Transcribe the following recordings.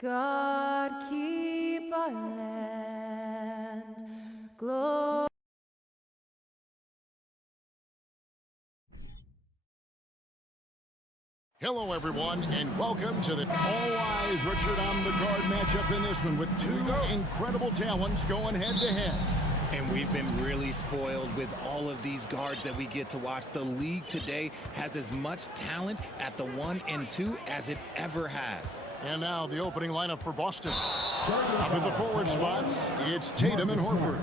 God keep our land. Glory. Hello, everyone, and welcome to the All Eyes Richard on the guard matchup in this one with two incredible talents going head-to-head. And we've been really spoiled with all of these guards that we get to watch. The league today has as much talent at the 1 and 2 as it ever has. And now the opening lineup for Boston. Up in the forward spots, it's Tatum and Horford.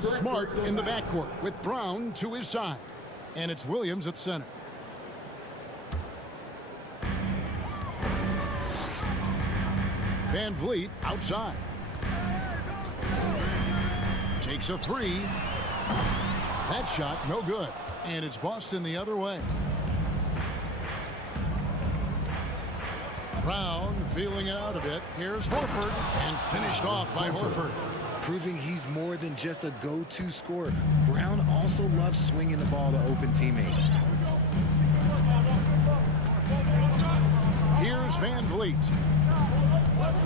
Smart in the backcourt with Brown to his side. And it's Williams at center. Van Vliet outside. Takes a three. That shot no good. And it's Boston the other way. Brown feeling it out a bit. Here's Horford, and finished off by Horford. Proving he's more than just a go-to scorer. Brown also loves swinging the ball to open teammates. Here's Van Vliet.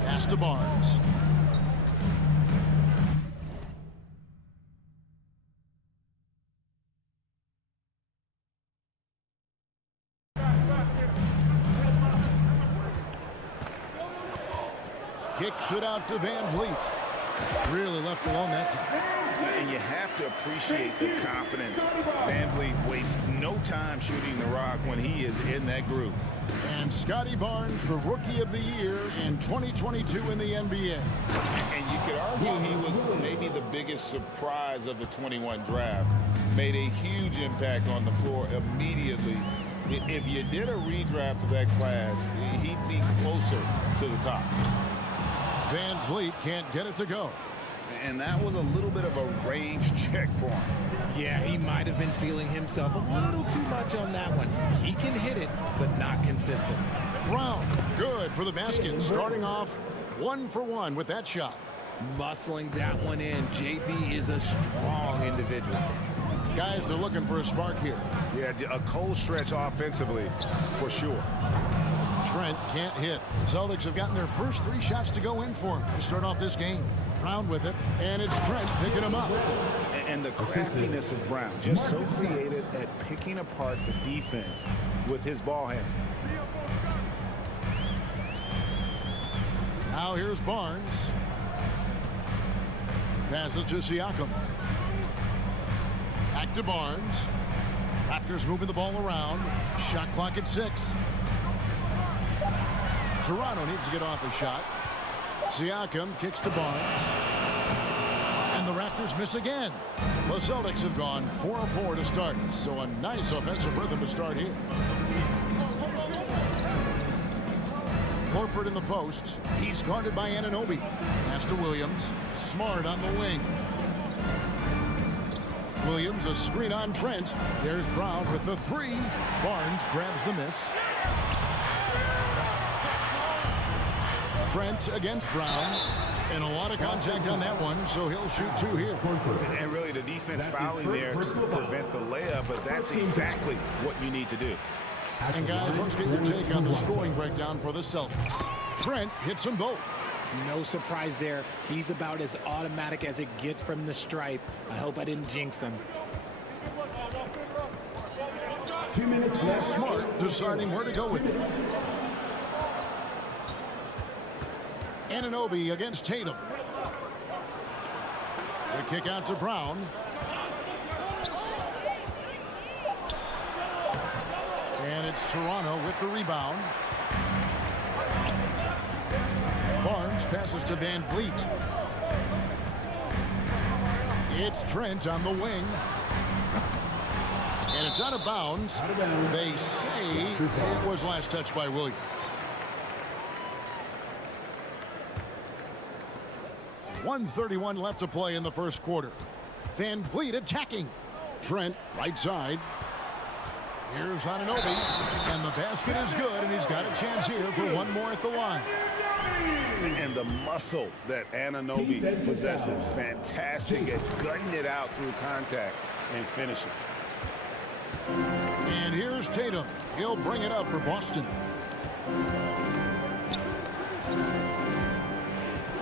Pass to Barnes. Kicks it out to Van Vliet. Really left alone that time. And you have to appreciate the confidence. Van Vliet wastes no time shooting the rock when he is in that groove. And Scotty Barnes, the Rookie of the Year in 2022 in the NBA. And you could argue he was maybe the biggest surprise of the 21 draft. Made a huge impact on the floor immediately. If you did a redraft of that class, he'd be closer to the top. Van Vliet can't get it to go. And that was a little bit of a range check for him. Yeah, he might have been feeling himself a little too much on that one. He can hit it, but not consistent. Brown, good for the basket. Starting off 1 for 1 with that shot. Muscling that one in. JB is a strong individual. Guys are looking for a spark here. Yeah, a cold stretch offensively, for sure. Trent can't hit. The Celtics have gotten their first 3 shots to go in for him to start off this game. Brown with it, and it's Trent picking him up. And the craftiness of Brown, just so creative at picking apart the defense with his ball handle. Now here's Barnes. Passes to Siakam. Back to Barnes. Raptors moving the ball around. Shot clock at 6. Toronto needs to get off a shot. Siakam kicks to Barnes. And the Raptors miss again. The Celtics have gone 4 of 4 to start. So a nice offensive rhythm to start here. Horford in the post. He's guarded by Anunoby. Pass to Williams. Smart on the wing. Williams, a screen on Trent. There's Brown with the 3. Barnes grabs the miss. Trent against Brown. And a lot of contact on that one, so he'll shoot 2 here. And really the defense fouling there to prevent the layup, but that's exactly what you need to do. And guys, let's get your take on the scoring breakdown for the Celtics. Trent hits them both. No surprise there. He's about as automatic as it gets from the stripe. I hope I didn't jinx him. 2 minutes left. Smart deciding where to go with it. Anunoby against Tatum. The kick out to Brown. And it's Toronto with the rebound. Barnes passes to Van Vliet. It's Trent on the wing. And it's out of bounds. They say it was last touched by Williams. .131 left to play in the first quarter. Van Vliet attacking. Trent right side. Here's Anunoby, and the basket is good, and he's got a chance here for one more at the line. And the muscle that Anunoby possesses, fantastic at gutting it out through contact and finishing. And here's Tatum. He'll bring it up for Boston.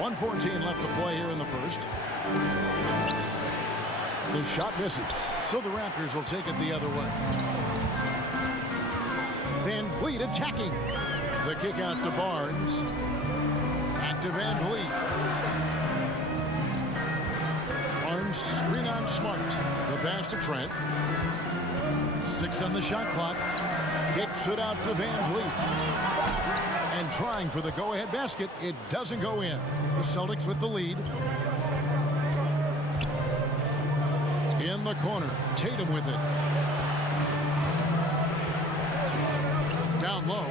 1:14 left to play here in the first. The shot misses, so the Raptors will take it the other way. Van Vliet attacking. The kick out to Barnes. Back to Van Vliet. Barnes screen on Smart. The pass to Trent. 6 on the shot clock. Kicks it out to Van Vliet. And trying for the go-ahead basket. It doesn't go in. The Celtics with the lead. In the corner. Tatum with it. Down low.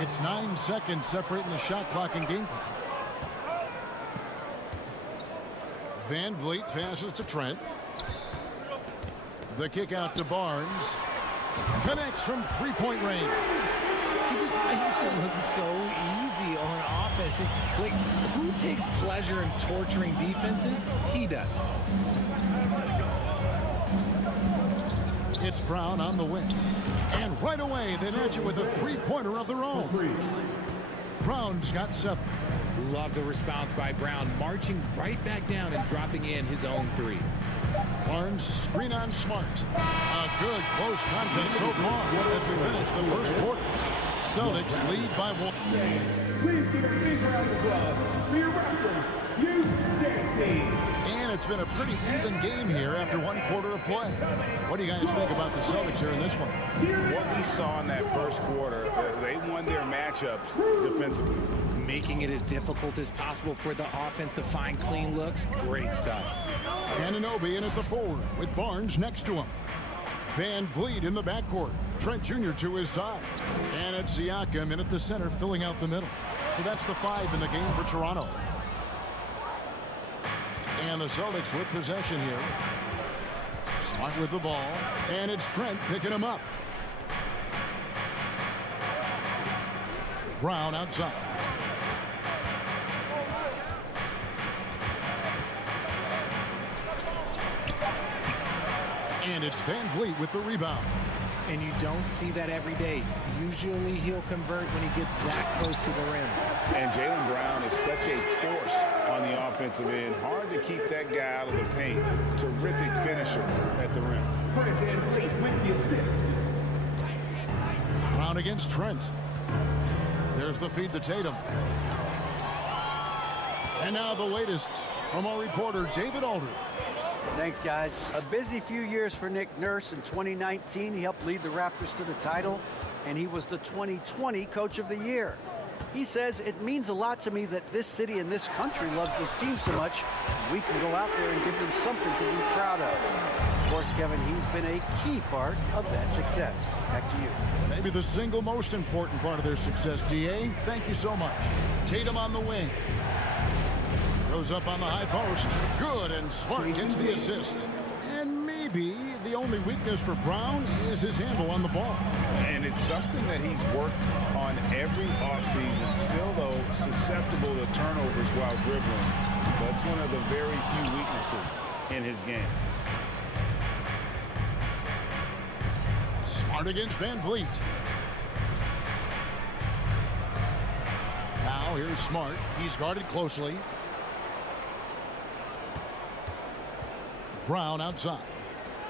It's 9 seconds separating the shot clock and game clock. Van Vliet passes to Trent. The kick out to Barnes. Connects from three-point range. He just makes it look so easy on offense. Like, who takes pleasure in torturing defenses? He does. It's Brown on the wing. And right away, they match it with a three-pointer of their own. Brown's got 7. Love the response by Brown, marching right back down and dropping in his own 3. Barnes screen on Smart. A good close contest so far as we finish the first quarter. Celtics lead by 1. Please give a big round of applause for your Raptors, team. And it's been a pretty even game here after 1 quarter of play. What do you guys think about the Celtics here in this one? What we saw in that first quarter, they won their matchups defensively. Making it as difficult as possible for the offense to find clean looks. Great stuff. Anunoby in at the forward with Barnes next to him. Van Vliet in the backcourt. Trent Jr. to his side. And it's Siakam in at the center, filling out the middle. So that's the 5 in the game for Toronto. And the Celtics with possession here. Smart with the ball. And it's Trent picking him up. Brown outside. And it's Van Vliet with the rebound. And you don't see that every day. Usually he'll convert when he gets that close to the rim. And Jaylen Brown is such a force on the offensive end. Hard to keep that guy out of the paint. Terrific finisher at the rim. Fred Van Vliet with the assist. Brown against Trent. There's the feed to Tatum. And now the latest from our reporter, David Aldridge. Thanks, guys. A busy few years for Nick Nurse. In 2019, he helped lead the Raptors to the title, and he was the 2020 Coach of the Year. He says, it means a lot to me that this city and this country loves this team so much. We can go out there and give them something to be proud of. Of course, Kevin, he's been a key part of that success. Back to you. Maybe the single most important part of their success, DA. Thank you so much. Tatum on the wing. Goes up on the high post. Good, and Smart gets the assist. And maybe the only weakness for Brown is his handle on the ball. And it's something that he's worked on every offseason. Still, though, susceptible to turnovers while dribbling. That's one of the very few weaknesses in his game. Smart against Van Vliet. Now here's Smart. He's guarded closely. Brown outside.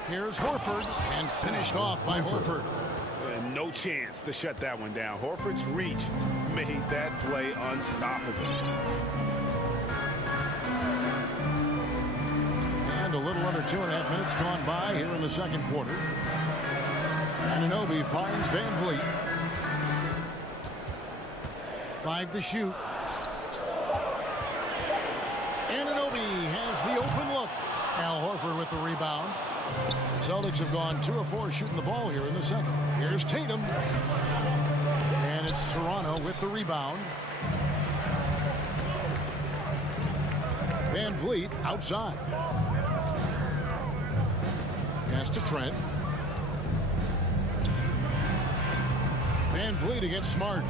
Here's Horford, and finished off by Horford. No chance to shut that one down. Horford's reach made that play unstoppable. And a little under 2.5 minutes gone by here in the second quarter. Anunoby finds Van Vliet. 5 to shoot. Anunoby has the open look. Al Horford with the rebound. The Celtics have gone 2 of 4 shooting the ball here in the second. Here's Tatum. And it's Toronto with the rebound. Van Vliet outside. Pass to Trent. Van Vliet against Smart.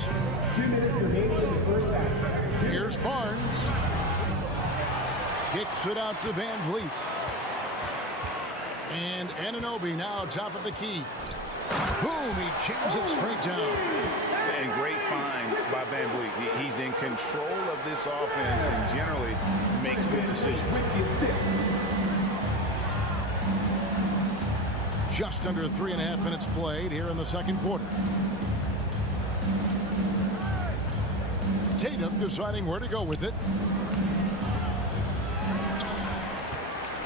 2 minutes remaining in the first half. Here's Barnes. Kicks it out to Van Vliet. And Anunoby now top of the key. Boom, he jams it straight down. And great find by Van Vliet. He's in control of this offense and generally makes good decisions. Just under 3.5 minutes played here in the second quarter. Tatum deciding where to go with it.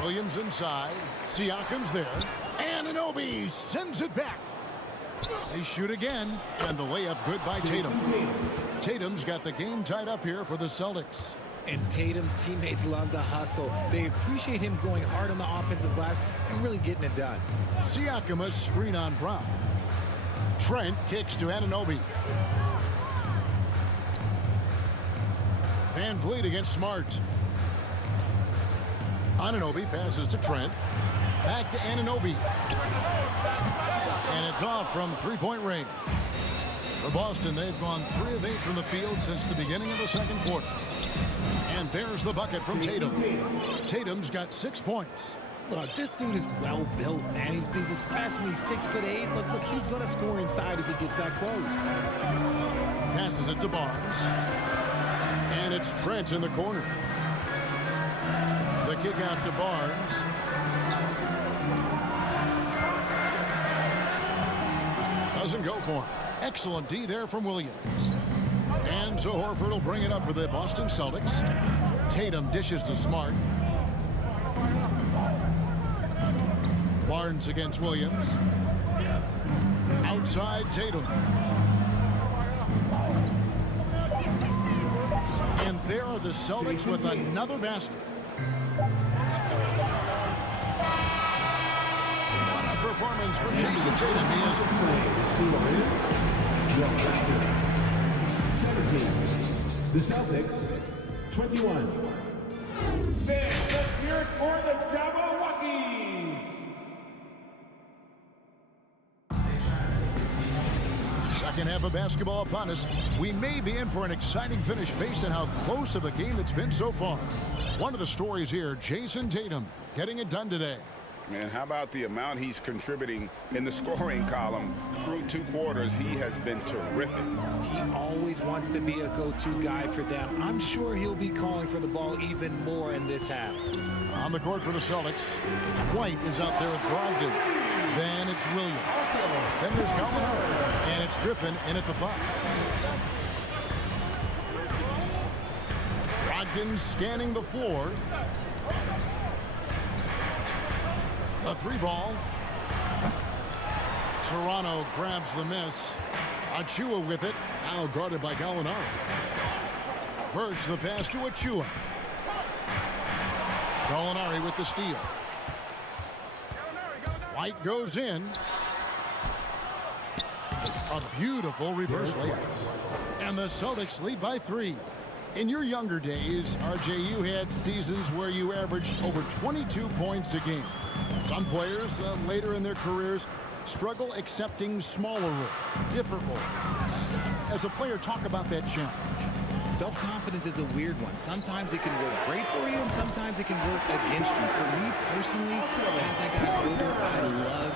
Williams inside. Siakam's there. Anunoby sends it back. They shoot again, and the layup good by Tatum. Tatum's got the game tied up here for the Celtics. And Tatum's teammates love the hustle. They appreciate him going hard on the offensive glass and really getting it done. Siakam a screen on Brown. Trent kicks to Anunoby. Van Vliet against Smart. Anunoby passes to Trent. Back to Anunoby. And it's off from three-point range. For Boston, they've gone 3 of 8 from the field since the beginning of the second quarter. And there's the bucket from Tatum. Tatum's got 6 points. Look, this dude is well built, man. He's a specimen. He's 6'8". Look, he's going to score inside if he gets that close. Passes it to Barnes. And it's Trent in the corner. The kick out to Barnes. Doesn't go for him. Excellent D there from Williams. And so Horford will bring it up for the Boston Celtics. Tatum dishes to Smart. Barnes against Williams. Outside Tatum. And there are the Celtics with another basket. What a performance from Jason Tatum. He is 17. The Celtics, 21. Fans, let's hear it for the Jabberwockies. Second half of basketball upon us. We may be in for an exciting finish based on how close of a game it's been so far. One of the stories here, Jason Tatum getting it done today. And how about the amount he's contributing in the scoring column through 2 quarters? He has been terrific. He always wants to be a go-to guy for them. I'm sure he'll be calling for the ball even more in this half. On the court for the Celtics, White is out there with Brogdon. Then it's Williams. Then there's Gallinari. And it's Griffin in at the 5. Brogdon scanning the floor. A 3-ball. Toronto grabs the miss. Achua with it. Now guarded by Gallinari. Birch the pass to Achua. Gallinari with the steal. White goes in. A beautiful reverse layup. And the Celtics lead by 3. In your younger days, RJ, you had seasons where you averaged over 22 points a game. Some players later in their careers struggle accepting smaller roles, different roles. As a player, talk about that challenge. Self-confidence is a weird one. Sometimes it can work great for you, and sometimes it can work against you. For me personally, as I got older, I loved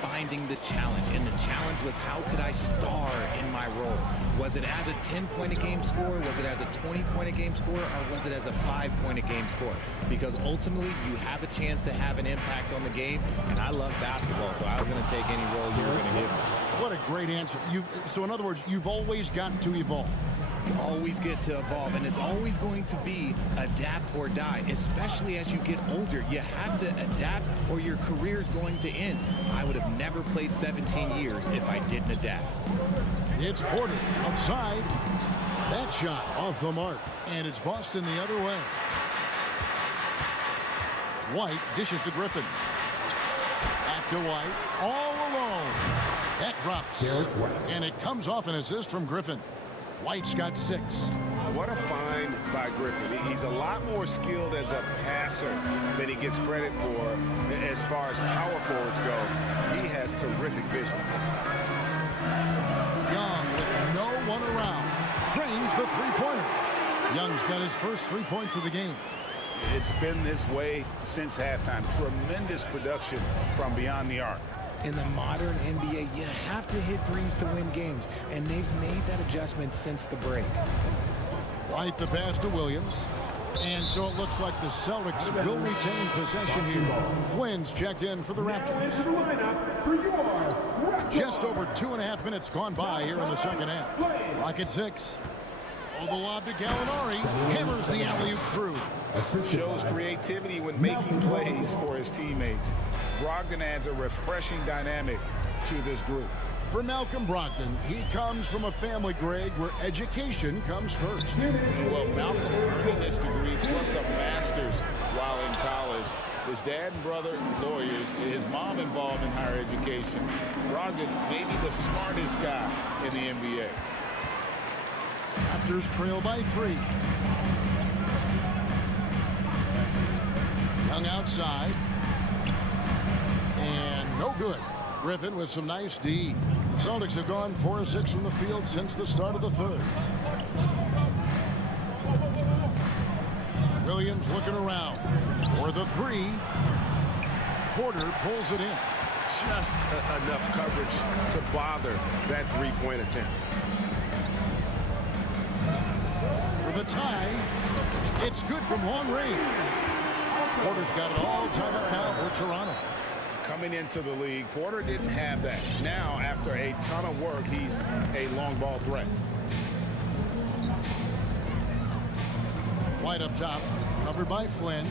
finding the challenge. And the challenge was, how could I star in my role? Was it as a 10-point-a-game scorer? Was it as a 20-point-a-game scorer? Or was it as a 5-point-a-game scorer? Because ultimately, you have a chance to have an impact on the game. And I love basketball, so I was going to take any role you were going to give me. What a great answer. So in other words, you've always gotten to evolve. You always get to evolve, and it's always going to be adapt or die, especially as you get older. You have to adapt or your career is going to end. I would have never played 17 years if I didn't adapt. It's Porter outside. That shot off the mark, and it's Boston the other way. White dishes to Griffin. Back to White, all alone. That drops, and it comes off an assist from Griffin. White's got 6. What a find by Griffin. He's a lot more skilled as a passer than he gets credit for as far as power forwards go. He has terrific vision. Young with no one around. Drains the 3-pointer. Young's got his first 3 points of the game. It's been this way since halftime. Tremendous production from beyond the arc. In the modern NBA, you have to hit threes to win games, and they've made that adjustment since the break. Right, the pass to Williams. And so it looks like the Celtics will retain possession here. Flynn's checked in for the Raptors. Just over 2.5 minutes gone by here in the second half. Rocket 6. Oh, the lob to Gallinari. Hammers the alley-oop through. Shows creativity when making plays for his teammates. Brogdon adds a refreshing dynamic to this group. For Malcolm Brogdon, he comes from a family, Greg, where education comes first. Well, Malcolm earning this degree plus a master's while in college. His dad and brother, lawyers. His mom involved in higher education. Brogdon, maybe the smartest guy in the NBA. Raptors trail by 3. Young outside. And no good. Griffin with some nice D. The Celtics have gone 4-6 from the field since the start of the third. Williams looking around for the 3. Porter pulls it in. Just enough coverage to bother that three-point attempt. For the tie, it's good from long range. Porter's got it all tied up now for Toronto. Coming into the league, Porter didn't have that. Now, after a ton of work, he's a long ball threat. White up top, covered by Flynn.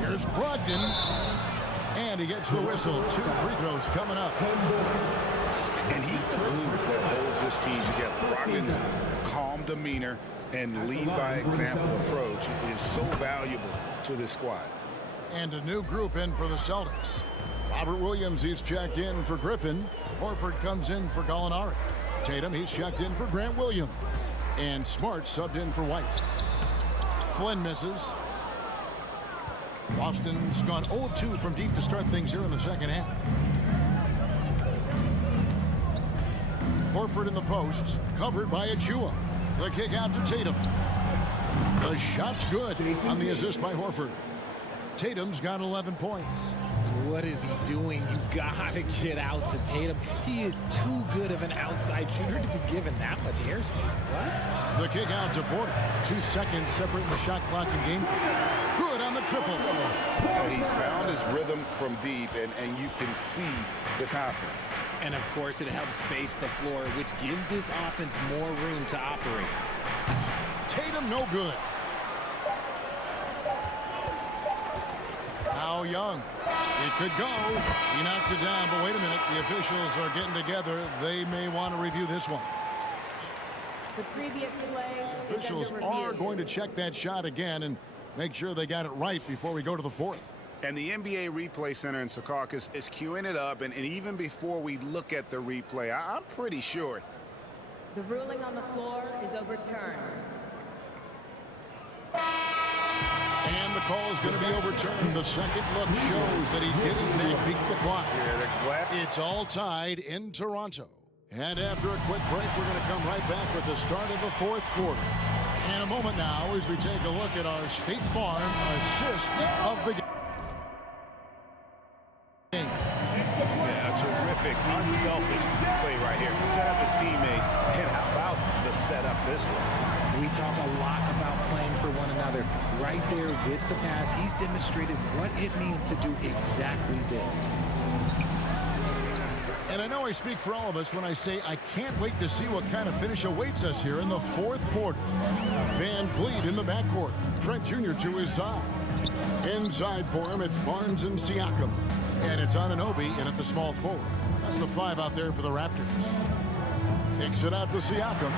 Here's Brogdon, and he gets the whistle. 2 free throws coming up. And he's the glue that holds this team together. Brogdon's calm demeanor and lead by example approach is so valuable to this squad. And a new group in for the Celtics. Robert Williams, he's checked in for Griffin. Horford comes in for Gallinari. Tatum, he's checked in for Grant Williams. And Smart subbed in for White. Flynn misses. Boston's gone 0 of 2 from deep to start things here in the second half. Horford in the post, covered by Achua. The kick out to Tatum. The shot's good on the assist by Horford. Tatum's got 11 points. What is he doing? You gotta get out to Tatum. He is too good of an outside shooter to be given that much airspace. What? The kick out to Porter. 2 seconds separating the shot clock and game. Good on the triple. He's found his rhythm from deep, and you can see the confidence. And of course, it helps space the floor, which gives this offense more room to operate. Tatum no good. Now Young. It could go. He knocks it down, but wait a minute. The officials are getting together. They may want to review this one. The previous play. Officials are going to check that shot again and make sure they got it right before we go to the fourth. And the NBA Replay Center in Secaucus is queuing it up, and even before we look at the replay, I'm pretty sure. The ruling on the floor is overturned. And the call is going to be overturned. The second look shows that he did in fact beat the clock. It's all tied in Toronto. And after a quick break, we're going to come right back with the start of the fourth quarter. In a moment now, as we take a look at our State Farm assists of the game. Yeah, a terrific, unselfish play right here. Set up his teammate, and how about the setup this one? We talk a lot about playing for one another. Right there with the pass, he's demonstrated what it means to do exactly this. And I know I speak for all of us when I say I can't wait to see what kind of finish awaits us here in the fourth quarter. Van Vliet in the backcourt. Trent Jr. to his side. Inside for him, it's Barnes and Siakam. And it's Anunoby in at the small forward. That's the 5 out there for the Raptors. Kicks it out to Siakam.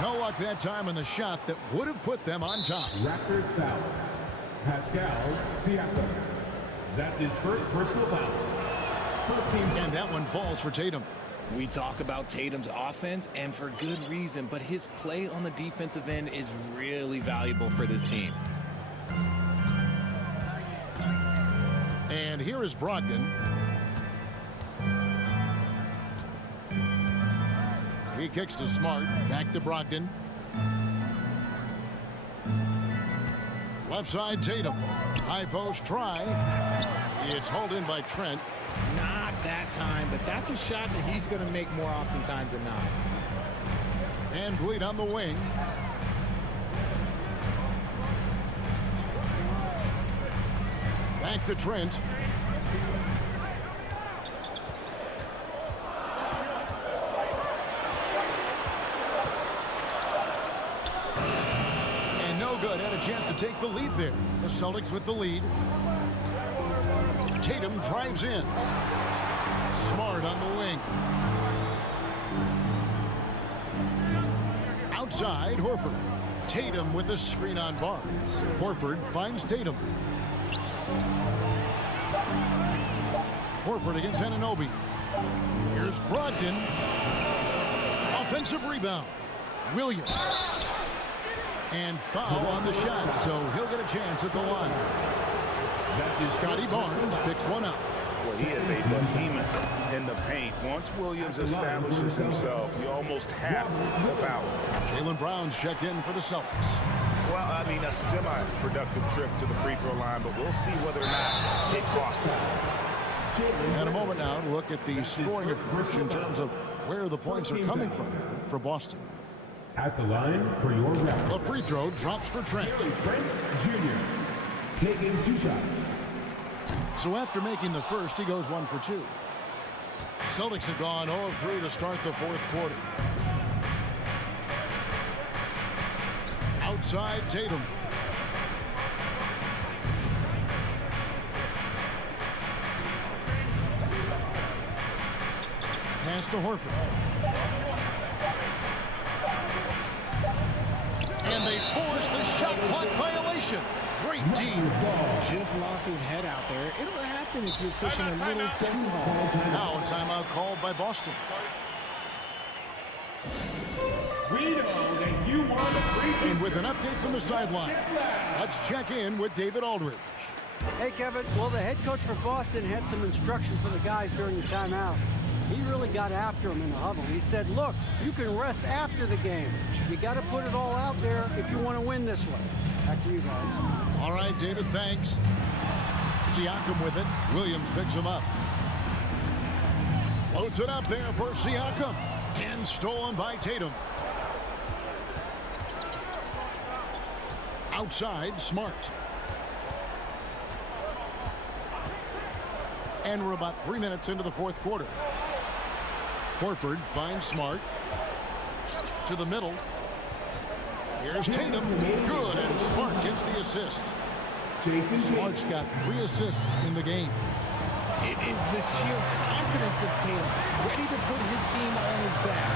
No luck that time in the shot that would have put them on top. Raptors foul. Pascal Siakam. That's his first personal foul. And that one falls for Tatum. We talk about Tatum's offense, and for good reason, but his play on the defensive end is really valuable for this team. And here is Brogdon. He kicks to Smart. Back to Brogdon. Left side, Tatum. High post try. It's hauled in by Trent. Not that time, but that's a shot that he's going to make more oftentimes than not. And Vliet on the wing. Back to Trent. And no good. Had a chance to take the lead there. The Celtics with the lead. Tatum drives in. Smart on the wing. Outside, Horford. Tatum with a screen on Barnes. Horford finds Tatum. Horford against Anunoby. Here's Brogdon. Offensive rebound. Williams. And foul on the shot, so he'll get a chance at the line. Scotty Barnes picks one up. Well, he is a behemoth in the paint. Once Williams establishes himself, you almost have to foul him. Jaylen Brown's checked in for the Celtics. Well, I mean, a semi-productive trip to the free throw line, but we'll see whether or not it costs him. And a moment now to look at the scoring approach in terms of where the points are coming from for Boston. At the line for your Raptors. The free throw drops for Trent. Trent Jr. taking 2 shots. So after making the first, he goes 1 for 2. Celtics have gone 0 of 3 to start the fourth quarter. Outside, Tatum. Pass to Horford. And they force the shot clock violation. Great team. Just lost his head out there. It'll happen if you're pushing a little too hard. Now a timeout called by Boston. We know that you want a free And with an update from the sideline, let's check in with David Aldridge. Hey, Kevin. Well, the head coach for Boston had some instructions for the guys during the timeout. He really got after them in the huddle. He said, look, you can rest after the game. You got to put it all out there if you want to win this one. Back to you guys. All right, David, thanks. Siakam with it. Williams picks him up. Floats it up there for Siakam. And stolen by Tatum. Outside, Smart. And we're about 3 minutes into the fourth quarter. Horford finds Smart. To the middle. Here's Tatum. Good, and Smart gets the assist. Smart's got 3 assists in the game. It is the sheer confidence of Tatum, ready to put his team on his back.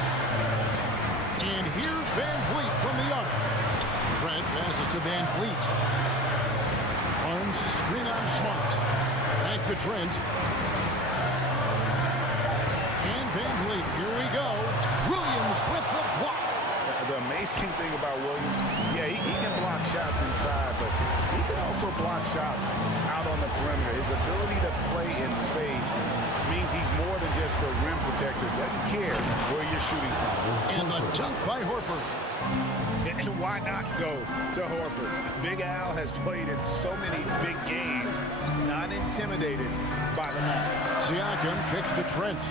And here's Van Vliet from the arc. Trent passes to Van Vliet. Barnes screen on Smart. Back to Trent. And Van Vliet, here we go. Williams with the block. The amazing thing about Williams, yeah, he can block shots inside, but he can also block shots out on the perimeter. His ability to play in space means he's more than just a rim protector. Doesn't care where you're shooting from. And the dunk by Horford. And why not go to Horford? Big Al has played in so many big games, not intimidated by the moment. Siakam kicks to Trent.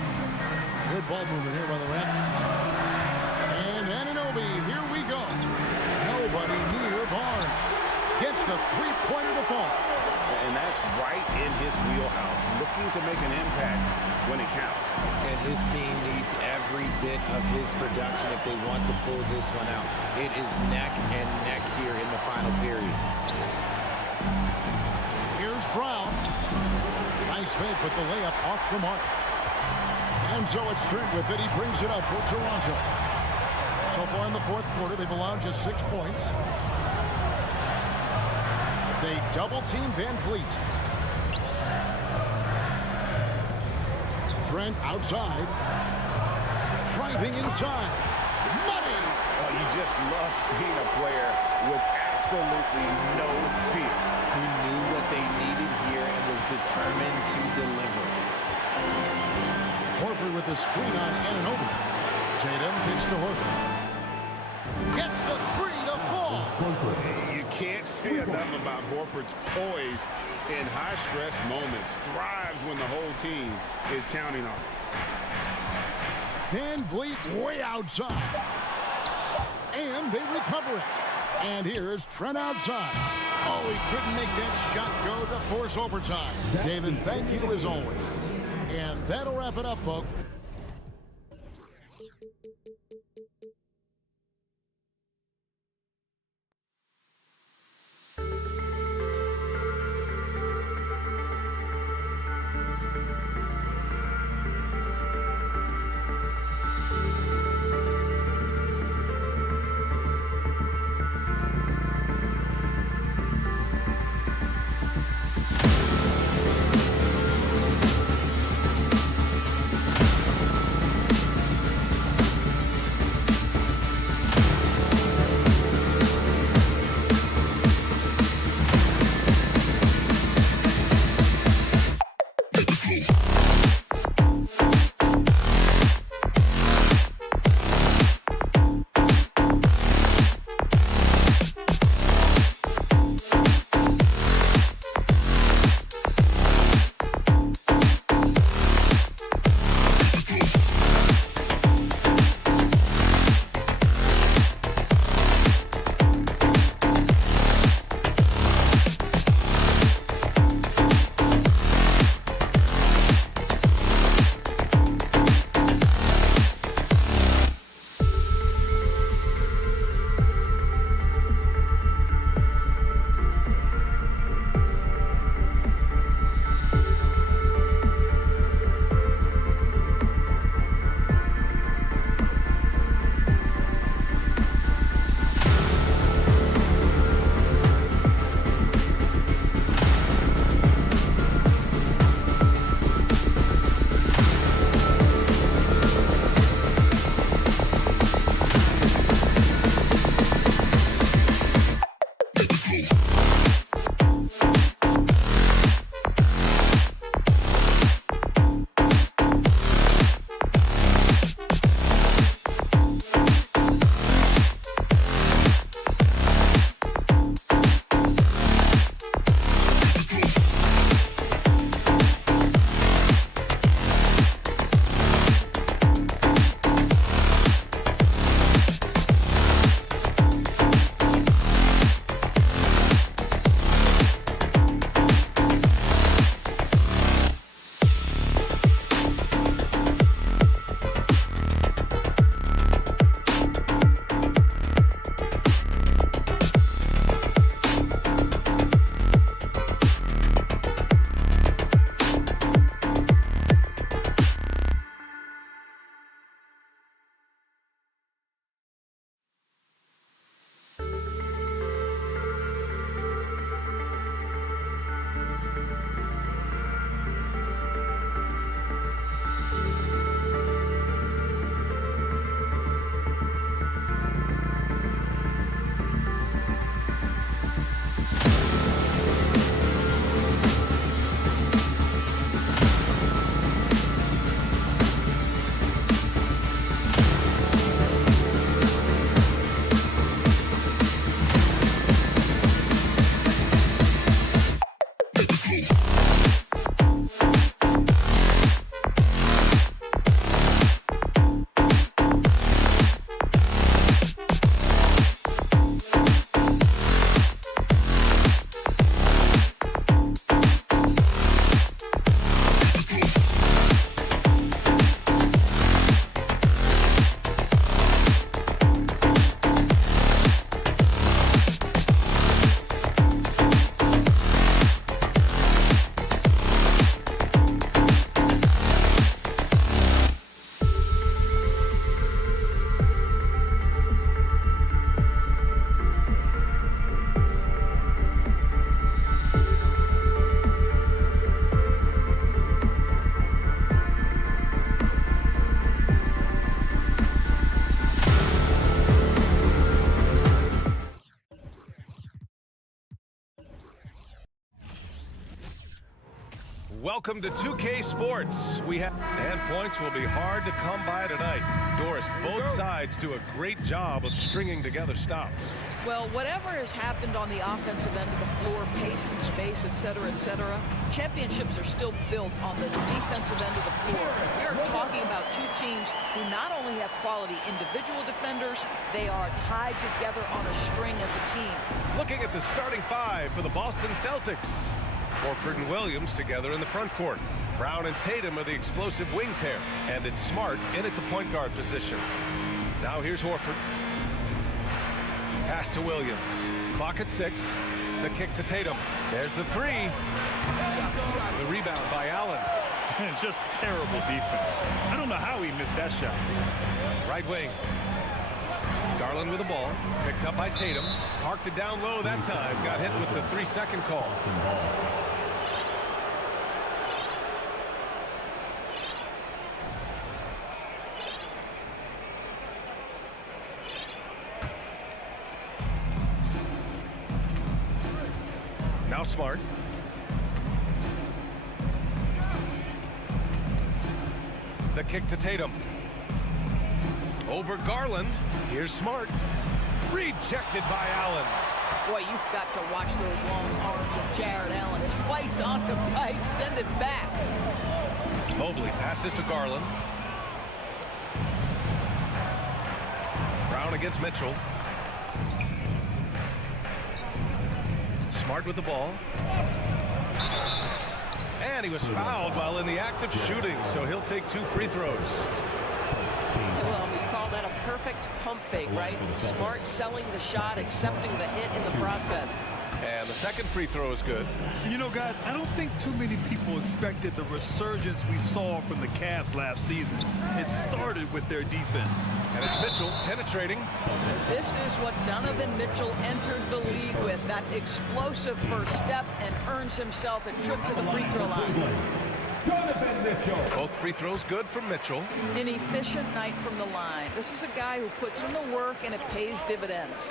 Good ball movement here by the Raptors. And Anunoby, here we go. Nobody near Barnes. Gets the three-pointer to fall. And that's right in his wheelhouse, looking to make an impact when it counts. And his team needs every bit of his production if they want to pull this one out. It is neck and neck here in the final period. Here's Brown. Nice fake with the layup off the mark. And so it's Trent with it. He brings it up for Toronto. So far in the fourth quarter, they've allowed just 6 points. They double-team Van Vliet. Trent outside. Driving inside. Money! Oh, you just love seeing a player with absolutely no fear. He knew what they needed here and was determined to deliver. Horford with the screen on Anunoby. Tatum kicks to Horford. Gets the 3 to fall. ball. You can't say enough about Horford's poise in high-stress moments. Thrives when the whole team is counting on him. Van Vliet way outside. And they recover it. And here's Trent outside. Oh, he couldn't make that shot go to force overtime. David, thank you as always. And that'll wrap it up, folks. Welcome to 2K Sports. And points will be hard to come by tonight. Doris, both sides do a great job of stringing together stops. Well, whatever has happened on the offensive end of the floor, pace and space, et cetera, championships are still built on the defensive end of the floor. We're talking about two teams who not only have quality individual defenders, they are tied together on a string as a team. Looking at the starting five for the Boston Celtics. Horford and Williams together in the front court. Brown and Tatum are the explosive wing pair. And it's Smart in at the point guard position. Now here's Horford. Pass to Williams. Clock at 6. The kick to Tatum. There's the three. The rebound by Allen. Just terrible defense. I don't know how he missed that shot. Right wing. Garland with the ball. Picked up by Tatum. Parked it down low that time. Got hit with the 3-second call. Now Smart. The kick to Tatum. Over Garland. Here's Smart. Rejected by Allen. Boy, you've got to watch those long arms of Jared Allen. Twice on the pipe, send it back. Mobley passes to Garland. Brown against Mitchell. Smart with the ball. And he was fouled while in the act of shooting, so he'll take 2 free throws. Well, we call that a perfect pump fake, right? Smart selling the shot, accepting the hit in the process. And the second free throw is good. You know, guys, I don't think too many people expected the resurgence we saw from the Cavs last season. It started with their defense. And it's Mitchell penetrating. This is what Donovan Mitchell entered the league with, that explosive first step, and earns himself a trip to the free throw line. Donovan Mitchell. Both free throws good from Mitchell. An efficient night from the line. This is a guy who puts in the work and it pays dividends.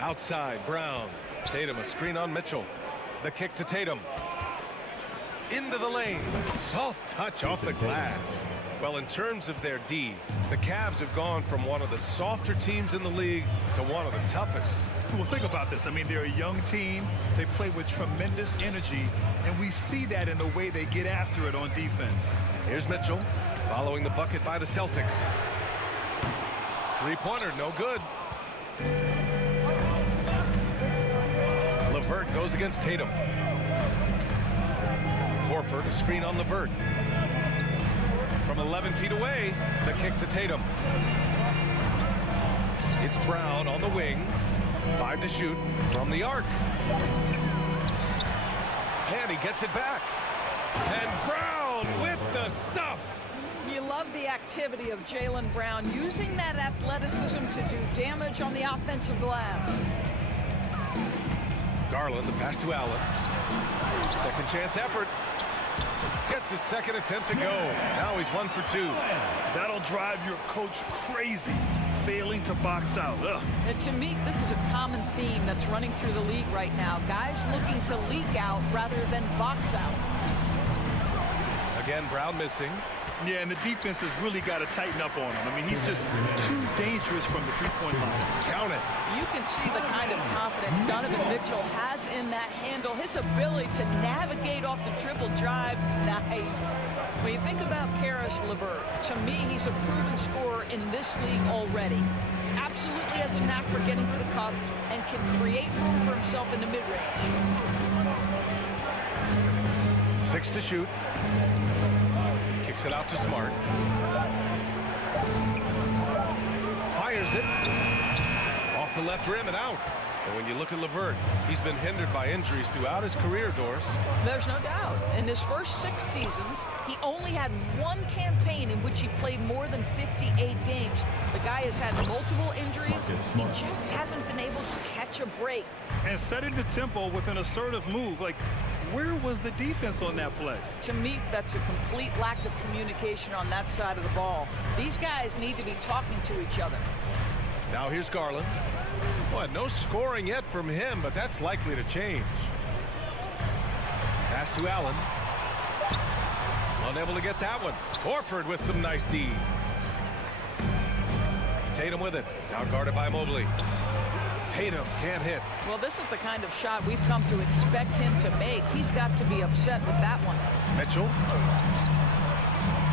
Outside, Brown. Tatum, a screen on Mitchell. The kick to Tatum. Into the lane. Soft touch off the glass. Well, in terms of their D, the Cavs have gone from one of the softer teams in the league to one of the toughest. Well, think about this. I mean, they're a young team. They play with tremendous energy, and we see that in the way they get after it on defense. Here's Mitchell, following the bucket by the Celtics. Three-pointer, no good. LeVert goes against Tatum. Horford, a screen on LeVert. From 11 feet away, the kick to Tatum. It's Brown on the wing. 5 to shoot from the arc. And he gets it back. And Brown with the stuff. You love the activity of Jaylen Brown, using that athleticism to do damage on the offensive glass. Garland, the pass to Allen. Second chance effort. Gets his second attempt to go. Now he's 1 for 2. That'll drive your coach crazy, failing to box out. Ugh. And to me, this is a common theme that's running through the league right now. Guys looking to leak out rather than box out. Again, Brown missing. Yeah, and the defense has really got to tighten up on him. I mean, he's just too dangerous from the three-point line. Count it. You can see the kind of confidence Donovan Mitchell has in that handle. His ability to navigate off the dribble drive, nice. When you think about Karis LeVert, to me, he's a proven scorer in this league already. Absolutely has a knack for getting to the cup and can create room for himself in the mid-range. 6 to shoot. Kicks it out to Smart. Fires it. Off the left rim and out. And when you look at LeVert, he's been hindered by injuries throughout his career, Doris. There's no doubt. In his first 6 seasons, he only had 1 campaign in which he played more than 58 games. The guy has had multiple injuries. He just hasn't been able to catch a break. And setting the tempo with an assertive move. Like, where was the defense on that play? To me, that's a complete lack of communication on that side of the ball. These guys need to be talking to each other. Now here's Garland. Well, no scoring yet from him, but that's likely to change. Pass to Allen. Unable to get that one. Horford with some nice D. Tatum with it. Now guarded by Mobley. Tatum can't hit. Well, this is the kind of shot we've come to expect him to make. He's got to be upset with that one. Mitchell.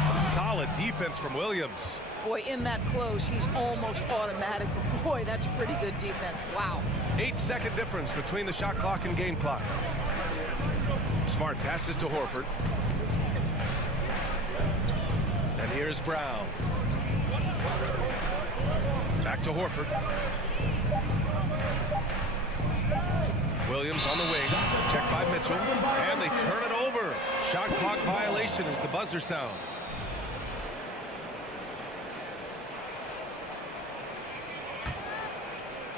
Some solid defense from Williams. Boy, in that close, he's almost automatic. Boy, that's pretty good defense. Wow. 8-second difference between the shot clock and game clock. Smart passes to Horford. And here's Brown. Back to Horford. Williams on the wing. Checked by Mitchell. And they turn it over. Shot clock violation as the buzzer sounds.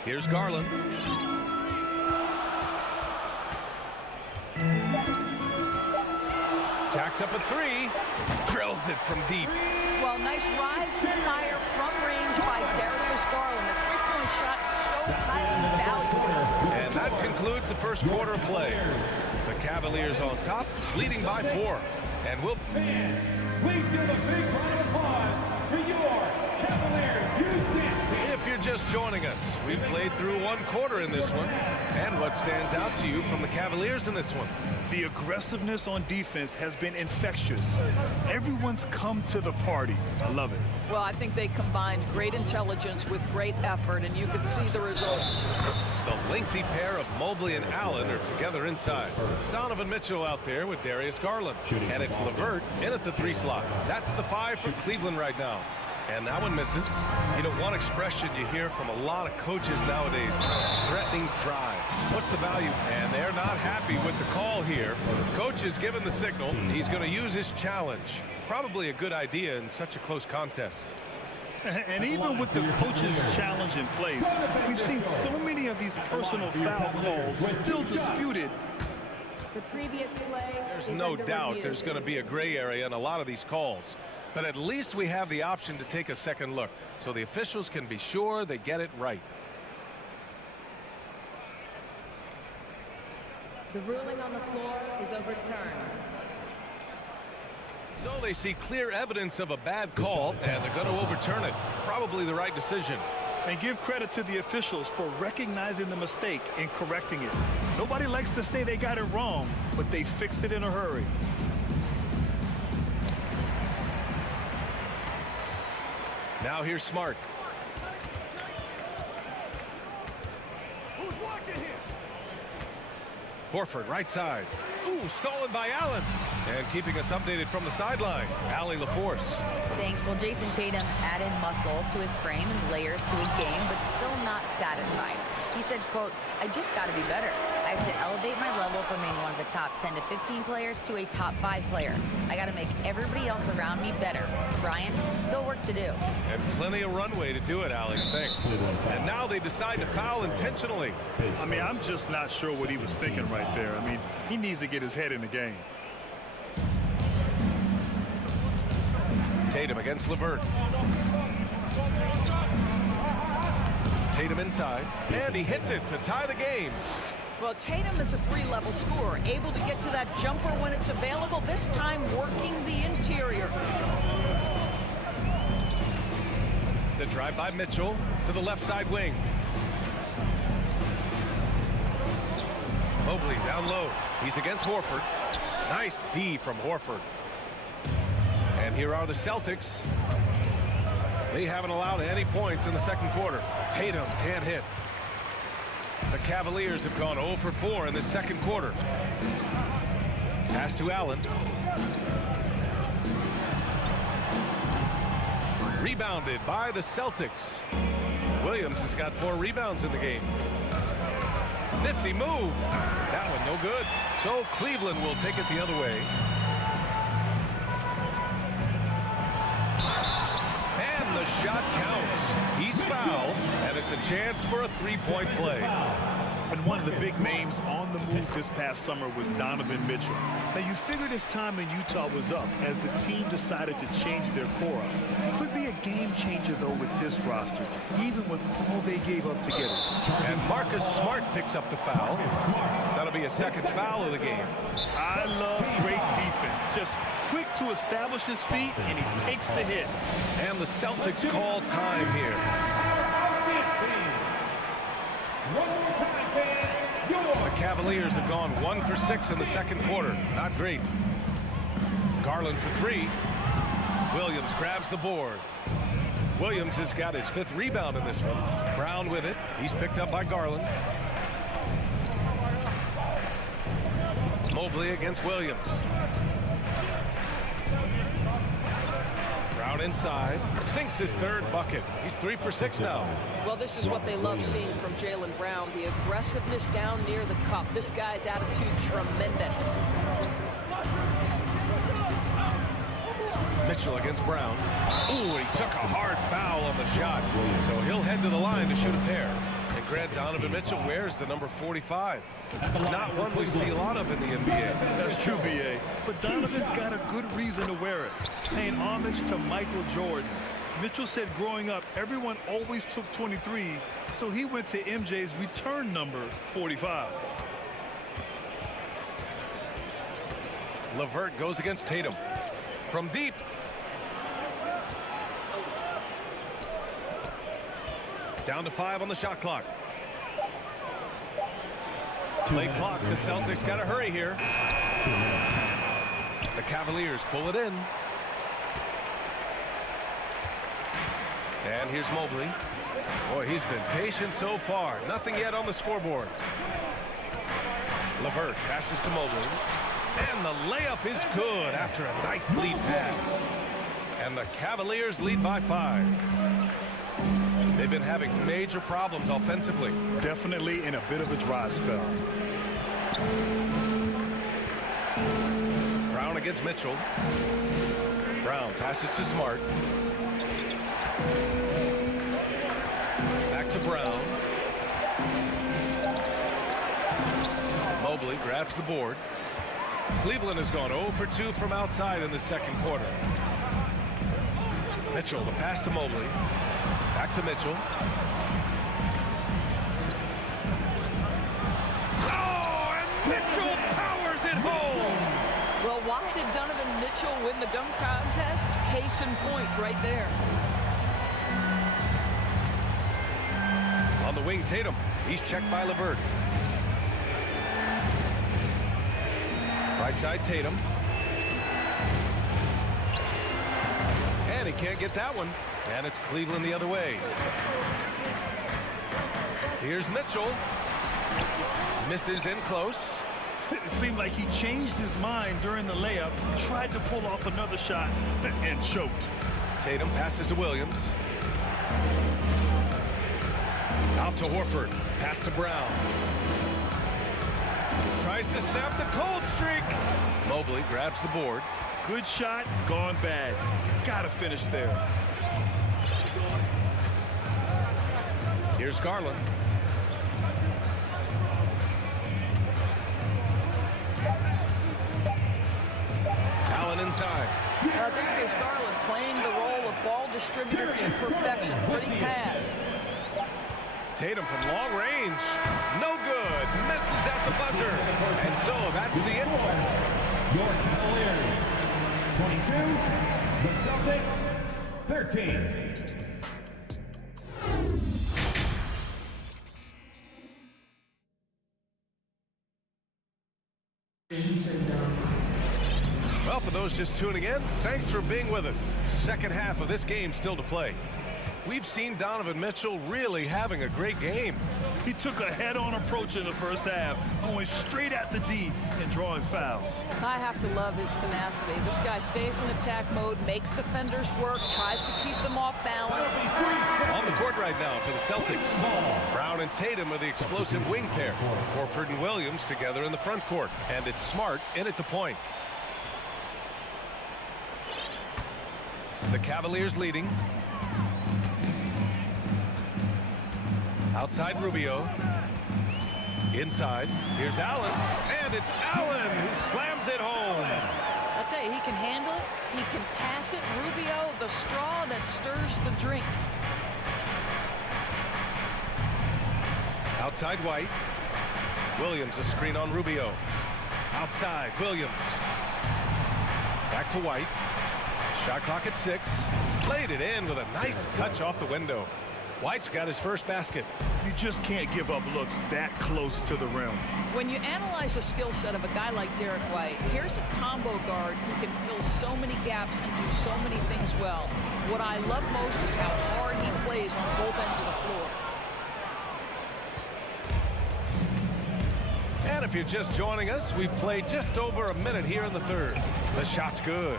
Here's Garland. Jacks up a three. Drills it from deep. Well, nice rise to fire from range by Darius Garland. The three-point shot so highly valuable. And that concludes the first quarter of play. The Cavaliers on top, leading by 4. And we'll... Please give a big round of applause for your Cavaliers Houston. If you're just joining us, we've played through one quarter in this one. And what stands out to you from the Cavaliers in this one? The aggressiveness on defense has been infectious. Everyone's come to the party. I love it. Well, I think they combined great intelligence with great effort, and you can see the results. The lengthy pair of Mobley and Allen are together inside. Donovan Mitchell out there with Darius Garland. And it's LeVert in at the 3 slot. That's the 5 for Cleveland right now. And that one misses. You know, one expression you hear from a lot of coaches nowadays, threatening drive. What's the value? And they're not happy with the call here. Coach is given the signal. He's going to use his challenge. Probably a good idea in such a close contest. And even with the coach's challenge in place, we've seen so many of these personal foul calls still disputed. The previous play. There's no doubt there's going to be a gray area in a lot of these calls. But at least we have the option to take a second look, so the officials can be sure they get it right. The ruling on the floor is overturned. So they see clear evidence of a bad call, and they're going to overturn it. Probably the right decision. And give credit to the officials for recognizing the mistake and correcting it. Nobody likes to say they got it wrong, but they fixed it in a hurry. Now here's Smart. Who's watching here? Horford, right side. Ooh, stolen by Allen. And keeping us updated from the sideline, Allie LaForce. Thanks. Well, Jason Tatum added muscle to his frame and layers to his game, but still not satisfied. He said, quote, I just got to be better. I have to elevate my level from being one of the top 10 to 15 players to a top 5 player. I got to make everybody else around me better. Brian, still work to do. And plenty of runway to do it, Allie. Thanks. And now they decide to foul intentionally. I mean, I'm just not sure what he was thinking right there. I mean, he needs to get his head in the game. Tatum against LeVert. Tatum inside, and he hits it to tie the game. Well, Tatum is a 3-level scorer, able to get to that jumper when it's available, this time working the interior. The drive by Mitchell to the left side wing. Mobley down low. He's against Horford. Nice D from Horford. And here are the Celtics. They haven't allowed any points in the second quarter. Tatum can't hit. The Cavaliers have gone 0 for 4 in the second quarter. Pass to Allen. Rebounded by the Celtics. Williams has got 4 rebounds in the game. Nifty move. That one no good. So Cleveland will take it the other way. And the shot counts. He's fouled, and it's a chance for a 3-point play. And one of the big names on the move this past summer was Donovan Mitchell. Now, you figured his time in Utah was up as the team decided to change their core up. Could be a game changer, though, with this roster, even with all they gave up to get him. And Marcus Smart picks up the foul. That'll be a second foul of the game. I love great defense. Just quick to establish his feet, and he takes the hit. And the Celtics call time here. The Cavaliers have gone 1 for 6 in the second quarter. Not great. Garland for 3. Williams grabs the board. Williams has got his 5th rebound in this one. Brown with it. He's picked up by Garland. Mobley against Williams. Brown inside. Sinks his 3rd bucket. He's 3 for 6 now. Well, this is what they love seeing from Jaylen Brown. The aggressiveness down near the cup. This guy's attitude tremendous. Mitchell against Brown. Ooh, he took a hard foul on the shot. So he'll head to the line to shoot a pair. And Grant, Donovan Mitchell wears the number 45. Not one we see a lot of in the NBA. That's true, B.A. But Donovan's got a good reason to wear it. Paying homage to Michael Jordan. Mitchell said growing up, everyone always took 23, so he went to MJ's return number 45. LeVert goes against Tatum. From deep. Down to 5 on the shot clock. Late clock. The Celtics got to hurry here. The Cavaliers pull it in. And here's Mobley. Boy, he's been patient so far. Nothing yet on the scoreboard. LeVert passes to Mobley. And the layup is good after a nice lead pass. And the Cavaliers lead by 5. They've been having major problems offensively. Definitely in a bit of a dry spell. Brown against Mitchell. Brown passes to Smart. Back to Brown. Mobley grabs the board. Cleveland has gone 0 for 2 from outside in the second quarter. Mitchell, the pass to Mobley. Back to Mitchell. Oh, and Mitchell powers it home. Well, why did Donovan Mitchell win the dunk contest? Case in point right there. On the wing, Tatum. He's checked by LeVert. Right side, Tatum. And he can't get that one. And it's Cleveland the other way. Here's Mitchell. Misses in close. It seemed like he changed his mind during the layup, tried to pull off another shot, and choked. Tatum passes to Williams. Out to Horford. Pass to Brown. Tries to snap the cold streak. Mobley grabs the board. Good shot, gone bad. Gotta finish there. Here's Garland. Allen inside. Darius Garland playing the role of ball distributor to perfection. Pretty pass. Tatum from long range. No good. Misses at the buzzer. And so that's the end. Your Cavaliers, 22. The Celtics, 13. Well, for those just tuning in, thanks for being with us. Second half of this game still to play. We've seen Donovan Mitchell really having a great game. He took a head-on approach in the first half, going straight at the D and drawing fouls. I have to love his tenacity. This guy stays in attack mode, makes defenders work, tries to keep them off balance. On the court right now for the Celtics. Brown and Tatum are the explosive wing pair. Horford and Williams together in the front court. And it's Smart in at the point. The Cavaliers leading. Outside Rubio. Inside, here's Allen, and it's Allen who slams it home. I'll tell you, he can handle it, he can pass it. Rubio, the straw that stirs the drink. Outside White. Williams a screen on Rubio. Outside, Williams. Back to White. Shot clock at 6. Played it in with a nice touch off the window. White's got his first basket. You just can't give up looks that close to the rim. When you analyze the skill set of a guy like Derek White, here's a combo guard who can fill so many gaps and do so many things well. What I love most is how hard he plays on both ends of the floor. And if you're just joining us, we've played just over a minute here in the third. The shot's good.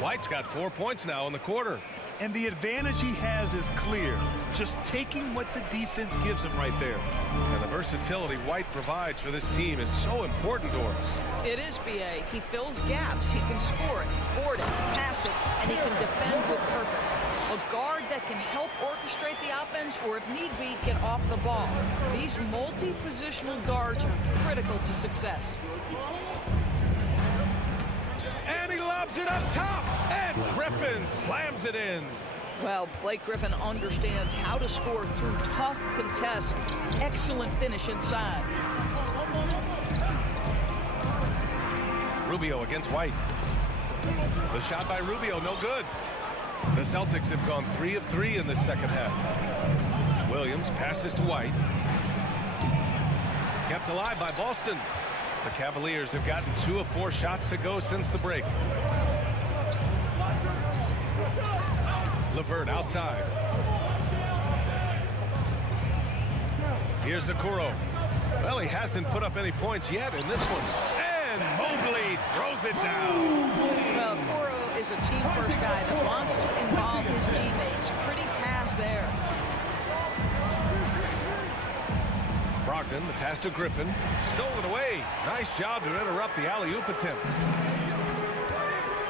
White's got 4 points now in the quarter. And the advantage he has is clear. Just taking what the defense gives him right there. And the versatility White provides for this team is so important to us. It is, B.A. He fills gaps. He can score it, board it, pass it, and he can defend with purpose. A guard that can help orchestrate the offense or, if need be, get off the ball. These multi-positional guards are critical to success. And he lobs it up top, and Griffin slams it in. Well, Blake Griffin understands how to score through tough contests. Excellent finish inside. Rubio against White. The shot by Rubio, no good. The Celtics have gone 3 of 3 in this second half. Williams passes to White. Kept alive by Boston. The Cavaliers have gotten 2 of 4 shots to go since the break. LeVert outside. Here's Okoro. Well, he hasn't put up any points yet in this one. And Mobley throws it down. Well, Okoro is a team-first guy that wants to involve his teammates. Pretty pass there. Brogdon, the pass to Griffin. Stolen away. Nice job to interrupt the alley-oop attempt.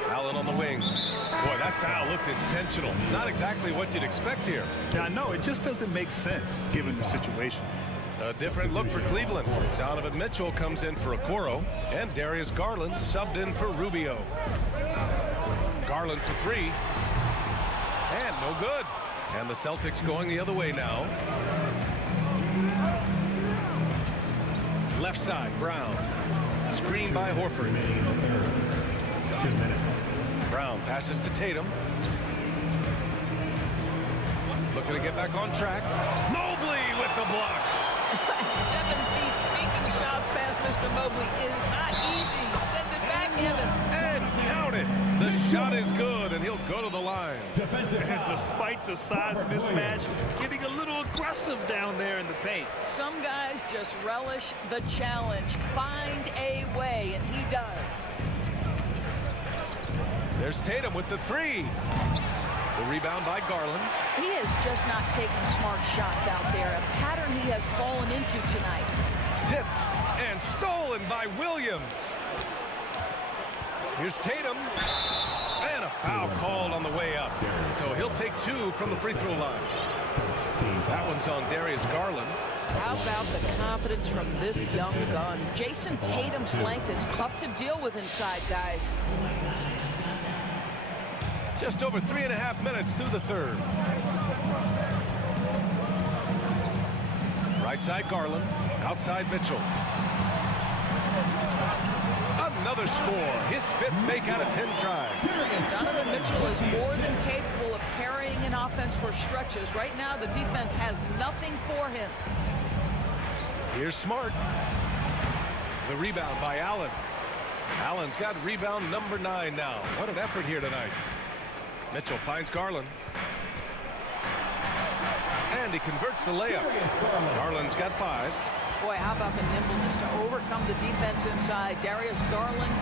Allen on the wing. Boy, that foul looked intentional. Not exactly what you'd expect here. Now, no, it just doesn't make sense given the situation. A different look for Cleveland. Donovan Mitchell comes in for Okoro, and Darius Garland subbed in for Rubio. Garland for 3. And no good. And the Celtics going the other way now. Left side, Brown. Screen by Horford. 2 minutes. Brown passes to Tatum. Looking to get back on track. Mobley with the block. 7 feet sneaking shots past Mr. Mobley is not easy. Send it back, Evan. And count it. The shot is good, and he'll go to the line. And despite the size mismatch, getting a little aggressive down there in the paint. Some guys just relish the challenge. Find a way, and he does. There's Tatum with the 3. The rebound by Garland. He is just not taking smart shots out there, a pattern he has fallen into tonight. Tipped and stolen by Williams. Here's Tatum. And a foul called on the way up. So he'll take 2 from the free throw line. That one's on Darius Garland. How about the confidence from this young gun? Jason Tatum's length is tough to deal with inside, guys. Just over 3.5 minutes through the third. Right side Garland. Outside Mitchell. Another score. His 5th make out of 10 tries. Donovan Mitchell is more than capable of carrying an offense for stretches. Right now, the defense has nothing for him. Here's Smart. The rebound by Allen. Allen's got rebound number 9 now. What an effort here tonight. Mitchell finds Garland. And he converts the layup. Garland's got 5. Boy, how about the nimbleness to overcome the defense inside. Darius Garland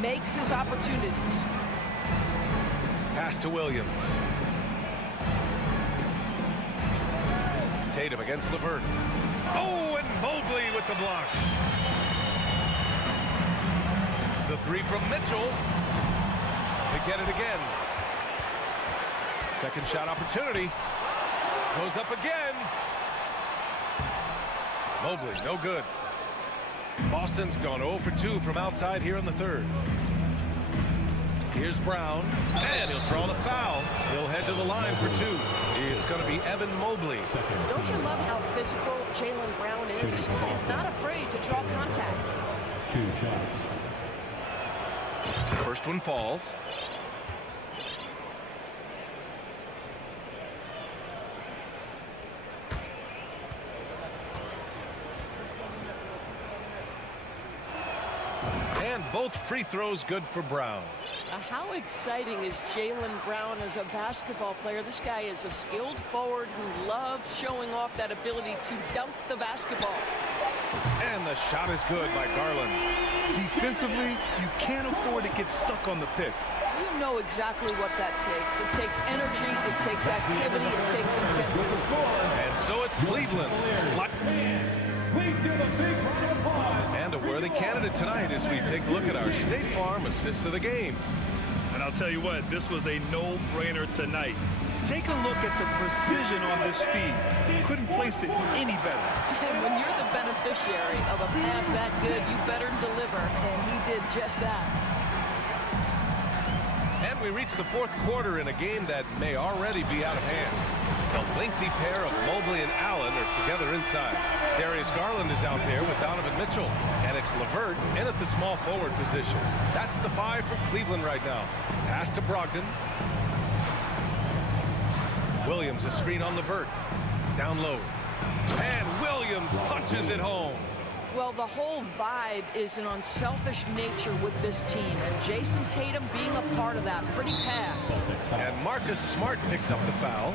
makes his opportunities. Pass to Williams. Tatum against LeVert. Oh, and Mobley with the block. The 3 from Mitchell. To get it again. Second shot opportunity. Goes up again. Mobley, no good. Boston's gone 0 for 2 from outside here in the third. Here's Brown, and he'll draw the foul. He'll head to the line for 2. It's going to be Evan Mobley. Don't you love how physical Jaylen Brown is? This guy is not afraid to draw contact. 2 shots. The first one falls. And both free throws good for Brown. How exciting is Jaylen Brown as a basketball player? This guy is a skilled forward who loves showing off that ability to dunk the basketball. And the shot is good by Garland. Defensively, you can't afford to get stuck on the pick. You know exactly what that takes. It takes energy, it takes activity, it takes intensity. And so it's Cleveland. Please give a big round of applause. And a worthy candidate tonight as we take a look at our State Farm assist of the game. And I'll tell you what, this was a no-brainer tonight. Take a look at the precision on this feed. Couldn't place it any better. And when you're the beneficiary of a pass that good, you better deliver. And he did just that. And we reach the fourth quarter in a game that may already be out of hand. The lengthy pair of Mobley and Allen are together inside. Darius Garland is out there with Donovan Mitchell. And it's LeVert in at the small forward position. That's the 5 for Cleveland right now. Pass to Brogdon. Williams, a screen on LeVert. Down low. And Williams punches it home. Well, the whole vibe is an unselfish nature with this team, and Jason Tatum being a part of that. Pretty pass. And Marcus Smart picks up the foul.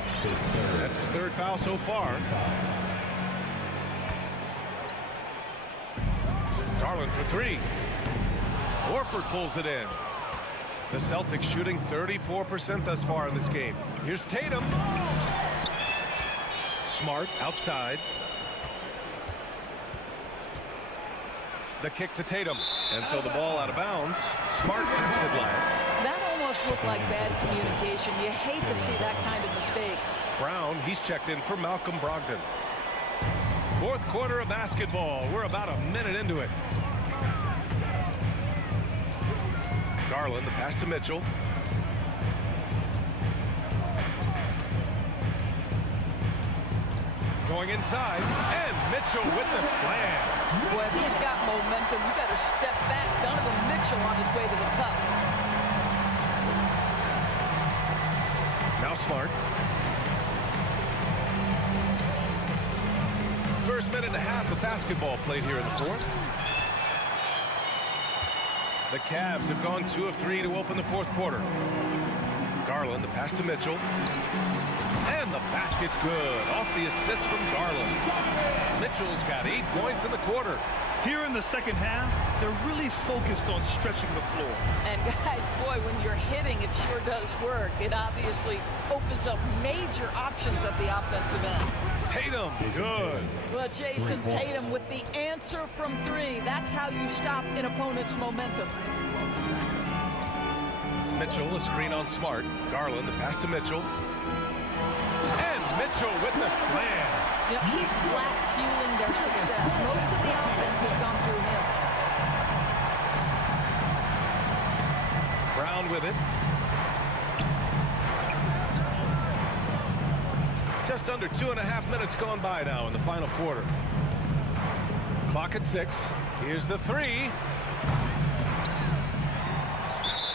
That's his third foul so far. Garland for 3. Horford pulls it in. The Celtics shooting 34% thus far in this game. Here's Tatum. Smart outside. The kick to Tatum. And so the ball out of bounds. Smart taps it last. That almost looked like bad communication. You hate to see that kind of mistake. Brown, he's checked in for Malcolm Brogdon. Fourth quarter of basketball. We're about a minute into it. Garland, the pass to Mitchell. Going inside, and Mitchell with the slam. Boy, if he's got momentum, you better step back. Donovan Mitchell on his way to the cup. Now Smart. First minute and a half of basketball played here in the fourth. The Cavs have gone 2 of 3 to open the fourth quarter. Garland, the pass to Mitchell. And the basket's good. Off the assist from Garland. Mitchell's got 8 points in the quarter. Here in the second half, they're really focused on stretching the floor. And guys, boy, when you're hitting, it sure does work. It obviously opens up major options at the offensive end. Tatum, good. Well, Jason Tatum with the answer from 3. That's how you stop an opponent's momentum. Mitchell, a screen on Smart. Garland, the pass to Mitchell. And Mitchell with the slam. You know, he's flat fueling their success. Most of the offense has gone through him. Brown with it. Just under 2.5 minutes gone by now in the final quarter. Clock at 6. Here's the 3.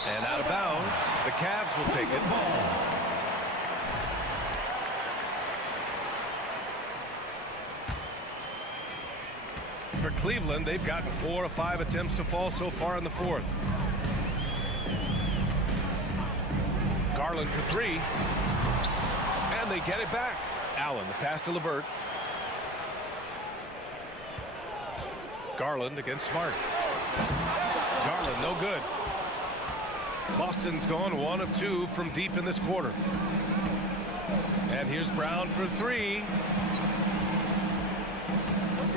And out of bounds. The Cavs will take it. For Cleveland, they've gotten 4 of 5 attempts to fall so far in the fourth. Garland for 3. And they get it back. Allen, the pass to LeVert. Garland against Smart. Garland, no good. Boston's gone 1 of 2 from deep in this quarter. And here's Brown for 3.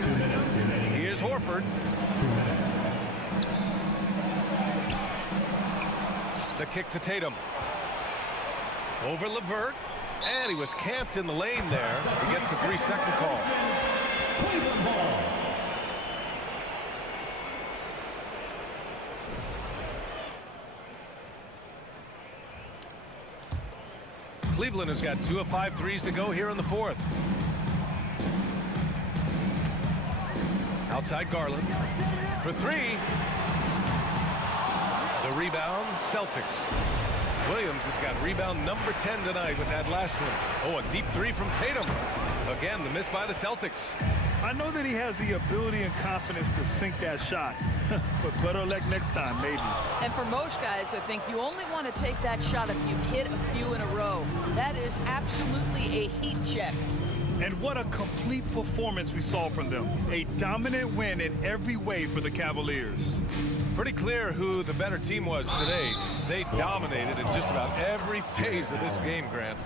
2 minutes remaining. Here's Horford. 2 minutes. The kick to Tatum. Over LeVert. And he was camped in the lane there. He gets a 3-second call. Cleveland ball. Cleveland has got 2 of 5 threes to go here in the fourth. Outside Garland for 3. The rebound, Celtics. Williams has got rebound number 10 tonight with that last one. Oh, a deep 3 from Tatum. Again, the miss by the Celtics. I know that he has the ability and confidence to sink that shot, but better luck next time, maybe. And for most guys, I think you only want to take that shot if you've hit a few in a row. That is absolutely a heat check. And what a complete performance we saw from them. A dominant win in every way for the Cavaliers. Pretty clear who the better team was today. They dominated in just about every phase of this game, Grant.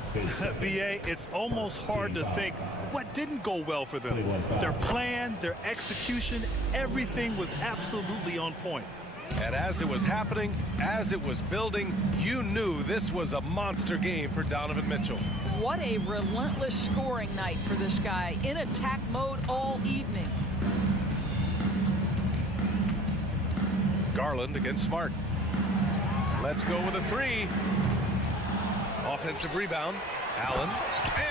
BA, it's almost hard to think what didn't go well for them. Their plan, their execution, everything was absolutely on point. And as it was happening, as it was building, you knew this was a monster game for Donovan Mitchell. What a relentless scoring night for this guy, in attack mode all evening. Garland against Smart. Let's go with a 3. Offensive rebound. Allen.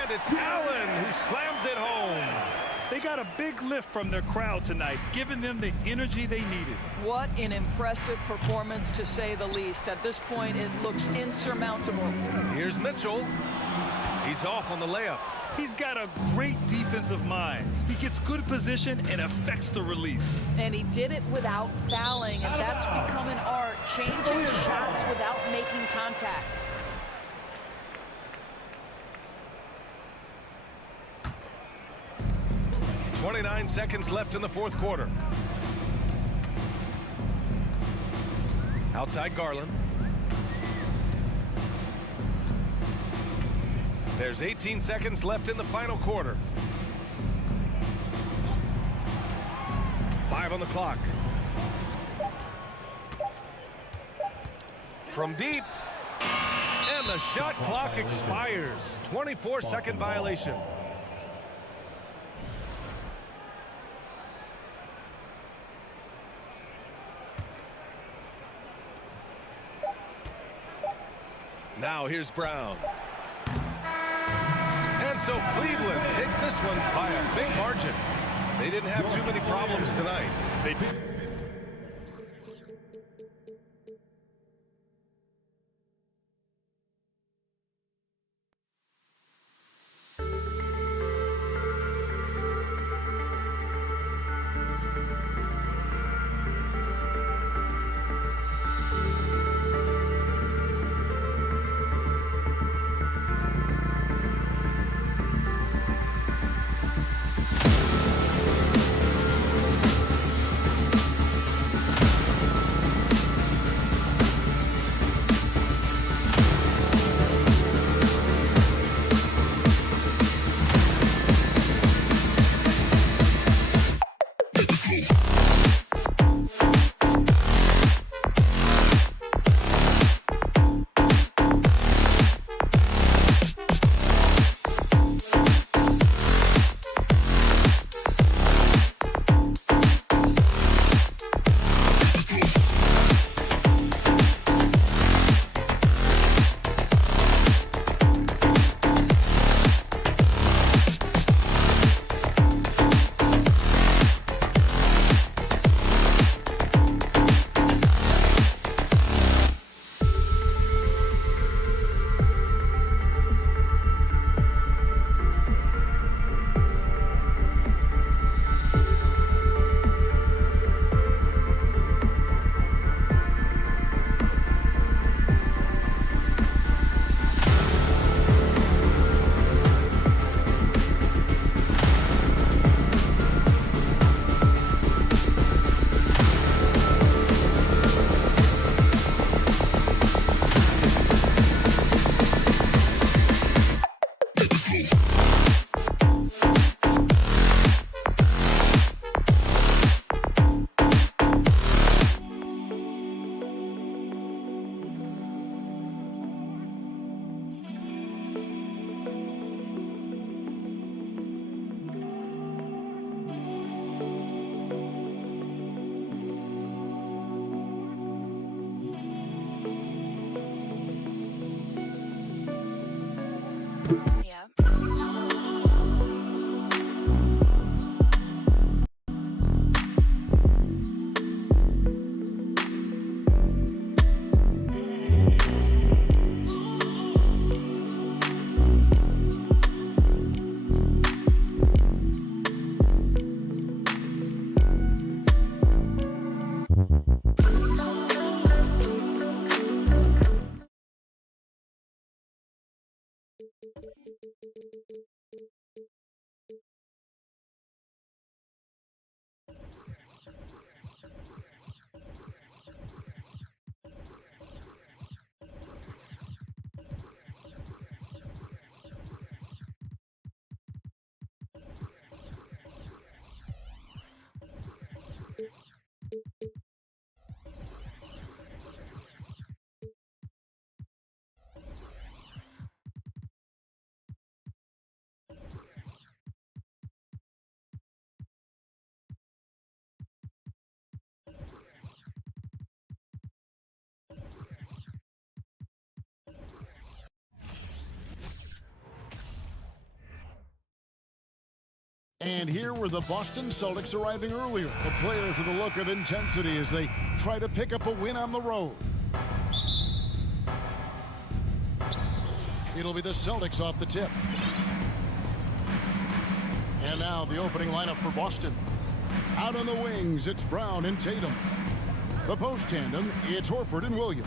And it's Allen who slams it home. They got a big lift from their crowd tonight, giving them the energy they needed. What an impressive performance, to say the least. At this point, it looks insurmountable. Here's Mitchell. He's off on the layup. He's got a great defensive mind. He gets good position and affects the release. And he did it without fouling, and that's become an art, changing shots without making contact. .29 seconds left in the fourth quarter. Outside Garland. There's 18 seconds left in the final quarter. 5 on the clock. From deep. And the shot clock expires. 24-second violation. Now here's Brown. And so Cleveland takes this one by a big margin. They didn't have too many problems tonight. And here were the Boston Celtics arriving earlier. The players with a look of intensity as they try to pick up a win on the road. It'll be the Celtics off the tip. And now the opening lineup for Boston. Out on the wings, it's Brown and Tatum. The post tandem, it's Horford and Williams.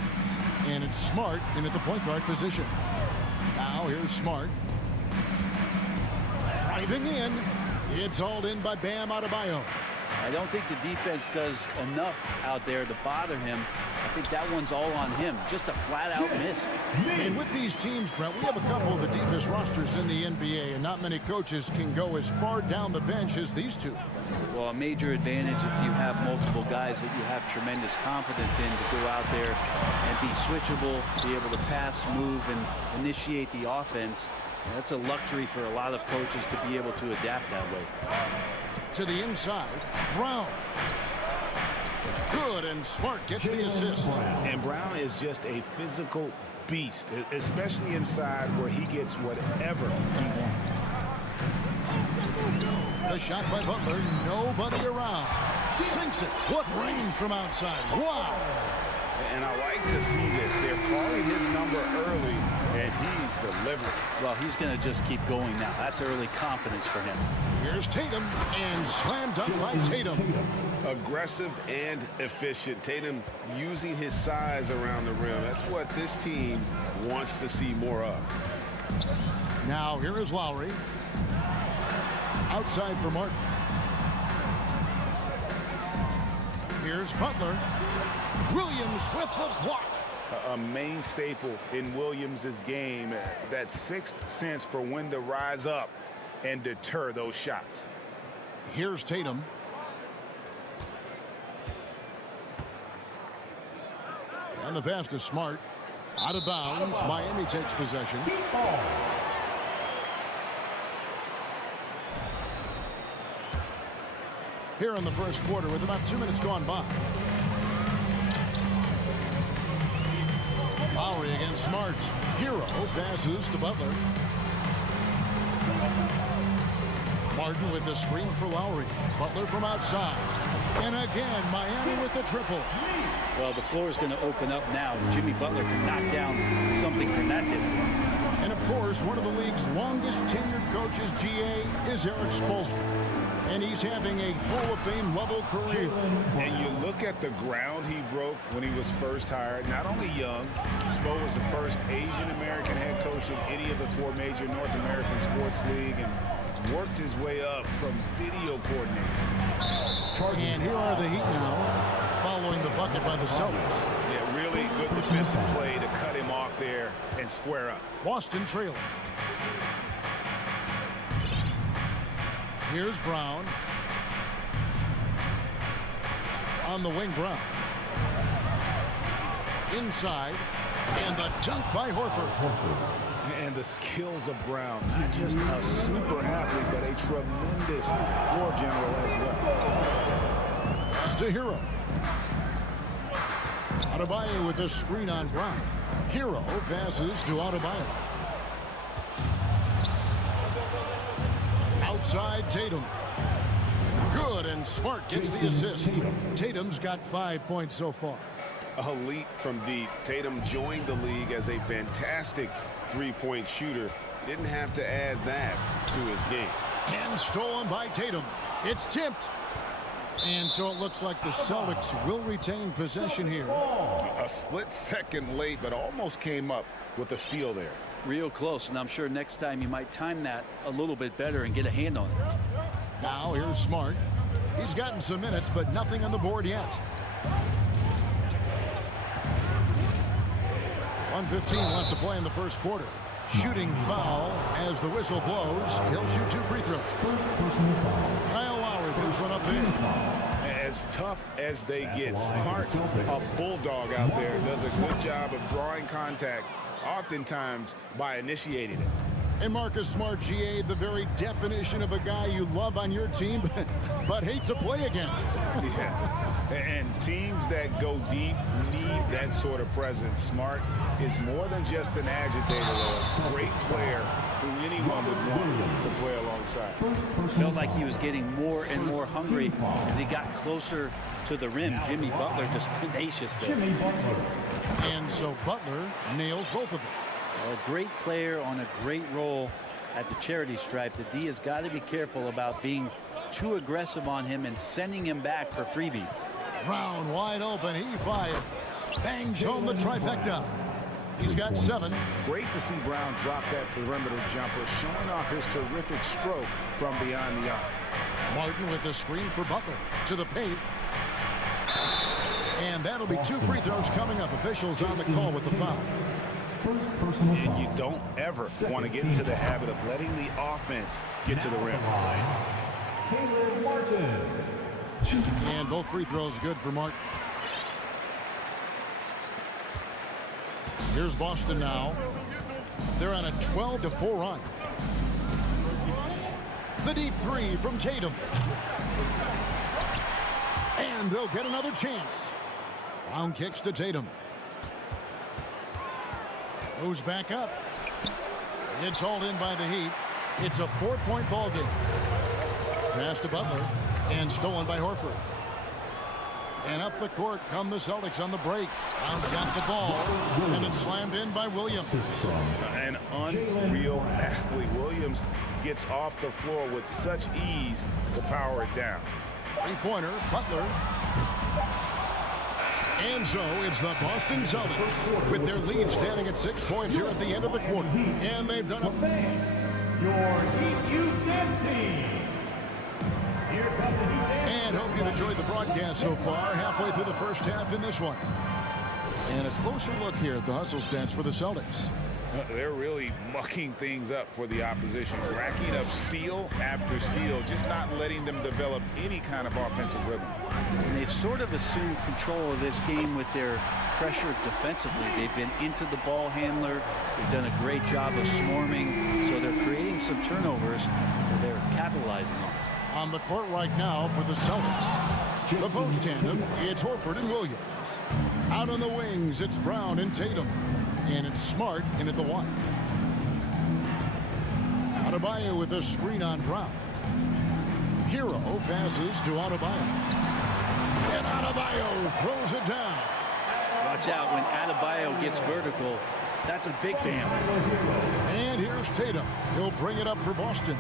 And it's Smart in at the point guard position. Now here's Smart. Driving in. It's hauled in by Bam Adebayo. I don't think the defense does enough out there to bother him. I think that one's all on him. Just a flat-out miss. And with these teams, Brett, we have a couple of the deepest rosters in the NBA, and not many coaches can go as far down the bench as these two. Well, a major advantage if you have multiple guys that you have tremendous confidence in to go out there and be switchable, be able to pass, move, and initiate the offense. And that's a luxury for a lot of coaches to be able to adapt that way. To the inside, Brown. Good, and Smart gets the assist. And Brown is just a physical beast, especially inside where he gets whatever he wants. The shot by Butler, nobody around. Sinks it. What range from outside. Wow. And I like to see this. They're calling his number early, and he's delivered. Well, he's going to just keep going now. That's early confidence for him. Here's Tatum, and slam dunk by Tatum. Aggressive and efficient. Tatum using his size around the rim. That's what this team wants to see more of. Now here is Lowry. Outside for Martin. Here's Butler. Williams with the block. A main staple in Williams' game, that sixth sense for when to rise up and deter those shots. Here's Tatum. And the pass to Smart. Out of bounds. Miami takes possession. Here in the first quarter with about 2 minutes gone by. Lowry against Smart. Hero passes to Butler. Martin with the screen for Lowry. Butler from outside. And again, Miami with the triple. Well, the floor is going to open up now if Jimmy Butler can knock down something from that distance. And of course, one of the league's longest tenured coaches, GA, is Eric Spoelstra. And he's having a Hall of Fame level career. And you look at the ground he broke when he was first hired. Not only young, Spo was the first Asian American head coach in any of the 4 major North American sports league, and worked his way up from video coordinator. And here are the Heat now, following the bucket by the Celtics. Yeah, really good defensive play to cut him off there and square up. Boston trailing. Here's Brown. On the wing, Brown. Inside. And the dunk by Horford. And the skills of Brown. Not just a super athlete, but a tremendous floor general as well. Pass to Hero. Adebayo with the screen on Brown. Hero passes to Adebayo. side, Tatum. Good, and Smart gets the assist. Tatum's got 5 points so far. A leap from deep. Tatum joined the league as a fantastic three-point shooter. Didn't have to add that to his game. And stolen by Tatum. It's tipped. And so it looks like the Celtics will retain possession here. A split second late, but almost came up with a steal there. Real close, and I'm sure next time you might time that a little bit better and get a hand on it. Now here's Smart. He's gotten some minutes, but nothing on the board yet. 1:15 left to play in the first quarter. Shooting foul as the whistle blows. He'll shoot 2 free throws. Kyle Lowry puts one up there. As tough as they get, Smart, a bulldog out there, does a good job of drawing contact, oftentimes by initiating it. And Marcus Smart, GA, the very definition of a guy you love on your team, but hate to play against. Yeah. And teams that go deep need that sort of presence. Smart is more than just an agitator, though. A great player who anyone would want to play alongside. Felt like he was getting more and more hungry as he got closer to the rim. Jimmy Butler just tenacious there. And so Butler nails both of them. A great player on a great role at the charity stripe. The D has got to be careful about being too aggressive on him and sending him back for freebies. Brown wide open. He fires. Bangs home the trifecta. He's got 7. Great to see Brown drop that perimeter jumper, showing off his terrific stroke from beyond the arc. Martin with the screen for Butler to the paint. And that'll be 2 free throws coming up. Officials on the call with the foul. And you don't ever want to get into the habit of letting the offense get to the rim. And both free throws good for Martin. Here's Boston now. They're on a 12-4 run. The deep 3 from Tatum. And they'll get another chance. Brown kicks to Tatum. Goes back up. It's hauled in by the Heat. It's a 4-point ball game. Pass to Butler. And stolen by Horford. And up the court come the Celtics on the break. Brown's got the ball. And it's slammed in by Williams. An unreal athlete. Williams gets off the floor with such ease to power it down. 3-pointer, Butler. And so it's the Boston Celtics with their lead standing at 6 points here at the end of the quarter. And they've done it. Your Heat Youth Dance Team. Here comes the Heat Dance. And hope you've enjoyed the broadcast so far. Halfway through the first half in this one. And a closer look here at the hustle stats for the Celtics. They're really mucking things up for the opposition, racking up steal after steal, just not letting them develop any kind of offensive rhythm. And they've sort of assumed control of this game with their pressure defensively. They've been into the ball handler. They've done a great job of swarming, so they're creating some turnovers that they're capitalizing on. On the court right now for the Celtics. The post tandem, it's Horford and Williams. Out on the wings, it's Brown and Tatum. And it's Smart in at the 1. Adebayo with a screen on Brown. Hero passes to Adebayo. And Adebayo throws it down. Watch out when Adebayo gets vertical. That's a big bam. And here's Tatum. He'll bring it up for Boston.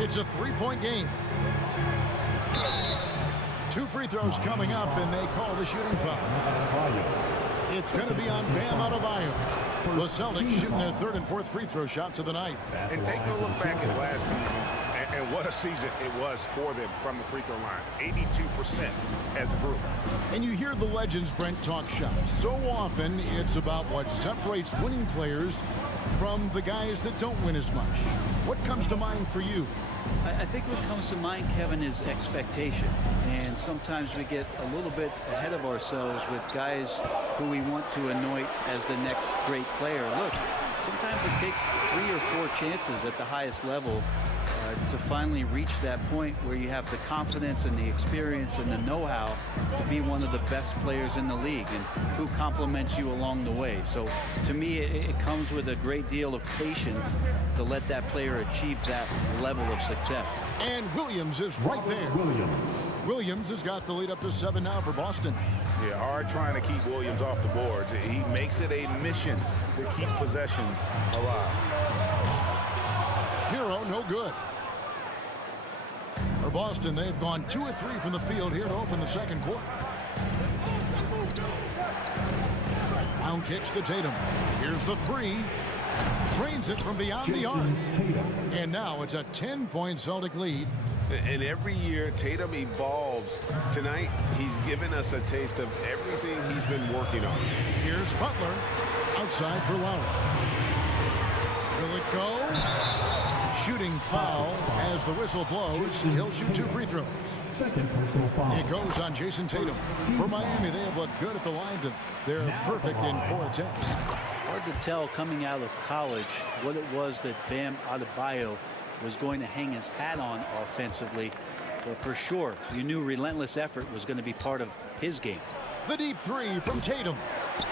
It's a 3-point game. 2 free throws coming up, and they call the shooting foul. It's going to be on Bam Adebayo. The Celtics shooting their 3rd and 4th free throw shots of the night. And take a look back at last season, and what a season it was for them from the free throw line. 82% as a group. And you hear the legends, Brent, talk shop. So often, it's about what separates winning players from the guys that don't win as much. What comes to mind for you? I think what comes to mind, Kevin, is expectation. And sometimes we get a little bit ahead of ourselves with guys who we want to anoint as the next great player. Look, sometimes it takes 3 or 4 chances at the highest level to finally reach that point where you have the confidence and the experience and the know-how to be one of the best players in the league and who compliments you along the way. So to me, it comes with a great deal of patience to let that player achieve that level of success. And Williams is right there. Williams has got the lead up to 7 now for Boston. Yeah, hard trying to keep Williams off the boards. He makes it a mission to keep possessions alive. Hero, no good. For Boston, they've gone 2 of 3 from the field here to open the second quarter. Round kicks to Tatum. Here's the 3. Drains it from beyond the arc. And now it's a 10-point Celtic lead. And every year, Tatum evolves. Tonight, he's given us a taste of everything he's been working on. Here's Butler. Outside for Lowry. Will it go? Shooting foul as the whistle blows. He'll shoot 2 free throws. Second personal foul. It goes on Jason Tatum. For Miami, they have looked good at the line. They're perfect in 4 attempts. Hard to tell coming out of college what it was that Bam Adebayo was going to hang his hat on offensively. But for sure, you knew relentless effort was going to be part of his game. The deep 3 from Tatum.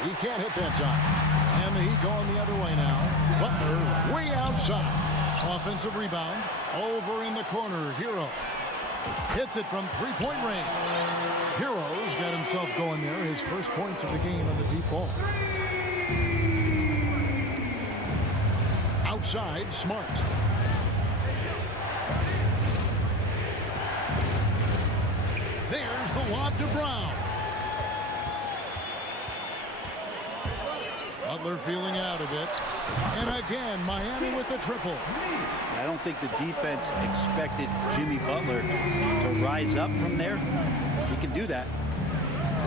He can't hit that time. And the Heat going the other way now. Butler way outside. Offensive rebound. Over in the corner. Hero hits it from 3-point range. Hero's got himself going there. His first points of the game on the deep ball. Outside, Smart. There's the lob to Brown. Butler feeling out of it. And again, Miami with the triple. I don't think the defense expected Jimmy Butler to rise up from there. He can do that.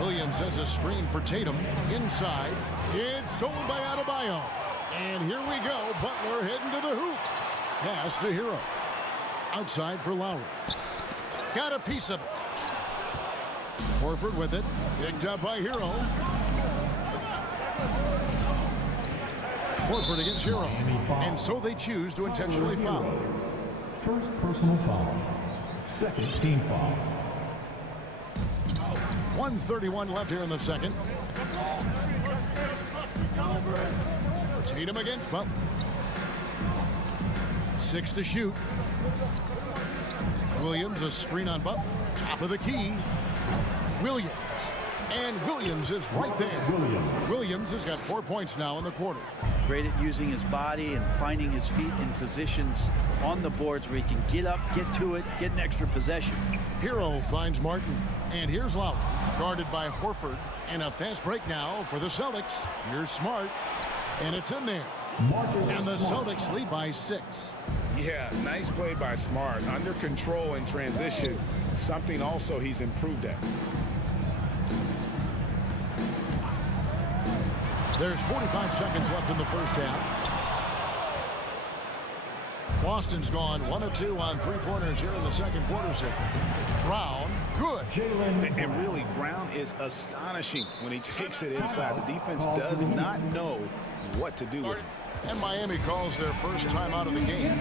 Williams has a screen for Tatum. Inside. It's stolen by Adebayo. And here we go. Butler heading to the hoop. Pass to Hero. Outside for Lowry. Got a piece of it. Horford with it. Picked up by Hero. Horford against Hero. And so they choose to intentionally foul. First personal foul. Second team foul. 1:31 left here in the second. Tatum against Butler. 6 to shoot. Williams a screen on Butler. Top of the key. Williams. And Williams is right there. Williams has got 4 points now in the quarter. Great at using his body and finding his feet in positions on the boards where he can get up, get to it, get an extra possession. Hero finds Martin. And here's Lowry. Guarded by Horford. And a fast break now for the Celtics. Here's Smart. And it's in there. And the Celtics lead by 6. Yeah, nice play by Smart. Under control in transition. Something also he's improved at. There's 45 seconds left in the first half. Boston's gone 1 of 2 on 3-pointers here in the second quarter so far. Brown, good. And really, Brown is astonishing when he takes it inside. The defense does not know what to do with it. And Miami calls their first time out of the game.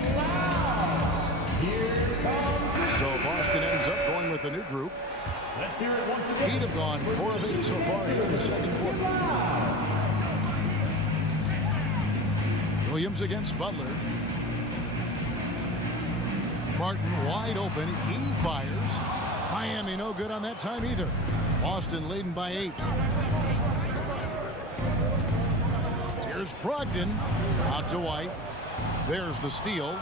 So Boston ends up going with a new group. Let's hear it once again. Heat have gone 4 of 8 so far here in the second quarter. Williams against Butler. Martin wide open. He fires. Miami no good on that time either. Boston leading by 8. Here's Brogdon. Out to White. There's the steal.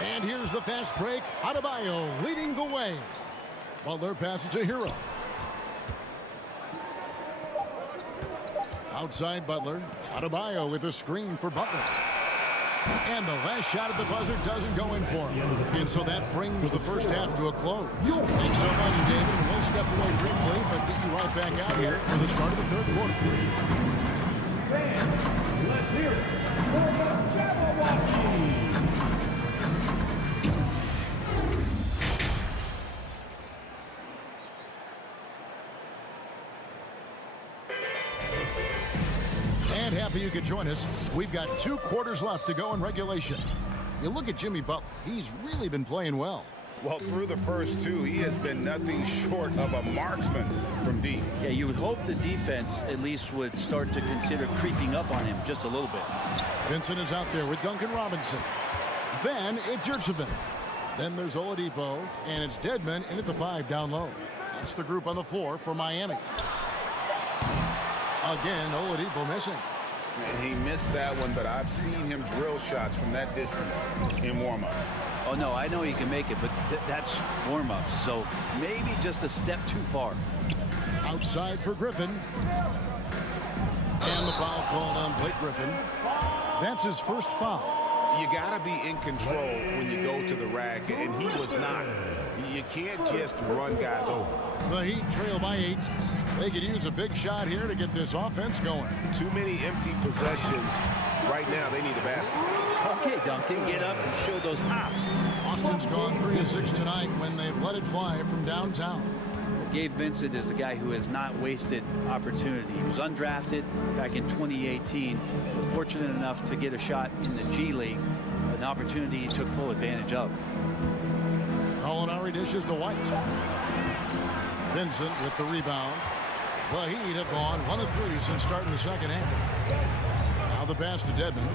And here's the fast break. Adebayo leading the way. Butler passes to Hero. Outside Butler. Adebayo with a screen for Butler. And the last shot at the buzzer doesn't go in for him. And so that brings the first half to a close. Thanks so much, David. And we'll step away briefly, but get you right back out here for the start of the third quarter. Fans, let's hear it for the Jabberwocky. And happy you could join us. We've got 2 quarters left to go in regulation. You look at Jimmy Butler. He's really been playing well. Well, through the first two, he has been nothing short of a marksman from deep. Yeah, you would hope the defense at least would start to consider creeping up on him just a little bit. Vincent is out there with Duncan Robinson. Then it's Yurtsevin. Then there's Oladipo, and it's Dedmon in at the 5 down low. That's the group on the floor for Miami. Again, Oladipo missing. And he missed that one, but I've seen him drill shots from that distance in warm-up. Oh, no, I know he can make it, but that's warm-ups, so maybe just a step too far. Outside for Griffin. And the foul called on Blake Griffin. That's his first foul. You got to be in control when you go to the rack, and he was not. You can't just run guys over. The Heat trail by 8. They could use a big shot here to get this offense going. Too many empty possessions. Right now, they need a basket. Okay, Duncan, get up and show those hops. Austin's gone 3 of 6 tonight when they've let it fly from downtown. Gabe Vincent is a guy who has not wasted opportunity. He was undrafted back in 2018, but fortunate enough to get a shot in the G League, an opportunity he took full advantage of. Gallinari dishes to White. Vincent with the rebound. The Heat have gone 1 of 3 since starting the second half. Now the pass to Dedmon.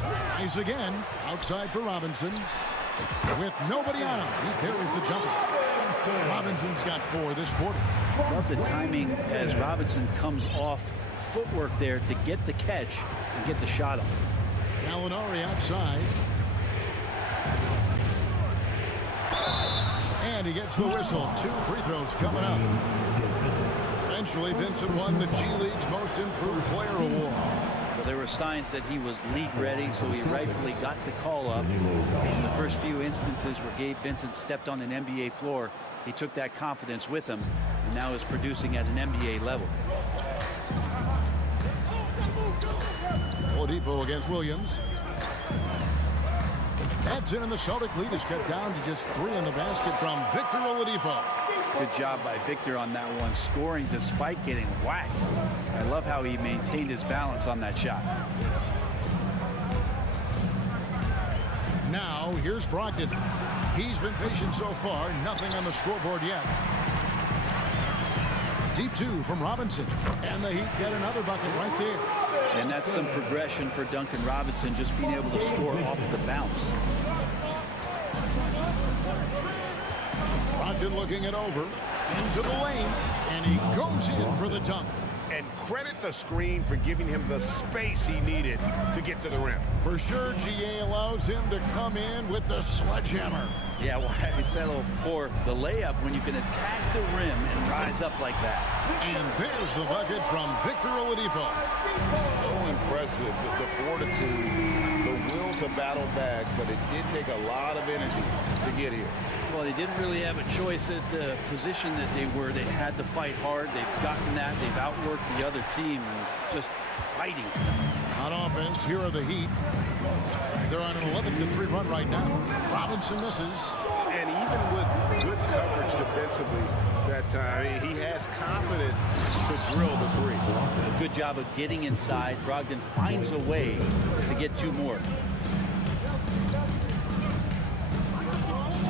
Tries again. Outside for Robinson. With nobody on him, he carries the jumper. Robinson's got 4 this quarter. Love the timing as Robinson comes off footwork there to get the catch and get the shot up. Gallinari outside. And he gets the whistle. 2 free throws coming up. Eventually, Vincent won the G League's Most Improved Player Award. Well, there were signs that he was league ready, so he rightfully got the call up. In the first few instances where Gabe Vincent stepped on an NBA floor, he took that confidence with him and now is producing at an NBA level. Oladipo against Williams. That's in, and the Celtic lead is cut down to just 3 in the basket from Victor Oladipo. Good job by Victor on that one, scoring despite getting whacked. I love how he maintained his balance on that shot. Now, here's Brogdon. He's been patient so far, nothing on the scoreboard yet. Deep 2 from Robinson, and the Heat get another bucket right there. And that's some progression for Duncan Robinson, just being able to score off the bounce. Brogdon looking it over into the lane, and he goes in for the dunk. And credit the screen for giving him the space he needed to get to the rim. For sure, GA allows him to come in with the sledgehammer. Yeah, why settle for the layup when you can attack the rim and rise up like that? And there's the bucket from Victor Oladipo. So impressive, the fortitude, the will to battle back, but it did take a lot of energy to get here. Well, they didn't really have a choice at the position that they were. They had to fight hard. They've gotten that. They've outworked the other team and just fighting. On offense, here are the Heat. They're on an 11-3 run right now. Robinson misses. And even with good coverage defensively that time, he has confidence to drill the 3. A good job of getting inside. Brogdon finds a way to get 2 more.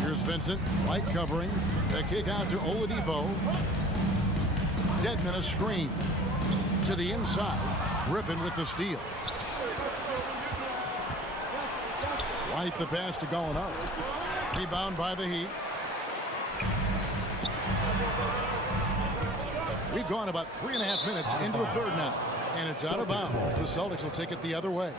Here's Vincent, light covering. The kick out to Oladipo. Dedmon a screen. To the inside. Griffin with the steal. White the pass to Gallinari. Rebound by the Heat. We've gone about 3.5 minutes into the third now. And it's out of bounds. The Celtics will take it the other way.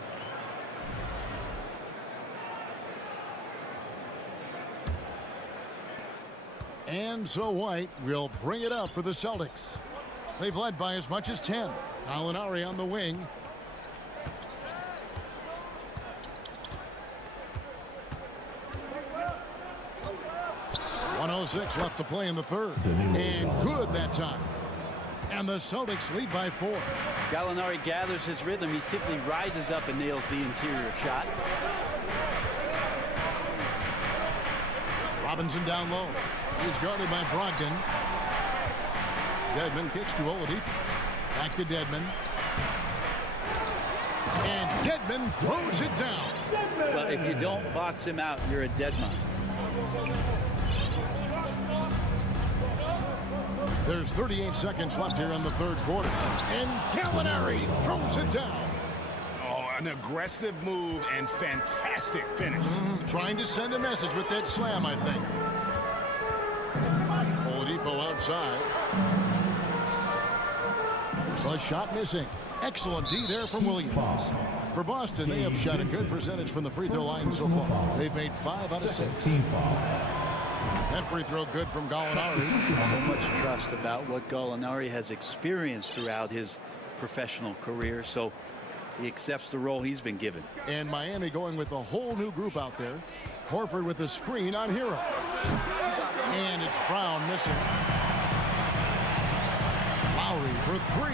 And so White will bring it up for the Celtics. They've led by as much as 10. Gallinari on the wing. .106 left to play in the third. And good that time. And the Celtics lead by 4. Gallinari gathers his rhythm. He simply rises up and nails the interior shot. Robinson down low. He's guarded by Brogdon. Dedmon kicks to Oladipo. Back to Dedmon. And Dedmon throws it down. But if you don't box him out, you're a dead man. There's 38 seconds left here in the third quarter. And Cavaliers throws it down. Oh, an aggressive move and fantastic finish. Trying to send a message with that slam, I think. Oladipo outside. A shot missing. Excellent D there from Williams. For Boston, they have shot a good percentage from the free throw line so far. They've made 5 out of 6. That free throw good from Gallinari. So much trust about what Gallinari has experienced throughout his professional career, so he accepts the role he's been given. And Miami going with a whole new group out there. Horford with a screen on Hero. And it's Brown missing. Lowry for 3.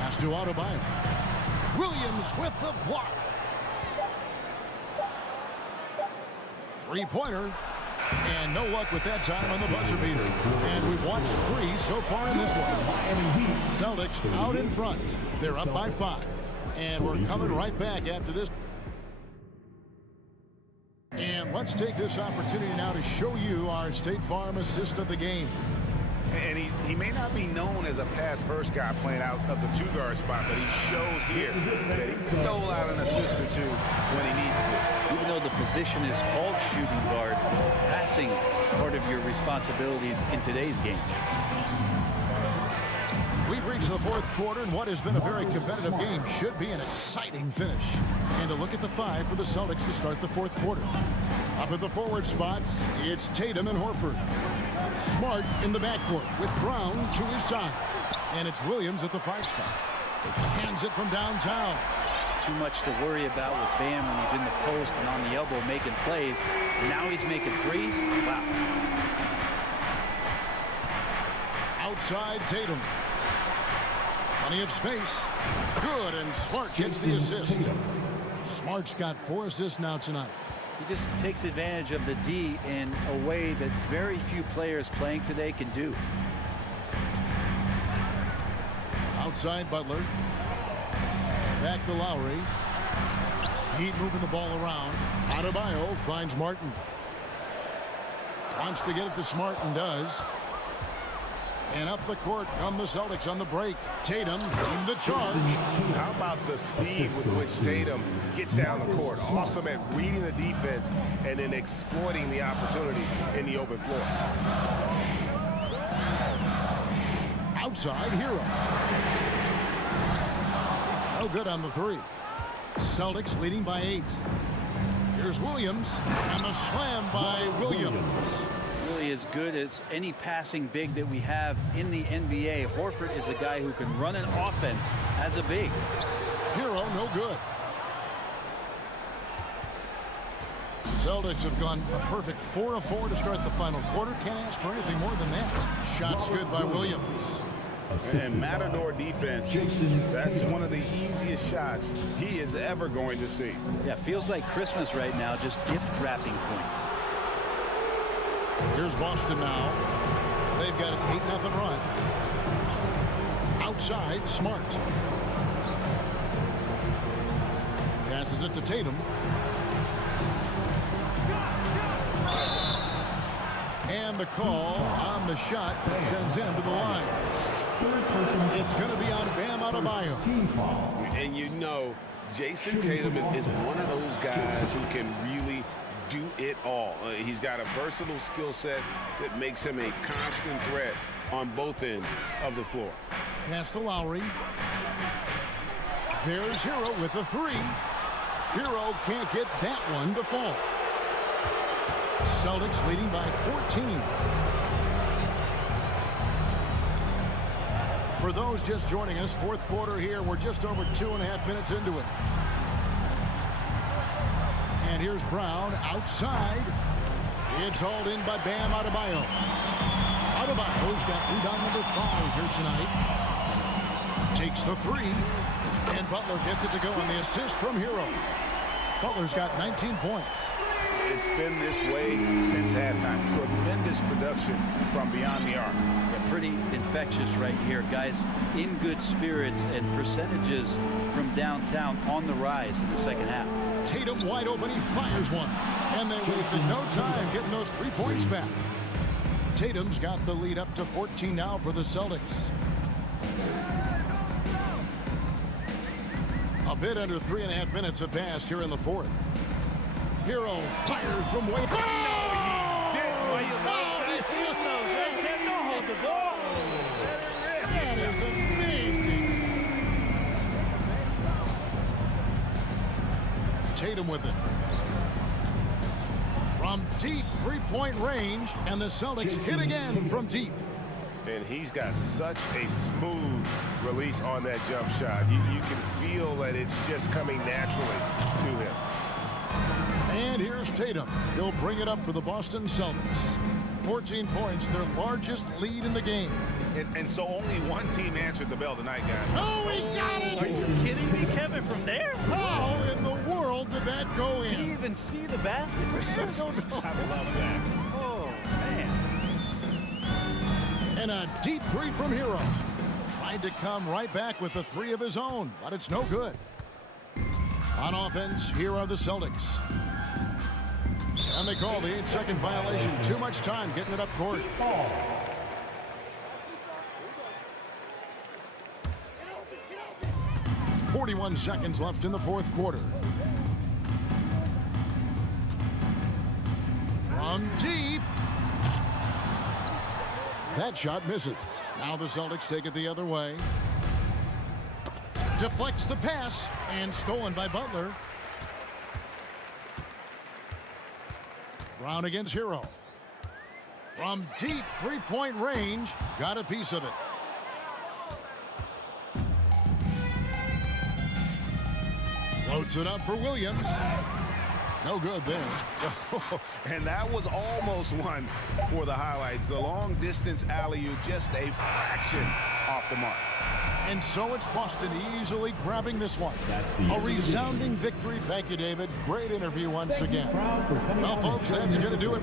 Pass to Adebayo. Williams with the block. Three-pointer. And no luck with that time on the buzzer beater. And we've watched 3 so far in this one. Celtics out in front. They're up by 5. And we're coming right back after this. And let's take this opportunity now to show you our State Farm assist of the game. And he may not be known as a pass-first guy playing out of the 2-guard spot, but he shows here that he can dole out an assist or 2 when he needs to. Even though the position is called shooting guard, passing part of your responsibilities in today's game. We've reached the fourth quarter, and what has been a very competitive game should be an exciting finish. And a look at the 5 for the Celtics to start the fourth quarter. Up at the forward spots, it's Tatum and Horford. Smart in the backcourt with Brown to his side. And it's Williams at the 5 spot. Hands it from downtown. Too much to worry about with Bam when he's in the post and on the elbow making plays. Now he's making threes. Wow. Outside Tatum. Plenty of space. Good, and Smart gets the assist. Smart's got 4 assists now tonight. He just takes advantage of the D in a way that very few players playing today can do. Outside Butler. Back to Lowry. Heat moving the ball around. Adebayo finds Martin. Wants to get it to Smart and does. And up the court come the Celtics on the break. Tatum leading the charge. How about the speed with which Tatum gets down the court? Awesome at reading the defense and then exploiting the opportunity in the open floor. Outside Hero. No good on the 3. Celtics leading by 8. Here's Williams, and the slam by Williams. Really as good as any passing big that we have in the NBA. Horford is a guy who can run an offense as a big. Hero, no good. Celtics have gone a perfect 4 of 4 to start the final quarter. Can't ask for anything more than that. Shots good by Williams. And Matador defense, that's one of the easiest shots he is ever going to see. Yeah, feels like Christmas right now, just gift wrapping points. Here's Boston now. They've got an 8-0 run. Outside, Smart. Passes it to Tatum. And the call on the shot that sends him to the line. It's going to be on Bam Adebayo. And you know, Jason Tatum is one of those guys who can really do it all. He's got a versatile skill set that makes him a constant threat on both ends of the floor. Pass to Lowry. There's Hero with the 3. Hero can't get that one to fall. Celtics leading by 14. For those just joining us, fourth quarter here. We're just over 2.5 minutes into it. And here's Brown outside. It's hauled in by Bam Adebayo. Adebayo's got rebound number 5 here tonight. Takes the 3. And Butler gets it to go on the assist from Hero. Butler's got 19 points. it's been this way since halftime. Tremendous production from beyond the arc. Yeah, pretty infectious right here. Guys in good spirits and percentages from downtown on the rise in the second half. Tatum wide open, he fires one. And they wasted no time getting those 3 points back. Tatum's got the lead up to 14 now for the Celtics. A bit under 3.5 minutes have passed here in the fourth. Hero fires from way back. Hold the ball. That is amazing. Tatum with it. From deep three-point range, and the Celtics hit again from deep. And he's got such a smooth release on that jump shot. You can feel that it's just coming naturally to him. And here's Tatum. He'll bring it up for the Boston Celtics. 14 points, their largest lead in the game. And so only one team answered the bell tonight, guys. Oh, he got it! Are you kidding me, Kevin, from there? How in the world did that go in? Did he even see the basket from there? I don't know. I love that. Oh, man. And a deep three from Hero. Tried to come right back with the three of his own, but it's no good. On offense, here are the Celtics. And they call the 8-second violation. Too much time getting it up court. 41 seconds left in the fourth quarter. From deep. That shot misses. Now the Celtics take it the other way. Deflects the pass and stolen by Butler. Brown against Hero. From deep three-point range, got a piece of it. Floats it up for Williams. No good there. And that was almost one for the highlights. The long-distance alley-oop, just a fraction off the mark. And so it's Boston easily grabbing this one. A resounding victory. Thank you, David. Great interview once again. Well, folks, that's going to do it.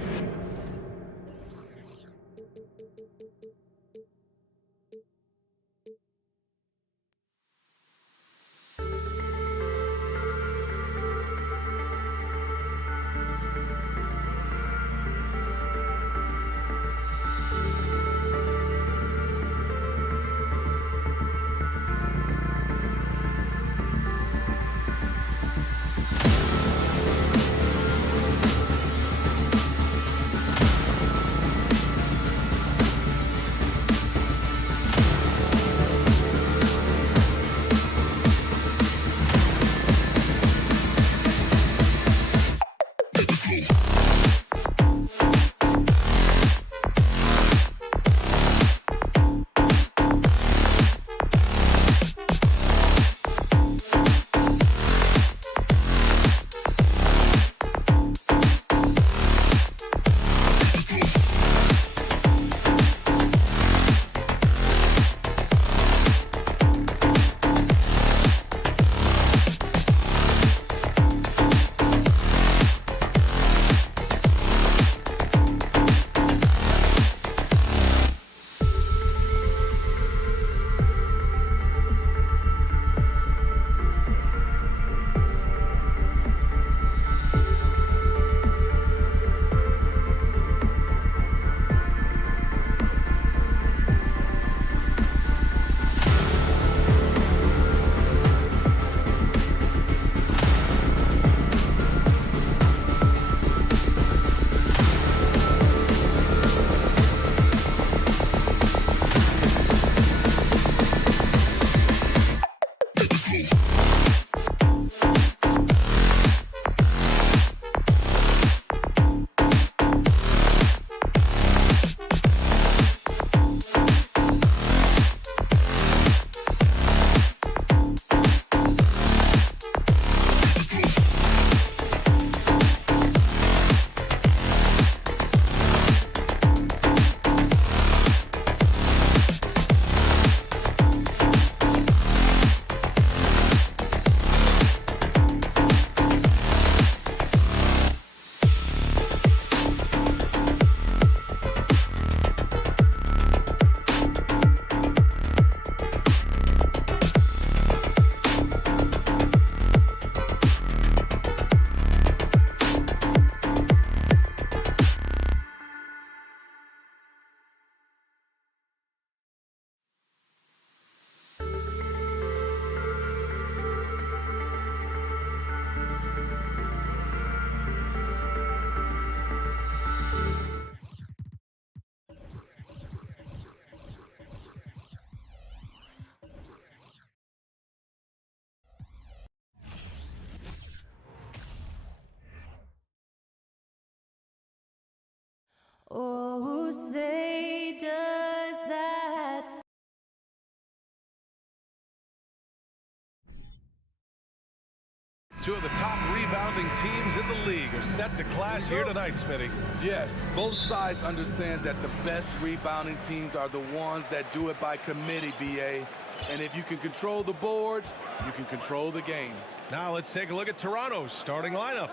Two of the top rebounding teams in the league are set to clash here tonight, Smitty. Yes, both sides understand that the best rebounding teams are the ones that do it by committee, BA. And if you can control the boards, you can control the game. Now let's take a look at Toronto's starting lineup.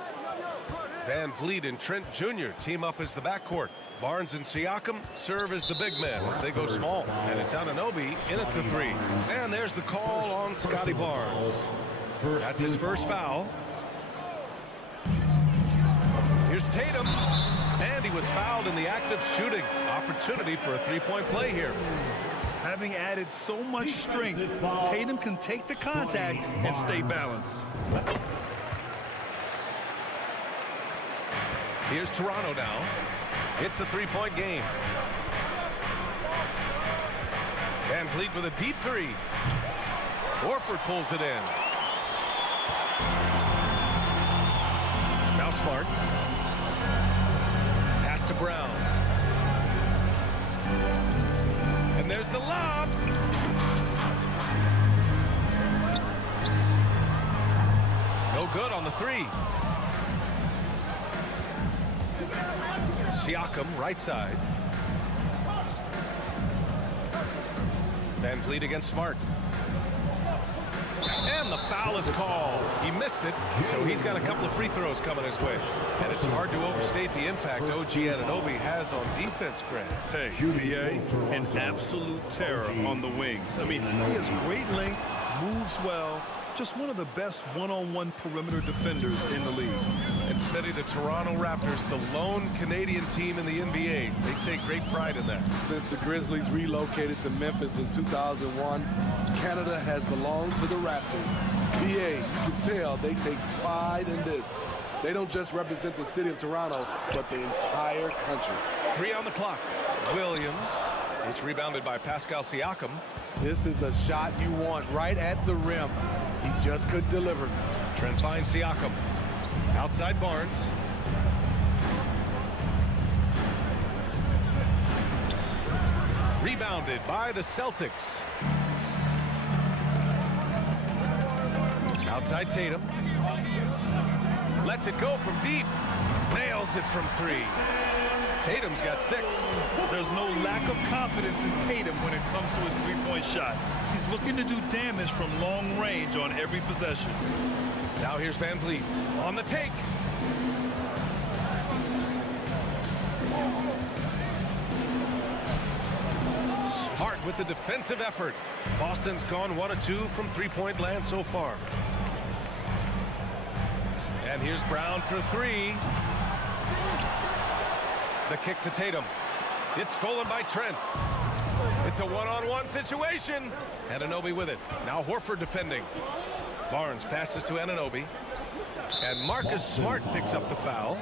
Van Vliet and Trent Jr. team up as the backcourt. Barnes and Siakam serve as the big men as they go small. And it's Anunoby in at the 3. And there's the call on Scotty Barnes. That's his first foul. Here's Tatum. And he was fouled in the act of shooting. Opportunity for a three-point play here. Having added so much strength, Tatum can take the contact and stay balanced. Here's Toronto now. It's a three-point game. Van Vliet with a deep 3. Horford pulls it in. Now Smart. Pass to Brown. And there's the lob. No good on the 3. Siakam, right side. Van Vliet against Smart. And the foul is called. He missed it, so he's got a couple of free throws coming his way. And it's hard to overstate the impact OG Anunoby has on defense, Grant. Hey, BA, an absolute terror on the wings. I mean, he has great length, moves well, just one of the best one-on-one perimeter defenders in the league. And Smitty, the Toronto Raptors, the lone Canadian team in the NBA. They take great pride in that. Since the Grizzlies relocated to Memphis in 2001, Canada has belonged to the Raptors. BA, you can tell they take pride in this. They don't just represent the city of Toronto, but the entire country. 3 on the clock. Williams. It's rebounded by Pascal Siakam. This is the shot you want right at the rim. He just couldn't deliver. Trent finds Siakam. Outside Barnes. Rebounded by the Celtics. Outside Tatum. Lets it go from deep. Nails it from 3. Tatum's got 6. There's no lack of confidence in Tatum when it comes to his three-point shot. He's looking to do damage from long range on every possession. Now here's Van Vliet on the take. Smart with the defensive effort. Boston's gone 1 of 2 from three-point land so far. And here's Brown for 3. The kick to Tatum. It's stolen by Trent. It's a one-on-one situation. Anunoby with it. Now Horford defending. Barnes passes to Anunoby. And Marcus Smart picks up the foul.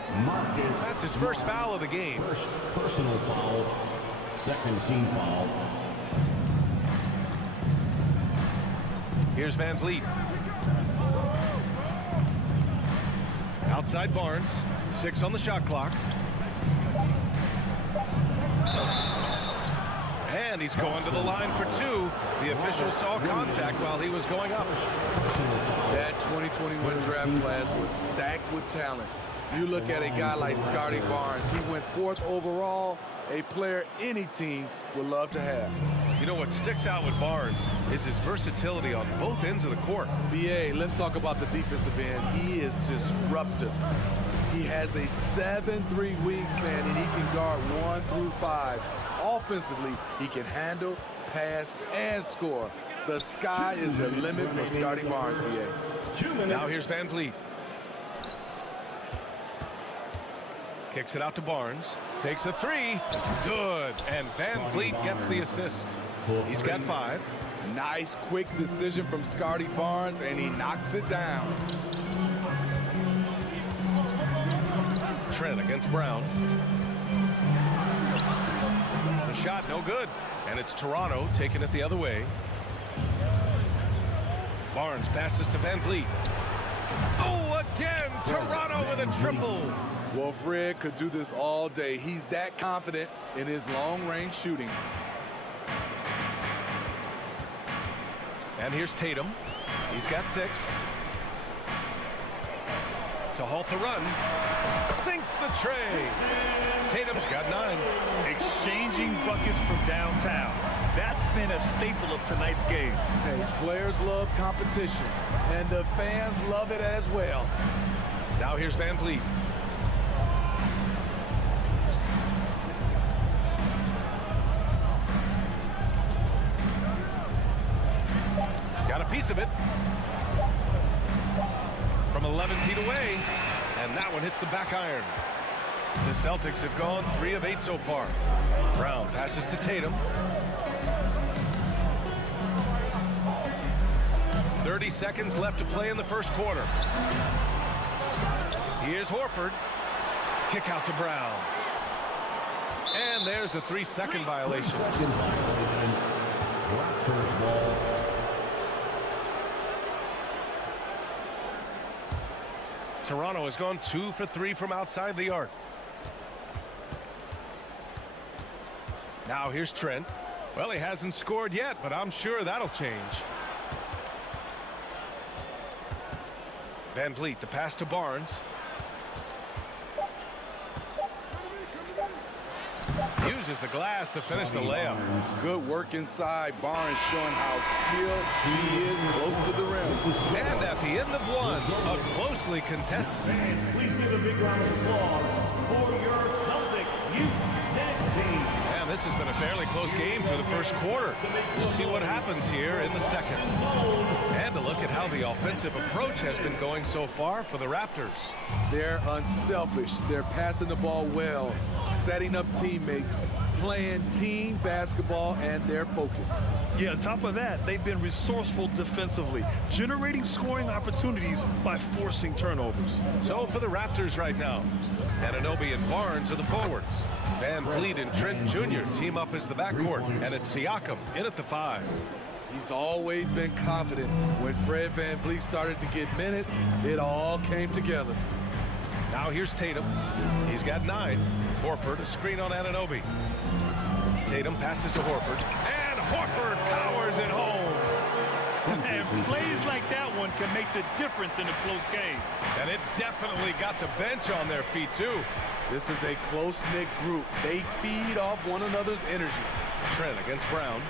That's his first foul of the game. First personal foul, second team foul. Here's Van Vliet. Outside Barnes. 6 on the shot clock. And he's going to the line for 2. The official saw contact while he was going up. That 2021 draft class was stacked with talent. You look at a guy like Scotty Barnes. He went 4th overall, a player any team would love to have. You know what sticks out with Barnes is his versatility on both ends of the court. BA, let's talk about the defensive end. He is disruptive. He has a 7'3" wingspan, and he can guard 1 through 5. Offensively, he can handle, pass, and score. The sky is the limit for Scotty Barnes, BA. Now here's Van Vliet. Kicks it out to Barnes. Takes a 3. Good. And Van Vliet gets the assist. He's got 5. Nice, quick decision from Scotty Barnes, and he knocks it down. Trent against Brown. The shot no good. And it's Toronto taking it the other way. Barnes passes to Van Vliet. Oh, again, Toronto with a triple. Well, Fred could do this all day. He's that confident in his long-range shooting. And here's Tatum. He's got 6. to halt the run. Sinks the tray. Tatum's got 9. Exchanging buckets from downtown. That's been a staple of tonight's game. Hey, players love competition, and the fans love it as well. Now here's Van Vliet. Got a piece of it. From 11 feet away, and that one hits the back iron. The Celtics have gone 3 of 8 so far. Brown passes to Tatum. 30 seconds left to play in the first quarter. Here's Horford. Kick out to Brown. And there's a 3-second violation. Raptors ball. Toronto has gone 2 for 3 from outside the arc. Now here's Trent. Well, he hasn't scored yet, but I'm sure that'll change. Van Vliet, the pass to Barnes. Uses the glass to finish the layup. Good work inside. Barnes showing how skilled he is close to the rim. And at the end of one, a closely contested. Please give a big round of applause for your Celtic youth next team. And this has been a fairly close game through the first quarter. We'll see what happens here in the second. And to look at how the offensive approach has been going so far for the Raptors. They're unselfish. They're passing the ball well, setting up teammates, playing team basketball, and their focus. Yeah, on top of that, they've been resourceful defensively, generating scoring opportunities by forcing turnovers. So for the Raptors right now, Anunoby and Barnes are the forwards. Van Vliet and Trent Jr. team up as the backcourt, and it's Siakam in at the 5. He's always been confident. When Fred Van Vliet started to get minutes, it all came together. Now here's Tatum. He's got 9. Horford, a screen on Anunoby. Tatum passes to Horford. And Horford powers it home. And plays like that one can make the difference in a close game. And it definitely got the bench on their feet, too. This is a close-knit group. They feed off one another's energy. Trent against Brown.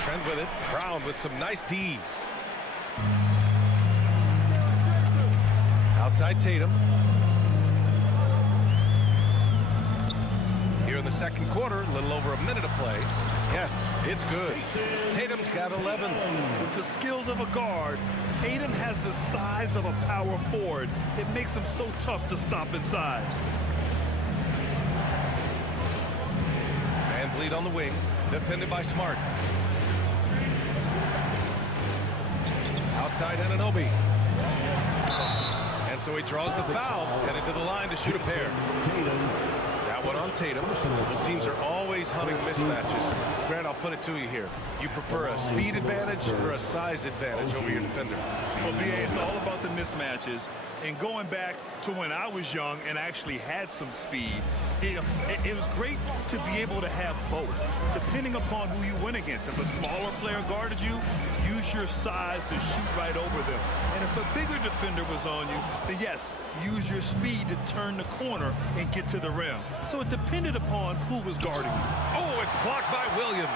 Trent with it. Brown with some nice D. Outside Tatum. Here in the second quarter, a little over a minute of play. Yes, it's good. Tatum's got 11. With the skills of a guard, Tatum has the size of a power forward. It makes him so tough to stop inside. Van Vliet on the wing, defended by Smart. Outside Anunoby. And so he draws the foul, headed to the line to shoot a pair. That one on Tatum. The teams are always hunting mismatches. Grant, I'll put it to you here. You prefer a speed advantage or a size advantage over your defender? Well, BA, it's all about the mismatches. And going back to when I was young and actually had some speed, it was great to be able to have both, depending upon who you went against. If a smaller player guarded you, use your size to shoot right over them. And if a bigger defender was on you, then yes, use your speed to turn the corner and get to the rim. So it depended upon who was guarding you. Oh, it's blocked by Williams.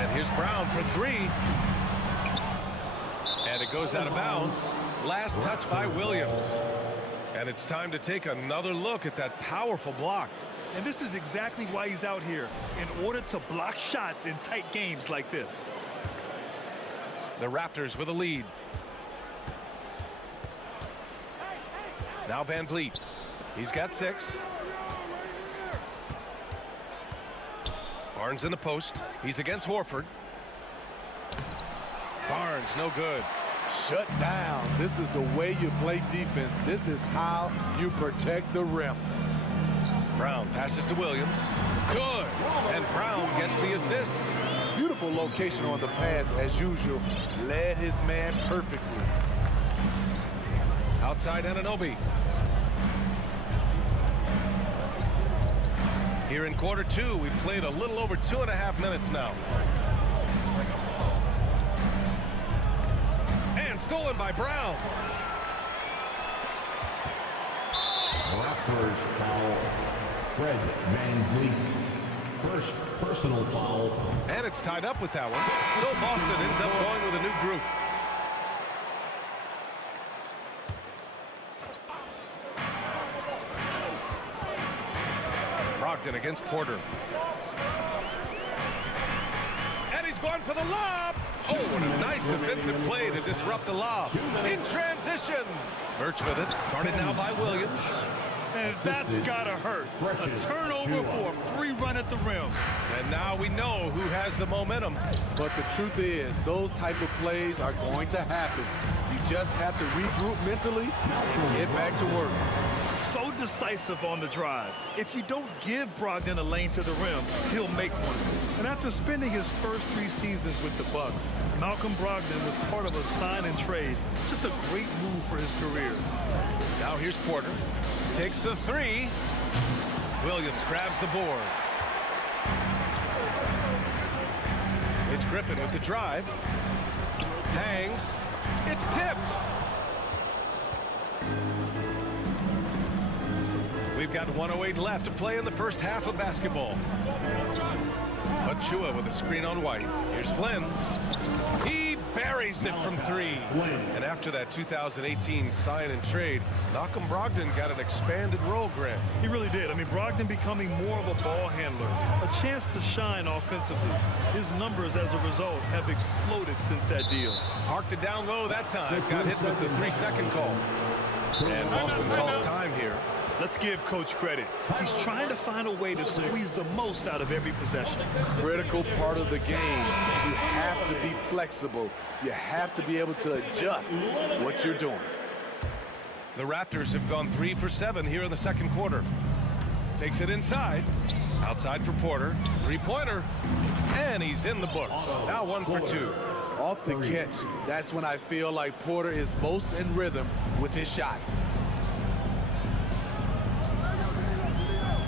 And here's Brown for 3. And it goes out of bounds. Last touch by Williams. And it's time to take another look at that powerful block. And this is exactly why he's out here, in order to block shots in tight games like this. The Raptors with a lead. Now Van Vliet. He's got 6. Barnes in the post. He's against Horford. Barnes, no good. Shut down. This is the way you play defense. This is how you protect the rim. Brown passes to Williams. Good. And Brown gets the assist. Beautiful location on the pass as usual. Led his man perfectly. Outside Anunoby. Here in quarter 2, we've played a little over 2.5 minutes now. Stolen by Brown. Raptors foul Fred VanVleet. First personal foul. And it's tied up with that one. So Boston ends up going with a new group. Brogdon against Porter. And he's going for the lob. Oh, what a nice defensive play to disrupt the lob. In transition. Birch with it. Guarded now by Williams. And that's gotta hurt. A turnover for a free run at the rim. And now we know who has the momentum. But the truth is, those type of plays are going to happen. You just have to regroup mentally and get back to work. So decisive on the drive. If you don't give Brogdon a lane to the rim, he'll make one. And after spending his first 3 seasons with the Bucks, Malcolm Brogdon was part of a sign and trade. Just a great move for his career. Now here's Porter. Takes the 3. Williams grabs the board. It's Griffin with the drive. Hangs. It's tipped. We've got 1:08 left to play in the first half of basketball. Achua with a screen on White. Here's Flynn. He buries it from 3. And after that 2018 sign and trade, Malcolm Brogdon got an expanded role, Grant. He really did. I mean, Brogdon becoming more of a ball handler, a chance to shine offensively. His numbers as a result have exploded since that deal. Parked it down low that time. Got hit with the 3-second call. And Boston calls time here. Let's give Coach credit. He's trying to find a way to squeeze the most out of every possession. Critical part of the game. You have to be flexible. You have to be able to adjust what you're doing. The Raptors have gone 3 for 7 here in the second quarter. Takes it inside. Outside for Porter. 3-pointer. And he's in the books. Now 1 for 2. Off the catch, that's when I feel like Porter is most in rhythm with his shot.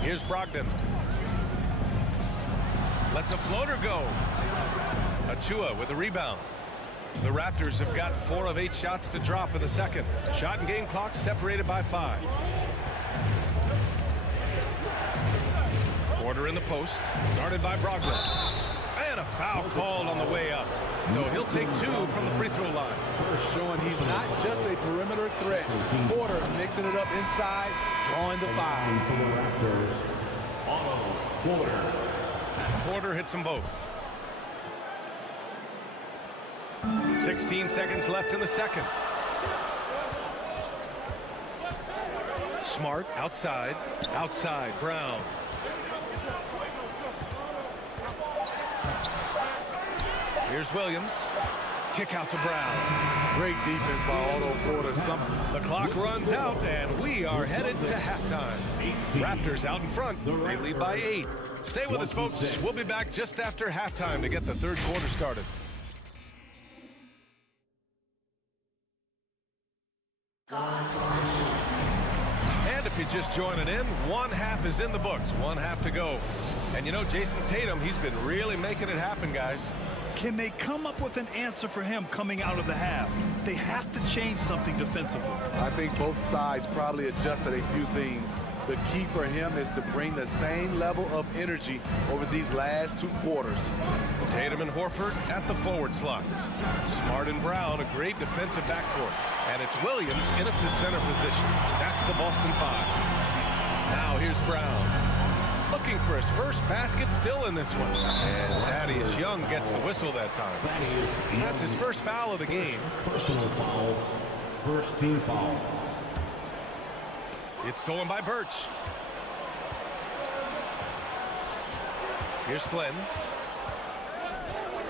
Here's Brogdon. Lets a floater go. Achua with a rebound. The Raptors have got 4 of 8 shots to drop in the second. Shot and game clock separated by 5. Porter in the post. Guarded by Brogdon. And a foul called on the way up. So he'll take 2 from the free throw line. Showing he's not just a perimeter threat. Porter mixing it up inside, drawing the foul. For the Raptors, Porter. Porter hits them both. 16 seconds left in the second. Smart outside. Outside, Brown. Here's Williams. Kick out to Brown. Great defense by Otto Porter. The clock runs out, and we are headed to halftime. Raptors out in front. They lead by 8. Stay with us, folks. We'll be back just after halftime to get the third quarter started. And if you're just joining in, 1 half is in the books. 1 half to go. And you know, Jason Tatum, he's been really making it happen, guys. Can they come up with an answer for him coming out of the half? They have to change something defensively. I think both sides probably adjusted a few things. The key for him is to bring the same level of energy over these last 2 quarters. Tatum and Horford at the forward slots. Smart and Brown, a great defensive backcourt. And it's Williams in at the center position. That's the Boston 5. Now here's Brown. Looking for his first basket, still in this one. And Thaddeus Young gets the whistle that time. That's his first foul of the game. Personal foul. First team foul. It's stolen by Birch. Here's Flynn.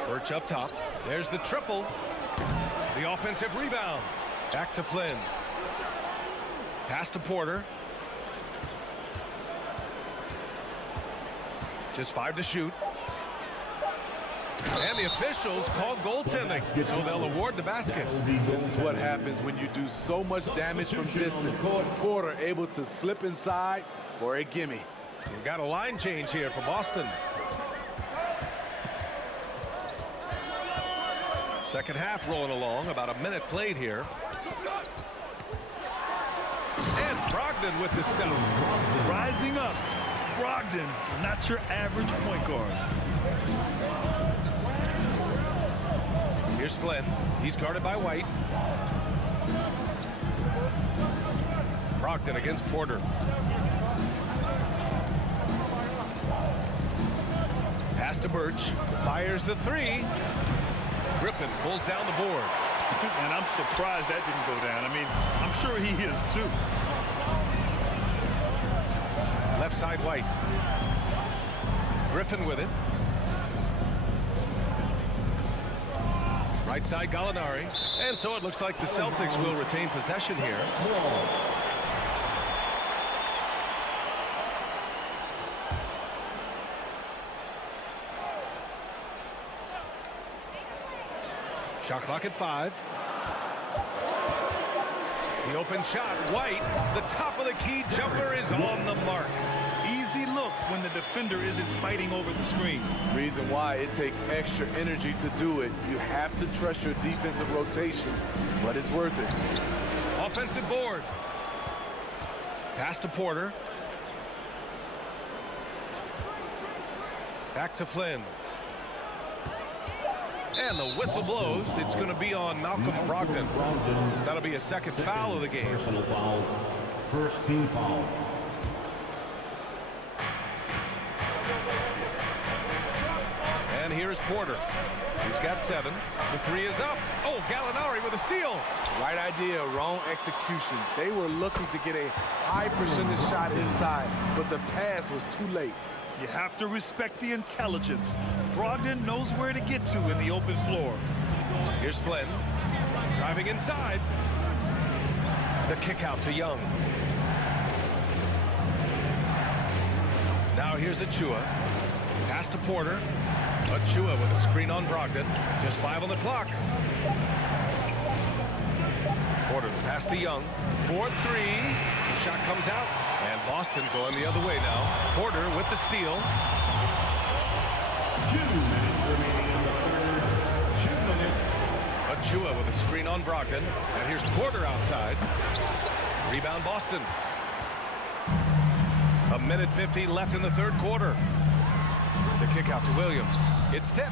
Birch up top. There's the triple. The offensive rebound. Back to Flynn. Pass to Porter. Just 5 to shoot. And the officials call goaltending, so they'll award the basket. This is what happens when you do so much damage from distance. Porter able to slip inside for a gimme. We've got a line change here for Boston. Second half rolling along, about a minute played here. And Brogdon with the stop. Rising up, Brogdon, not your average point guard. Here's Flynn. He's guarded by White. Brogdon against Porter. Pass to Birch. Fires the three. Griffin pulls down the board. And I'm surprised that didn't go down. I mean, I'm sure he is too. Left side White. Griffin with it. Right side Gallinari. And so it looks like the Celtics will retain possession here. Shot clock at 5. The open shot, White. The top of the key jumper is on the mark. Easy look when the defender isn't fighting over the screen. Reason why it takes extra energy to do it. You have to trust your defensive rotations, but it's worth it. Offensive board. Pass to Porter. Back to Flynn. And the whistle blows. It's going to be on Malcolm Brogdon. That'll be a second foul of the game. Personal foul. First team foul. And here's Porter. He's got 7. The 3 is up. Oh, Gallinari with a steal. Right idea, wrong execution. They were looking to get a high percentage shot inside, but the pass was too late. You have to respect the intelligence. Brogdon knows where to get to in the open floor. Here's Flynn. Driving inside. The kick out to Young. Now here's Achua. Pass to Porter. Achua with a screen on Brogdon. Just 5 on the clock. Porter the pass to Young. 4-3. The shot comes out. And Boston going the other way now. Porter with the steal. 2 minutes remaining in the third. 2 minutes. Achua with a screen on Brogdon. And here's Porter outside. Rebound Boston. 1:50 left in the third quarter. The kick out to Williams. It's tipped.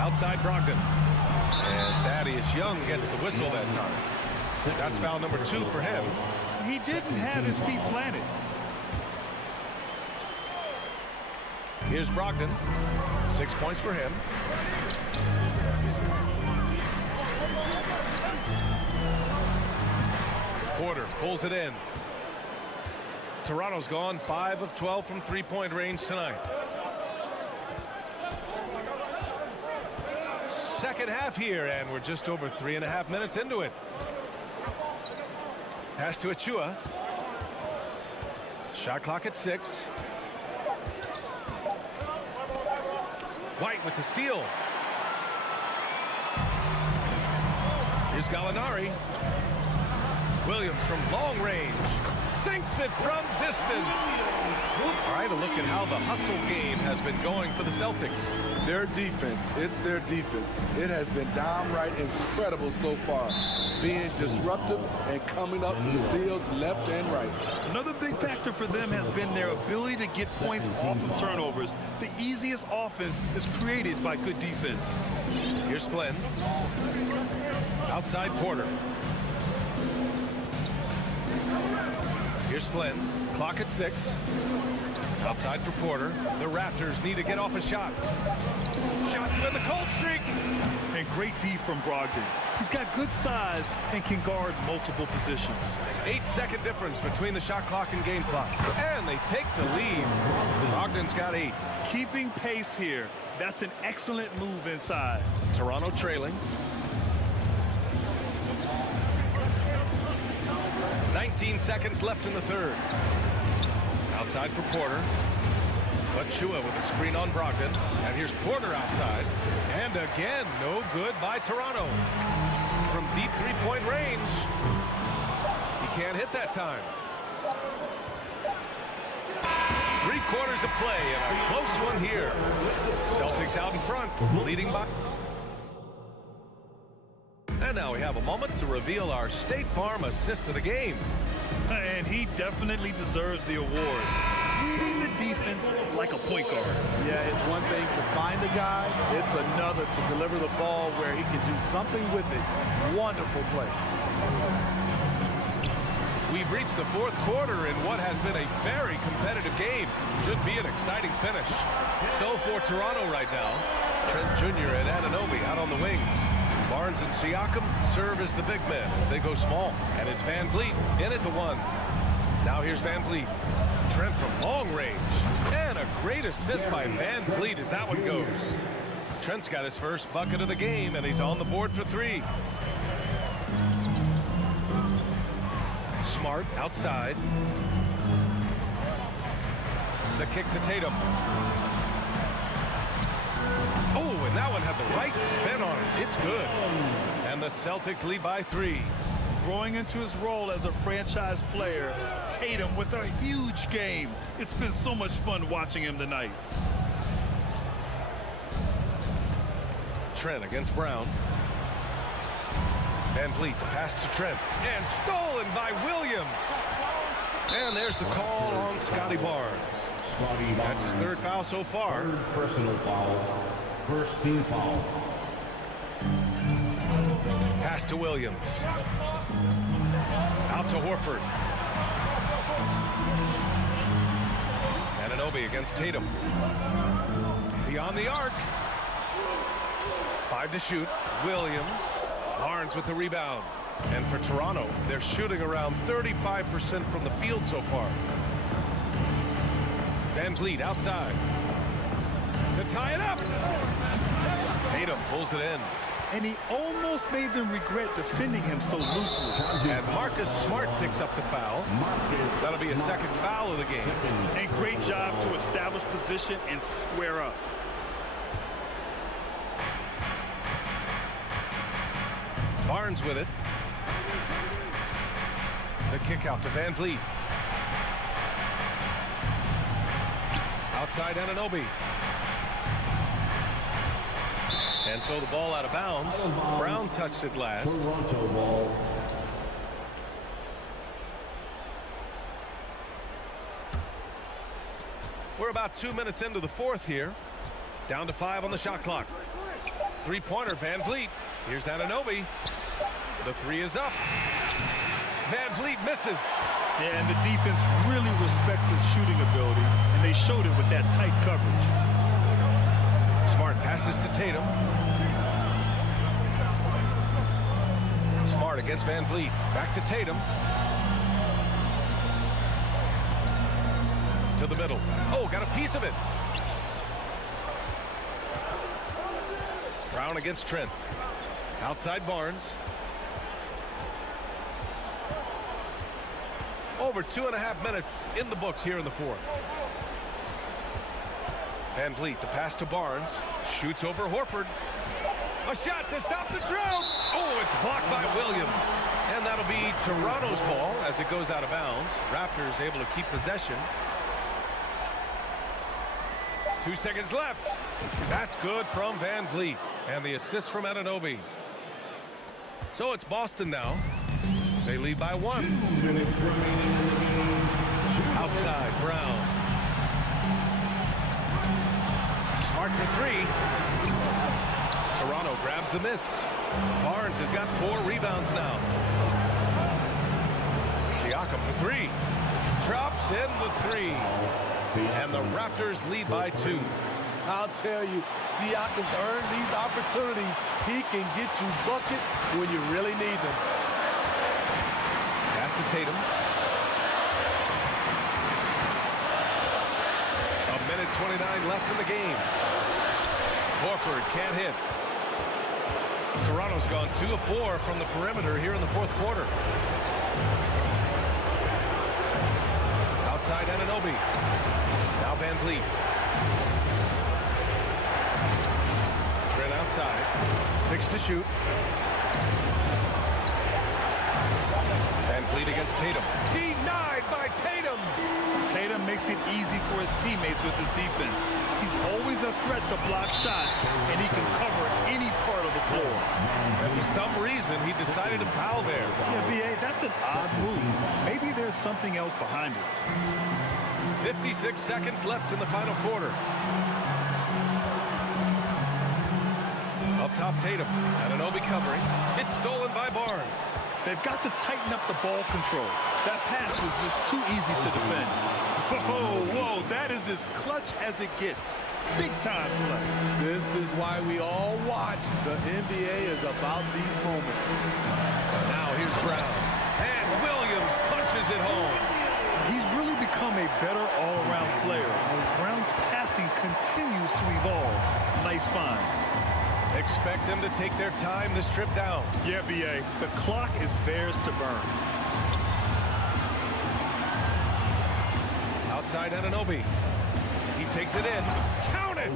Outside Brogdon. And Thaddeus Young gets the whistle that time. That's foul number 2 for him. He didn't have his feet planted. Here's Brogdon. 6 points for him. Porter pulls it in. Toronto's gone 5 of 12 from three-point range tonight. Second half here, and we're just over 3.5 minutes into it. Pass to Achua. Shot clock at 6. White with the steal. Here's Gallinari. Williams from long range. Sinks it from distance. All right, a look at how the hustle game has been going for the Celtics. Their defense, it's their defense. It has been downright incredible so far. Being disruptive and coming up with steals left and right. Another big factor for them has been their ability to get points off of turnovers. The easiest offense is created by good defense. Here's Flynn. Outside Porter. Here's Flynn. Clock at 6. Outside for Porter. The Raptors need to get off a shot. Shots with the cold streak. And great D from Brogdon. He's got good size and can guard multiple positions. 8-second difference between the shot clock and game clock. And they take the lead. Brogdon's got 8. Keeping pace here. That's an excellent move inside. Toronto trailing. 19 seconds left in the third. Outside for Porter. Achua with a screen on Brogdon. And here's Porter outside. And again, no good by Toronto. From deep three-point range. He can't hit that time. quarters of play and a close one here. Celtics out in front, leading by. And now we have a moment to reveal our State Farm assist of the game. And he definitely deserves the award. Reading the defense like a point guard. Yeah, it's one thing to find the guy. It's another to deliver the ball where he can do something with it. Wonderful play. We've reached the fourth quarter in what has been a very competitive game. Should be an exciting finish. So for Toronto right now, Trent Jr. and Anunoby out on the wings. Barnes and Siakam serve as the big men as they go small. And it's Van Vliet in at the one. Now here's Van Vliet. Trent from long range. And a great assist by Van Vliet as that one goes. Trent's got his first bucket of the game, and he's on the board for three. Smart outside. The kick to Tatum. Oh, and that one had the right spin on it. It's good. And the Celtics lead by 3. Growing into his role as a franchise player, Tatum with a huge game. It's been so much fun watching him tonight. Trent against Brown. Van Vliet, the pass to Trent. And stolen by Williams. And there's the call on Scotty Barnes. That's his third foul so far. Third personal foul. First team foul. Pass to Williams. Out to Horford. Anunoby against Tatum. Beyond the arc. 5 to shoot. Williams. Barnes with the rebound. And for Toronto, they're shooting around 35% from the field so far. Van Vliet outside. To tie it up. Tatum pulls it in. And he almost made them regret defending him so loosely. And Marcus Smart picks up the foul. That'll be a second foul of the game. And great job to establish position and square up. Barnes with it. The kick out to Van Vliet. Outside Anunoby. And so the ball out of bounds. Brown touched it last. Toronto ball. We're about 2 minutes into the fourth here. Down to 5 on the shot clock. Three-pointer, Van Vliet. Here's Anunoby. The three is up. Van Vliet misses. Yeah, and the defense really respects his shooting ability, and they showed it with that tight coverage. Smart passes to Tatum. Smart against Van Vliet. Back to Tatum. To the middle. Oh, got a piece of it. Brown against Trent. Outside Barnes. Over 2.5 minutes in the books here in the fourth. Van Vliet, the pass to Barnes. Shoots over Horford. A shot to stop the drought. Oh, it's blocked by Williams. And that'll be Toronto's ball as it goes out of bounds. Raptors able to keep possession. 2 seconds left. That's good from Van Vliet. And the assist from Anunoby. So it's Boston now. They lead by 1. Outside, Brown. Smart for 3. Toronto grabs the miss. Barnes has got 4 rebounds now. Siakam for 3. Drops in the 3. And the Raptors lead by 2. I'll tell you, Siakam's earned these opportunities. He can get you buckets when you really need them. Pass to Tatum. 1:29 left in the game. Horford can't hit. Toronto's gone 2 of 4 from the perimeter here in the fourth quarter. Outside Anunoby. Now Van Vliet. Trent outside. 6 to shoot. Van Vliet against Tatum. Denied by Tatum. Tatum Tatum makes it easy for his teammates with his defense. He's always a threat to block shots, and he can cover any part of the floor. And for some reason, he decided to foul there. Yeah, B.A., that's an odd move. Maybe there's something else behind it. 56 seconds left in the final quarter. Up top, Tatum. Anunoby covering. It's stolen by Barnes. They've got to tighten up the ball control. That pass was just too easy to defend. Whoa, that is as clutch as it gets. Big time play. This is why we all watch. The NBA is about these moments. Now here's Brown. And Williams punches it home. He's really become a better all-around player. Brown's passing continues to evolve. Nice find. Expect them to take their time this trip down. Yeah, B.A., the clock is theirs to burn. Outside Anunoby. He takes it in. Count it!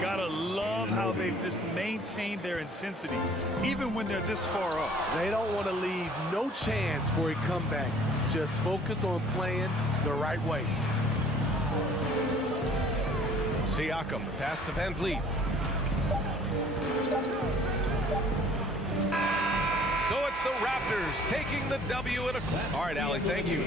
Gotta love how they've just maintained their intensity, even when they're this far up. They don't want to leave no chance for a comeback. Just focus on playing the right way. Siakam, pass to Van Vliet. So it's the Raptors taking the W in a... All right, Allie, thank you.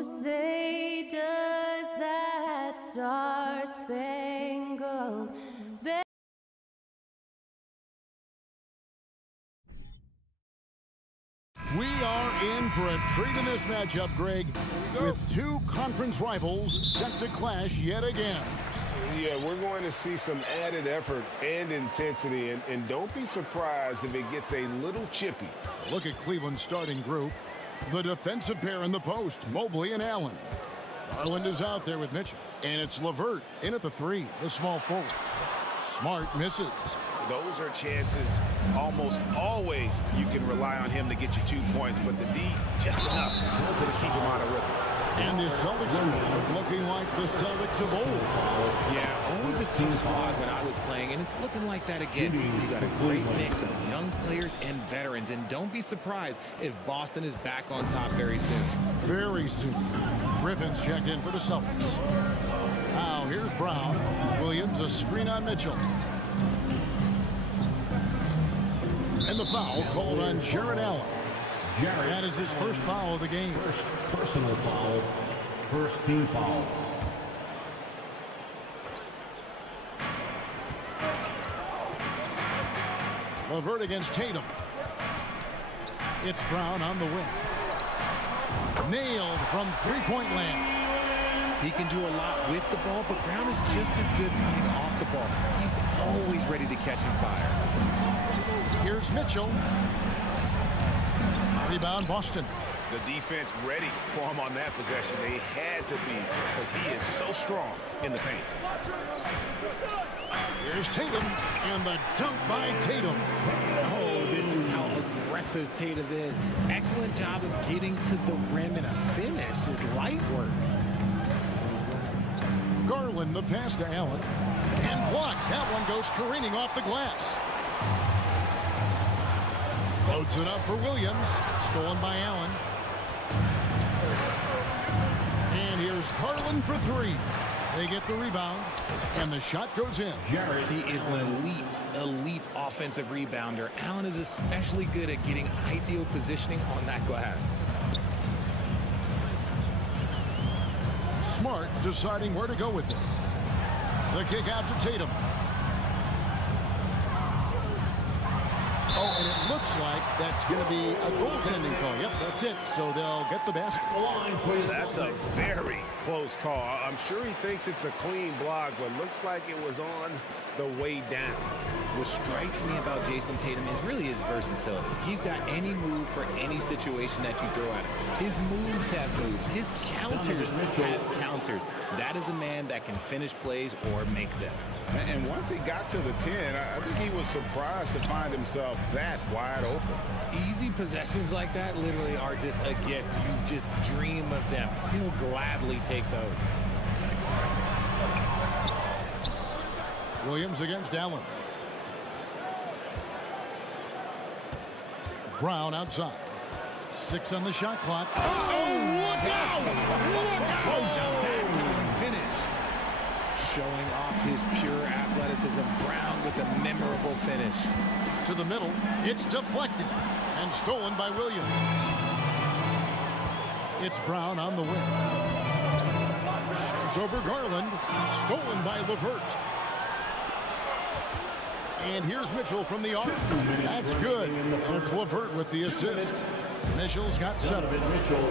who say does that star-spangled banner. We are in for a treat in this matchup, Greg, with two conference rivals set to clash yet again. Yeah, we're going to see some added effort and intensity, and don't be surprised if it gets a little chippy. Look at Cleveland's starting group. The defensive pair in the post, Mobley and Allen. Garland is out there with Mitchell, and it's LeVert in at the 3, the small forward. Smart misses. Those are chances almost always you can rely on him to get you 2 points, but the D just enough to keep him out of rhythm. And the Celtics squad looking like the Celtics of old. Yeah, always a tough squad when I was playing, and it's looking like that again. You got a great mix of young players and veterans, and don't be surprised if Boston is back on top very soon. Very soon. Griffin's checked in for the Celtics. Now here's Brown. Williams, a screen on Mitchell. And the foul called on Jared Allen. That is his first foul of the game. First personal foul. First team foul. LeVert against Tatum. It's Brown on the wing. Nailed from three-point land. He can do a lot with the ball, but Brown is just as good playing off the ball. He's always ready to catch and fire. Here's Mitchell. Rebound, Boston. The defense ready for him on that possession. They had to be, because he is so strong in the paint. Here's Tatum, and the dunk by Tatum. Oh, this is how aggressive Tatum is. Excellent job of getting to the rim and a finish. Just light work. Garland, the pass to Allen. And blocked. That one goes careening off the glass. Floats it up for Williams. Stolen by Allen. And here's Garland for 3. They get the rebound, and the shot goes in. He is an elite offensive rebounder. Allen is especially good at getting ideal positioning on that glass. Smart deciding where to go with it. The kick out to Tatum. Oh, and it looks like that's going to be a goaltending call. Yep, that's it. So they'll get the basket. That's a very close call. I'm sure he thinks it's a clean block, but looks like it was on the way down. What strikes me about Jason Tatum is really his versatility. He's got any move for any situation that you throw at him. His moves have moves. His counters have counters. That is a man that can finish plays or make them. And once he got to the 10, I think he was surprised to find himself that wide open. Easy possessions like that literally are just a gift. You just dream of them. He'll gladly take those. Williams against Allen. Brown outside. 6 on the shot clock. Oh, look out! Look out! That's how he finished. Showing off his pure athleticism. Brown with a memorable finish. To the middle. It's deflected and stolen by Williams. It's Brown on the wing. It's over Garland. Stolen by LeVert. And here's Mitchell from the arc. That's good. And it's LeVert with the assist. Mitchell's got 7.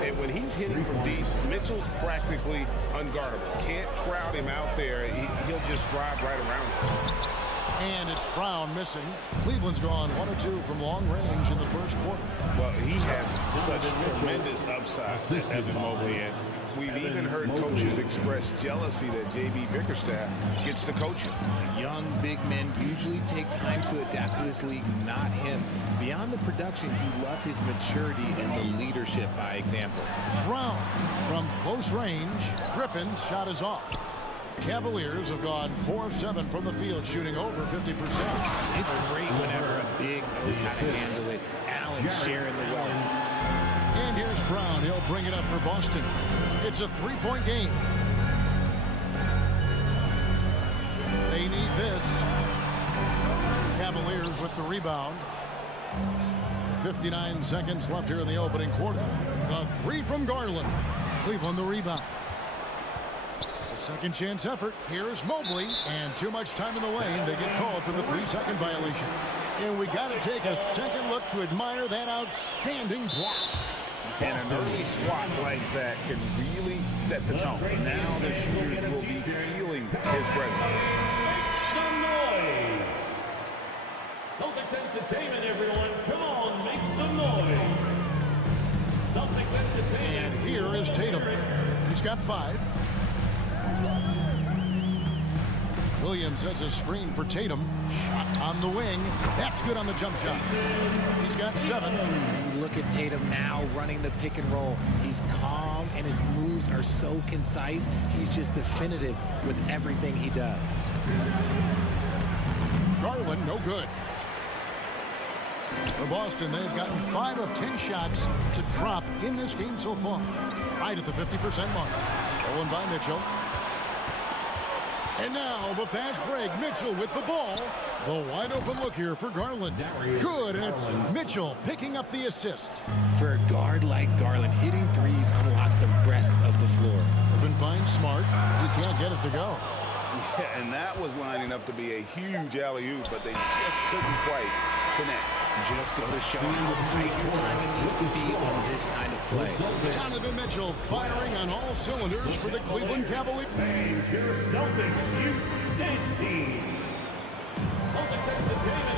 And when he's hitting from deep, Mitchell's practically unguardable. Can't crowd him out there. He'll just drive right around him. And it's Brown missing. Cleveland's gone 1 or 2 from long range in the first quarter. Well, he has such tremendous upside, Evan Mobley. And we've even heard coaches express jealousy that J.B. Bickerstaff gets to coach him. Young big men usually take time to adapt to this league, not him. Beyond the production, you love his maturity and the leadership by example. Brown from close range. Griffin's shot is off. Cavaliers have gone 4 of 7 from the field, shooting over 50%. It's great whenever a big knows how to handle it. Allen sharing the wealth. And here's Brown. He'll bring it up for Boston. It's a 3-point game. They need this. Cavaliers with the rebound. 59 seconds left here in the opening quarter. The 3 from Garland. Cleveland the rebound. A second chance effort. Here's Mobley, and too much time in the lane. They get called for the 3-second violation. And we got to take a second look to admire that outstanding block. And an early swat like that can really set the tone. Now the shooters will be feeling his presence. Some noise. Celtics Entertainment, everyone. Come on, make some noise. Celtics Entertainment. And here is Tatum. He's got 5. Williams sets a screen for Tatum. Shot on the wing. That's good on the jump shot. He's got 7. Look at Tatum now running the pick and roll. He's calm and his moves are so concise. He's just definitive with everything he does. Garland, no good. For Boston, they've gotten 5 of 10 shots to drop in this game so far. Right at the 50% mark. Stolen by Mitchell. And now the fast break. Mitchell with the ball. The wide open look here for Garland. Good, and it's Mitchell picking up the assist. For a guard like Garland, hitting threes unlocks the rest of the floor. Griffin finds Smart. He can't get it to go. Yeah, and that was lining up to be a huge alley-oop, but they just couldn't quite connect. Just go to show how tight your timing needs to be on this kind of play. Donovan Mitchell firing on all cylinders for the Cleveland Cavaliers.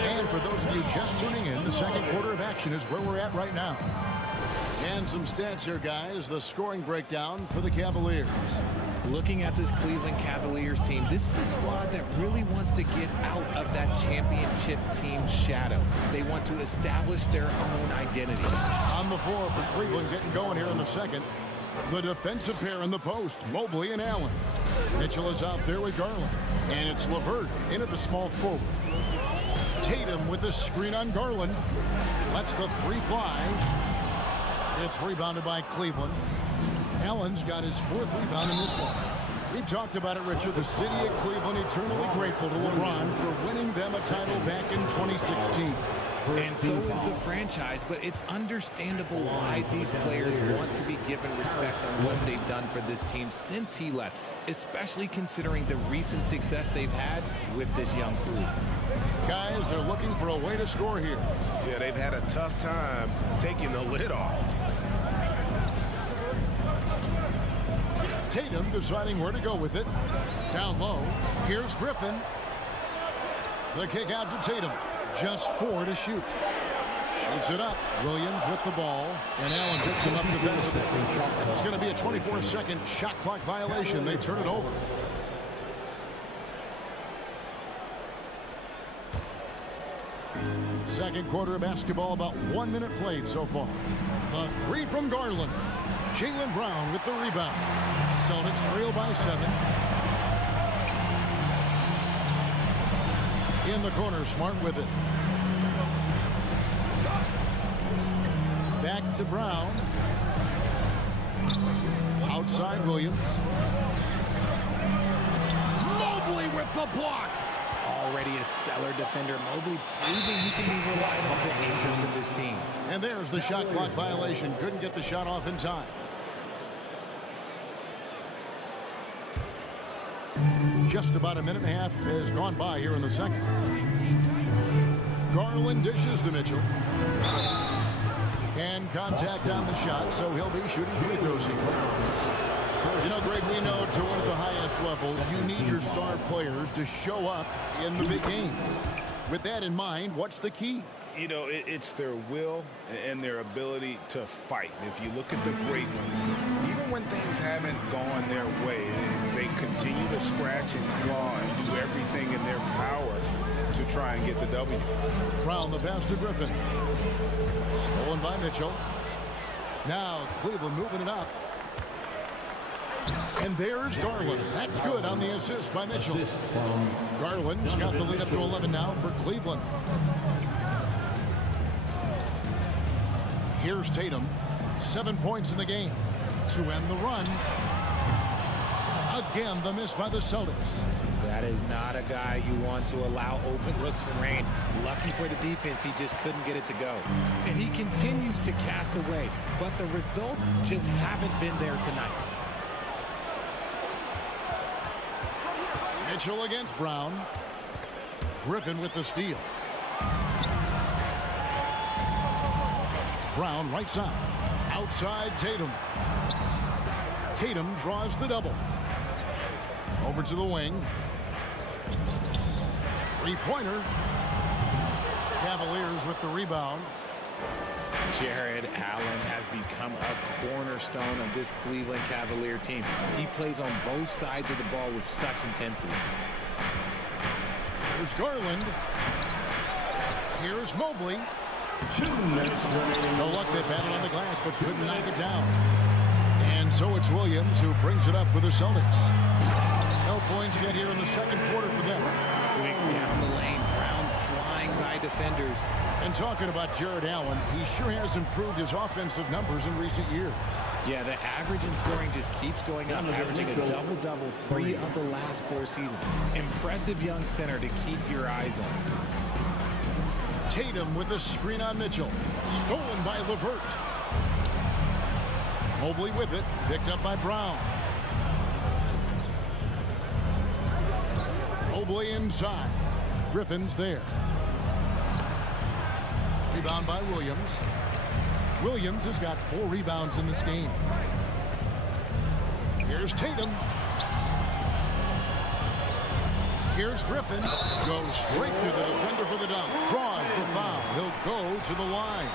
And for those of you just tuning in, the second quarter of action is where we're at right now. And some stats here, guys. The scoring breakdown for the Cavaliers. Looking at this Cleveland Cavaliers team, this is a squad that really wants to get out of that championship team shadow. They want to establish their own identity. On the floor for Cleveland, getting going here in the second. The defensive pair in the post, Mobley and Allen. Mitchell is out there with Garland. And it's LeVert in at the small forward. Tatum with the screen on Garland. Lets the 3 fly. It's rebounded by Cleveland. Allen's got his 4th rebound in this one. We've talked about it, Richard. The city of Cleveland eternally grateful to LeBron for winning them a title back in 2016. And so is the franchise, but it's understandable why these players want to be given respect on what they've done for this team since he left, especially considering the recent success they've had with this young crew. Guys, they're looking for a way to score here. Yeah, they've had a tough time taking the lid off. Tatum deciding where to go with it. Down low. Here's Griffin. The kick out to Tatum. Just 4 to shoot. Shoots it up. Williams with the ball. And Allen picks him up defensively. It's going to be a 24-second shot clock violation. They turn it over. Second quarter of basketball, about 1 minute played so far. The 3 from Garland. Jaylen Brown with the rebound. Celtics trail by 7. In the corner, Smart with it. Back to Brown. Outside Williams. Mobley with the block. Already a stellar defender, Mobley proving he can be relied on to anchor for this team. And there's the shot clock violation. Couldn't get the shot off in time. Just about a minute and a half has gone by here in the second. Garland dishes to Mitchell. And contact on the shot, so he'll be shooting free throws here. You know, Greg, we know to win at the highest level, you need your star players to show up in the big game. With that in mind, what's the key? You know, it's their will and their ability to fight. If you look at the great ones, even when things haven't gone their way, they continue to scratch and claw and do everything in their power to try and get the W. Brown the pass to Griffin. Stolen by Mitchell. Now Cleveland moving it up. And there's Garland. That's good on the assist by Mitchell. Garland's got the lead up to 11 now for Cleveland. Here's Tatum. 7 points in the game to end the run. Again, the miss by the Celtics. That is not a guy you want to allow open looks from range. Lucky for the defense, he just couldn't get it to go. And he continues to cast away, but the results just haven't been there tonight. Mitchell against Brown. Griffin with the steal. Brown right side. Outside Tatum. Tatum draws the double. Over to the wing. Three-pointer. Cavaliers with the rebound. Jared Allen has become a cornerstone of this Cleveland Cavalier team. He plays on both sides of the ball with such intensity. Here's Garland. Here's Mobley. 2 minutes remaining. No luck, they batted on the glass, but couldn't knock it down. And so it's Williams who brings it up for the Celtics. No points yet here in the second quarter for them. Quick down the lane. Brown flying by defenders. And talking about Jared Allen, he sure has improved his offensive numbers in recent years. Yeah, the average in scoring just keeps going up, averaging a double-double 3 of the last 4 seasons. Impressive young center to keep your eyes on. Tatum with the screen on Mitchell. Stolen by LeVert. Mobley with it. Picked up by Brown. Mobley inside. Griffin's there. Rebound by Williams. Williams has got 4 rebounds in this game. Here's Tatum. Here's Griffin. Goes straight to the defender for the dunk. Draws the foul. He'll go to the line.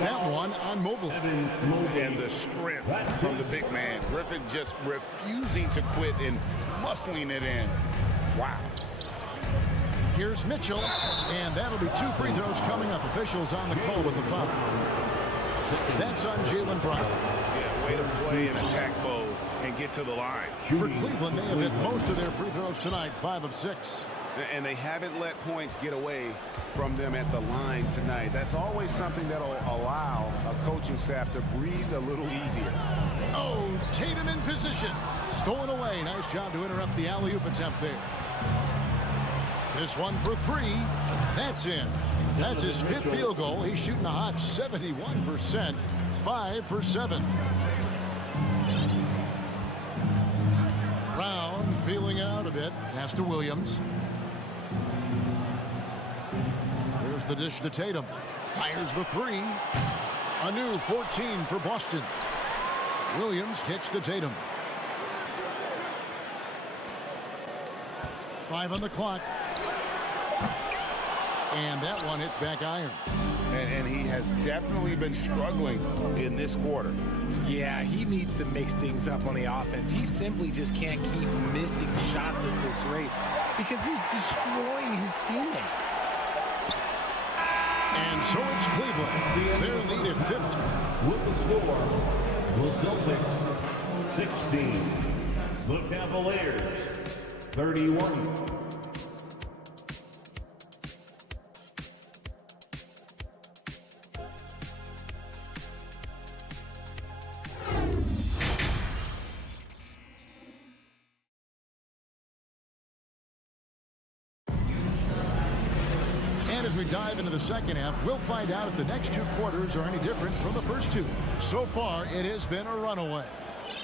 That one on Mobley. And the strength from the big man. Griffin just refusing to quit and muscling it in. Wow. Here's Mitchell. And that'll be 2 free throws coming up. Officials on the call with the foul. That's on Jaylen Brown. Yeah, way to play and attack both and get to the line. For Cleveland, they have hit most of their free throws tonight, 5 of 6. And they haven't let points get away from them at the line tonight. That's always something that'll allow a coaching staff to breathe a little easier. Oh, Tatum in position. Stolen away. Nice job to interrupt the alley-oop attempt there. This one for 3. That's in. That's his 5th field goal. He's shooting a hot 71%. 5 for 7. Brown feeling out a bit. Pass to Williams. Here's the dish to Tatum. Fires the 3. A new 14 for Boston. Williams kicks to Tatum. 5 on the clock. And that one hits back iron. And he has definitely been struggling in this quarter. Yeah, he needs to mix things up on the offense. He simply just can't keep missing shots at this rate because he's destroying his teammates. And so it's Cleveland. Their lead at 50. With the score, the Celtics 16. The Cavaliers 31. As we dive into the second half, we'll find out if the next 2 quarters are any different from the first 2. So far, it has been a runaway.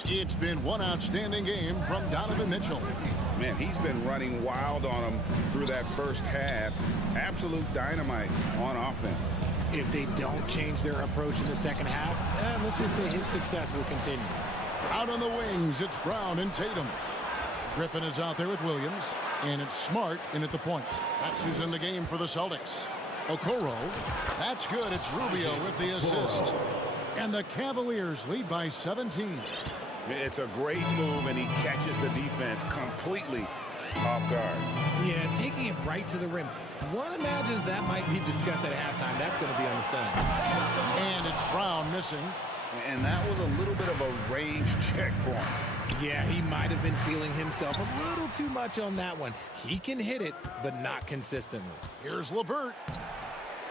It's been one outstanding game from Donovan Mitchell. Man, he's been running wild on him through that first half. Absolute dynamite on offense. If they don't change their approach in the second half, let's just say his success will continue. Out on the wings, it's Brown and Tatum. Griffin is out there with Williams. And it's Smart in at the point. That's who's in the game for the Celtics. Okoro. That's good. It's Rubio with the assist. And the Cavaliers lead by 17. It's a great move, and he catches the defense completely off guard. Yeah, taking it right to the rim. One imagines that might be discussed at halftime. That's going to be on the film. And it's Brown missing. And that was a little bit of a range check for him. Yeah, he might have been feeling himself a little too much on that one. He can hit it, but not consistently. Here's LeVert.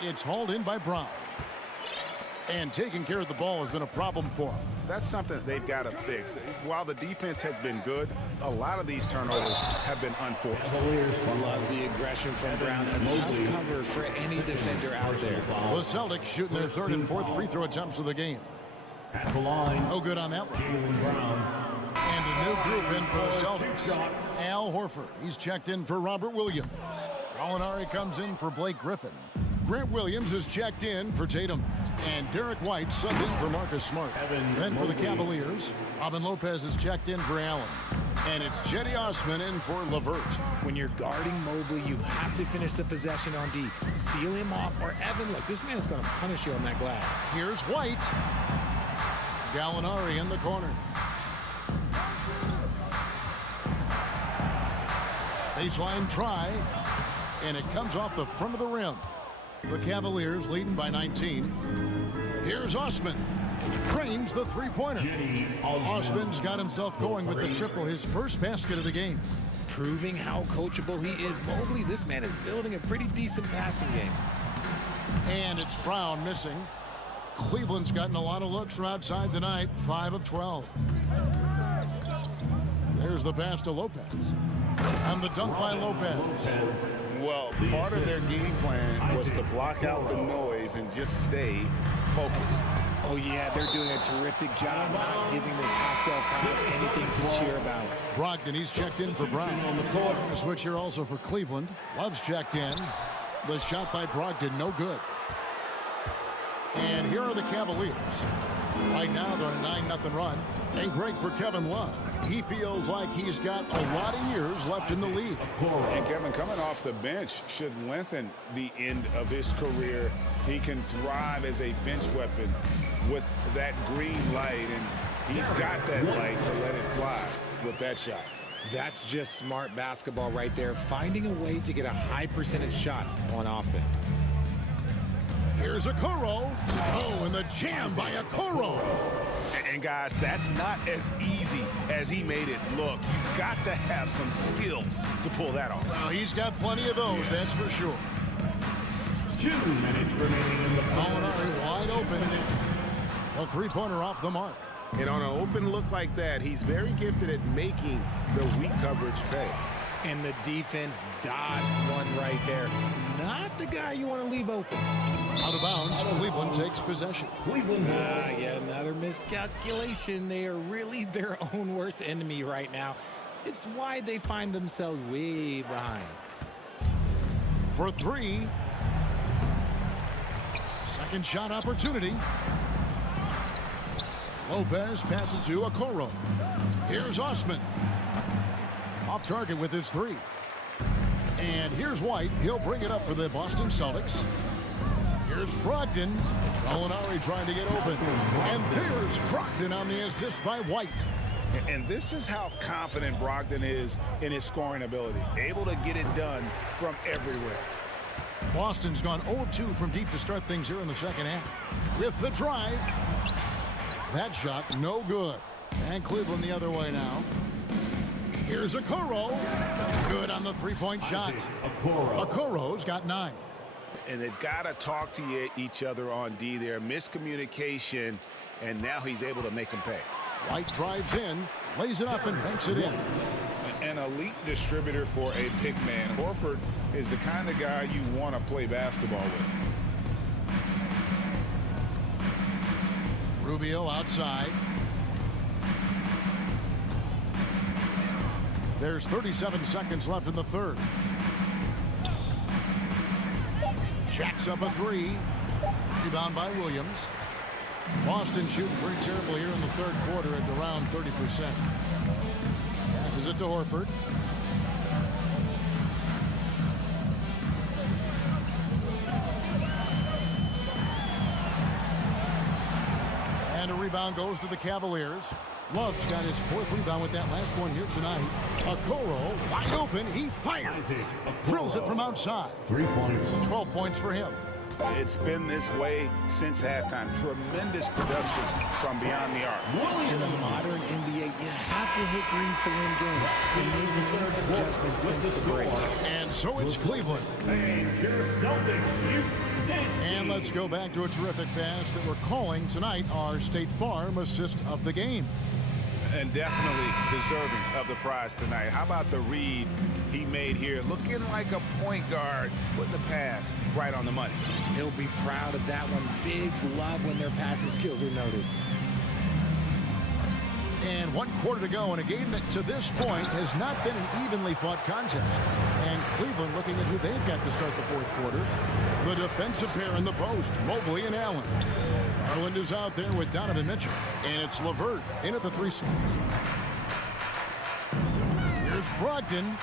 It's hauled in by Brown. And taking care of the ball has been a problem for him. That's something they've got to fix. While the defense has been good, a lot of these turnovers have been unforced. Love the aggression from Brown. A tough cover for any defender out there. The Celtics shooting their third and fourth free throw attempts of the game. At the line, No good on that one. Jaylen Brown. And a new group in for the Celtics. Al Horford. He's checked in for Robert Williams. Gallinari comes in for Blake Griffin. Grant Williams is checked in for Tatum. And Derek White subbed in for Marcus Smart. Then for the Cavaliers, Robin Lopez is checked in for Allen. And it's Jetty Osman in for LeVert. When you're guarding Mobley, you have to finish the possession on D. Seal him off, or Evan, look, this man is going to punish you on that glass. Here's White. Gallinari in the corner. Baseline try. And it comes off the front of the rim. The Cavaliers leading by 19. Here's Osman. Trains the three-pointer. Osman's got himself going with the triple, his first basket of the game. Proving how coachable he is. Mobley, this man is building a pretty decent passing game. And it's Brown missing. Cleveland's gotten a lot of looks from outside tonight, 5 of 12. There's the pass to Lopez. And the dunk by Lopez. Well, part of their game plan was to block out the noise and just stay focused. Oh, yeah, they're doing a terrific job not giving this hostile crowd anything to cheer about. Brogdon, he's checked in for Brown. A switch here also for Cleveland. Love's checked in. The shot by Brogdon, no good. And here are the Cavaliers. Right now, they're on a 9-0 run. And great for Kevin Love. He feels like he's got a lot of years left in the league. And Kevin, coming off the bench should lengthen the end of his career. He can thrive as a bench weapon with that green light, and he's got that light to let it fly with that shot. That's just smart basketball right there, finding a way to get a high percentage shot on offense. Here's Okoro. Oh, and the jam by Okoro. And guys, that's not as easy as he made it look. You've got to have some skills to pull that off. Well, he's got plenty of those, that's for sure. 2 minutes remaining in the Gallinari wide open. A three-pointer off the mark. And on an open look like that, he's very gifted at making the weak coverage pay. And the defense dodged one right there. Not the guy you want to leave open. Out of bounds, Cleveland takes possession. Yeah, another miscalculation. They are really their own worst enemy right now. It's why they find themselves way behind. For three. Second shot opportunity. Lopez passes to Okoro. Here's Osman. Off target with his three. And here's White. He'll bring it up for the Boston Celtics. Here's Brogdon. Gallinari trying to get open. And there's Brogdon on the assist by White. And this is how confident Brogdon is in his scoring ability. Able to get it done from everywhere. Boston's gone 0 of 2 from deep to start things here in the second half. With the drive. That shot, no good. And Cleveland the other way now. Here's Okoro. Good on the three-point shot. Okoro's got 9. And they've got to talk to each other on D there. Miscommunication, and now he's able to make them pay. White drives in, lays it up, and banks it in. An elite distributor for a big man. Horford is the kind of guy you want to play basketball with. Rubio outside. There's 37 seconds left in the third. Jacks up a three. Rebound by Williams. Boston shooting pretty terrible here in the third quarter at around 30%. Passes it to Horford. And a rebound goes to the Cavaliers. Love's got his 4th rebound with that last one here tonight. Okoro wide open. He fires. Drills it from outside. 3 points. 12 points for him. It's been this way since halftime. Tremendous production from beyond the arc. In the modern NBA, you have to hit threes to win games. And they've made adjustments since the break. And so it's Cleveland. And let's go back to a terrific pass that we're calling tonight our State Farm assist of the game. And definitely deserving of the prize tonight. How about the read he made here? Looking like a point guard, putting the pass right on the money. He'll be proud of that one. Bigs love when their passing skills are noticed. And 1 quarter to go in a game that to this point has not been an evenly fought contest. And Cleveland looking at who they've got to start the 4th quarter. The defensive pair in the post, Mobley and Allen. Garland is out there with Donovan Mitchell. And it's LeVert in at the 3 slot. Here's Brogdon.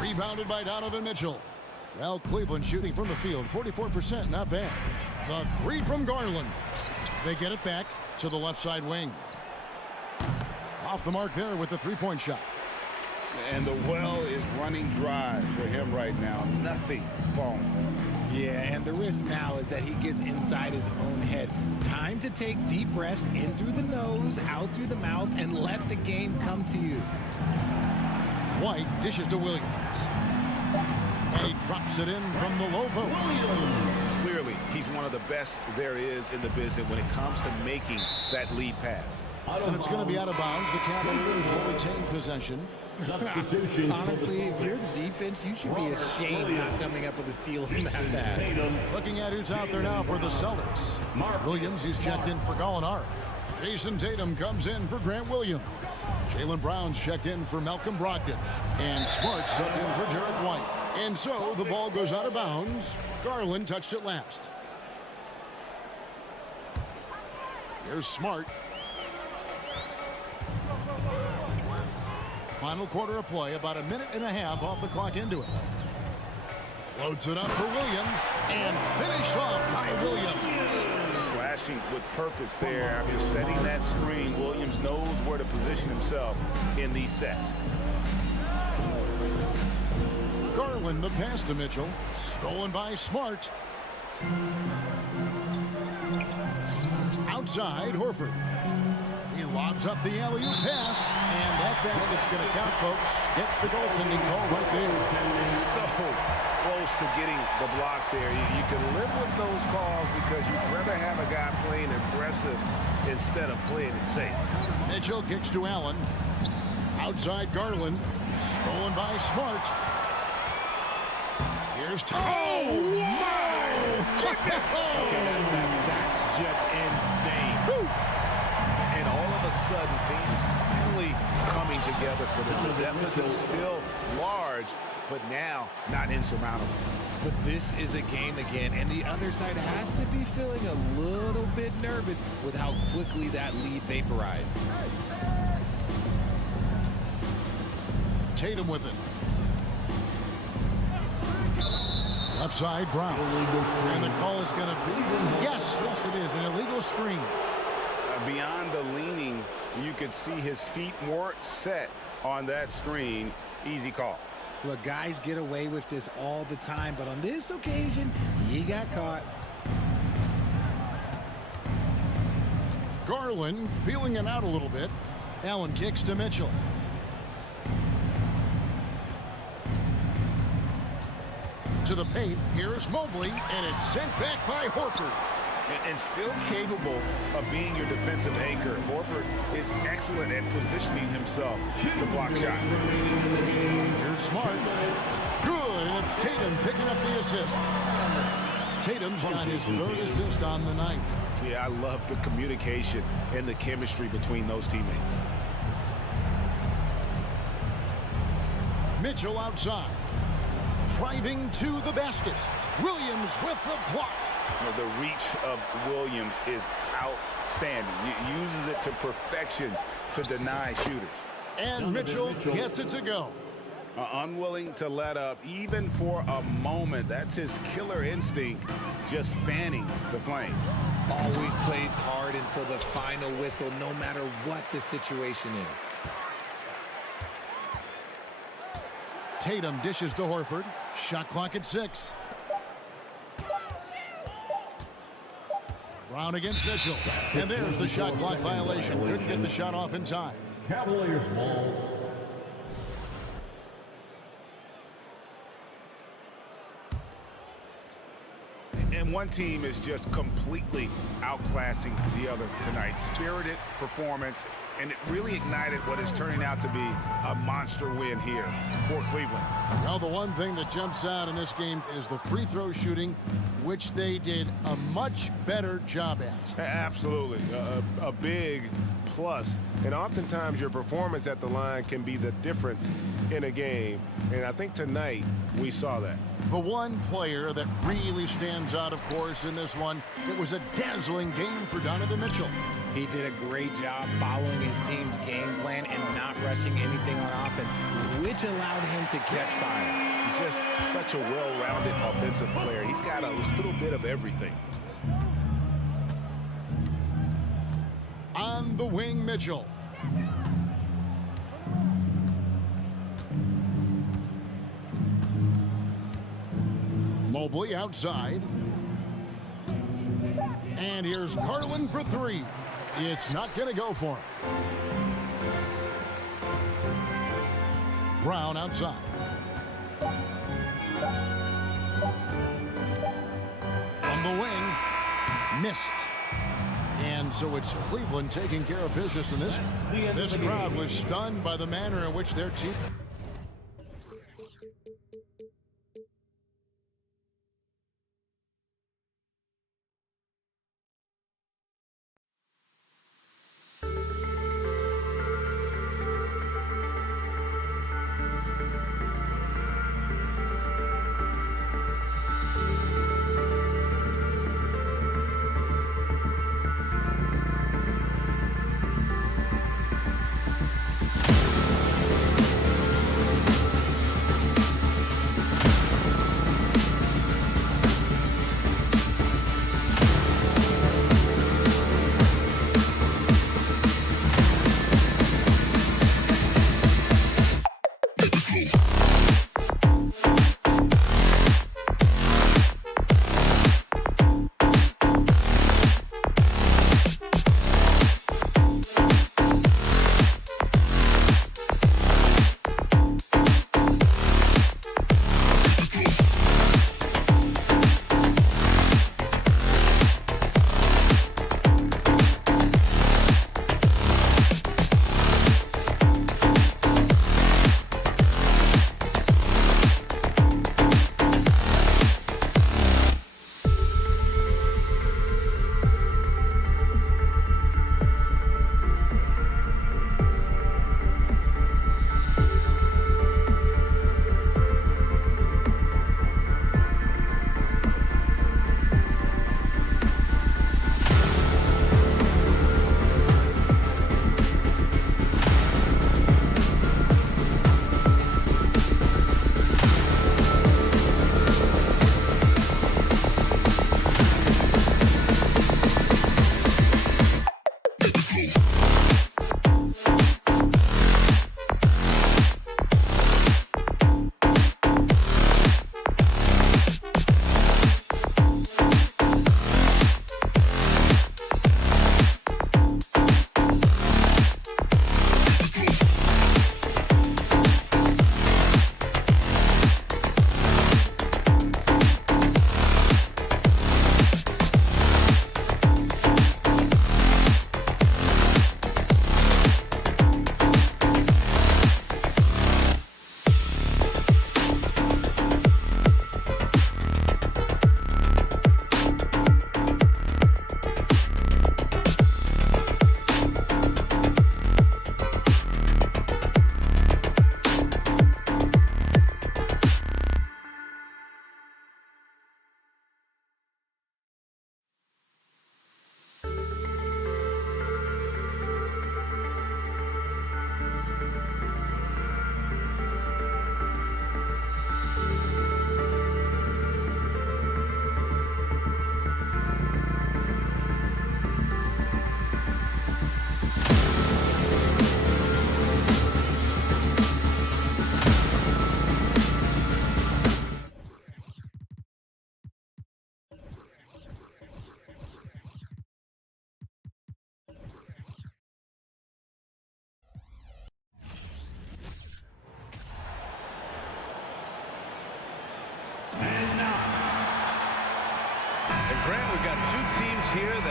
Rebounded by Donovan Mitchell. Well, Cleveland shooting from the field, 44%, not bad. The 3 from Garland. They get it back to the left side wing. Off the mark there with the 3-point shot. And the well is running dry for him right now. Nothing falling. Yeah, and the risk now is that he gets inside his own head. Time to take deep breaths in through the nose, out through the mouth, and let the game come to you. White dishes to Williams. And he drops it in from the low post. Clearly, he's one of the best there is in the business when it comes to making that lead pass. And it's going to be out of bounds. The Cavaliers will retain possession. Honestly, if you're the defense, you should be ashamed not coming up with a steal in that pass. Looking at who's out there now for the Celtics. Williams, he's checked in for Gallinari. Jason Tatum comes in for Grant Williams. Jaylen Brown's checked in for Malcolm Brogdon. And Smart subbed in for Derek White. And so the ball goes out of bounds. Garland touched it last. Here's Smart. Final quarter of play, about a minute and a half off the clock into it. Floats it up for Williams, and finished off by Williams. Slashing with purpose there. After setting that screen, Williams knows where to position himself in these sets. Garland, the pass to Mitchell, stolen by Smart. Outside, Horford. He lobs up the alley-oop pass, and that basket's going to count, folks. Gets the goaltending call right there. So close to getting the block there. You can live with those calls because you'd rather have a guy playing aggressive instead of playing it safe. Mitchell kicks to Allen. Outside Garland, stolen by Smart. Here's Tatum. Oh, my goodness! That's just insane. Woo. And all of a sudden, things finally coming together for them. The deficit still large, but now not insurmountable. But this is a game again, and the other side has to be feeling a little bit nervous with how quickly that lead vaporized. Tatum with it. Left side, Brown. And the call is going to be, yes, it is, an illegal screen. Beyond the leaning, you could see his feet more set on that screen. Easy call. Look, guys get away with this all the time, but on this occasion, he got caught. Garland feeling it out a little bit. Allen kicks to Mitchell. To the paint, here's Mobley, and it's sent back by Horford. And still capable of being your defensive anchor. Horford is excellent at positioning himself to block shots. Here's Smart. Good, and it's Tatum picking up the assist. Tatum's got his 3rd assist on the night. Yeah, I love the communication and the chemistry between those teammates. Mitchell outside. Driving to the basket. Williams with the block. The reach of Williams is outstanding. He uses it to perfection to deny shooters. And Mitchell gets it to go. Unwilling to let up even for a moment. That's his killer instinct, just fanning the flame. Always plays hard until the final whistle, no matter what the situation is. Tatum dishes to Horford. Shot clock at 6. Brown against Mitchell. And there's the shot clock violation. Couldn't get the shot off in time. Cavaliers ball. And one team is just completely outclassing the other tonight. Spirited performance, and it really ignited what is turning out to be a monster win here for Cleveland. Well, the one thing that jumps out in this game is the free throw shooting, which they did a much better job at. Absolutely. A big plus. And oftentimes your performance at the line can be the difference in a game. And I think tonight we saw that. The one player that really stands out, of course, in this one, it was a dazzling game for Donovan Mitchell. He did a great job following his team's game plan and not rushing anything on offense, which allowed him to catch fire. He's just such a well-rounded offensive player. He's got a little bit of everything. On the wing, Mitchell. Mobley outside. And here's Garland for three. It's not going to go for him. Brown outside. From the wing, missed. And so it's Cleveland taking care of business in this. This crowd was stunned by the manner in which their team...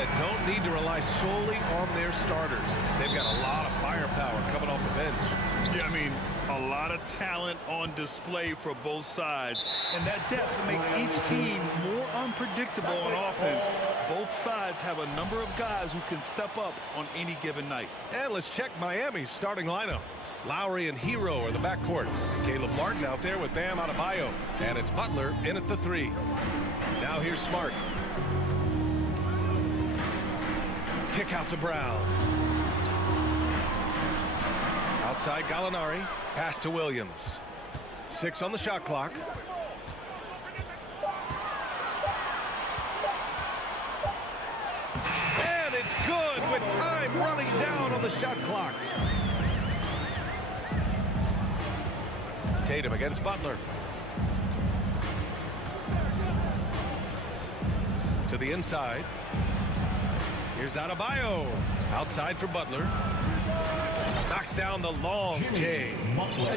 that don't need to rely solely on their starters. They've got a lot of firepower coming off the bench. Yeah, I mean, a lot of talent on display for both sides. And that depth makes each team more unpredictable on offense. Both sides have a number of guys who can step up on any given night. And let's check Miami's starting lineup. Lowry and Hero are the backcourt. Caleb Martin out there with Bam Adebayo. And it's Butler in at the 3. Now here's Smart. Kick out to Brown. Outside Gallinari. Pass to Williams. 6 on the shot clock. And it's good with time running down on the shot clock. Tatum against Butler. To the inside. Here's Adebayo. Outside for Butler. Knocks down the long J.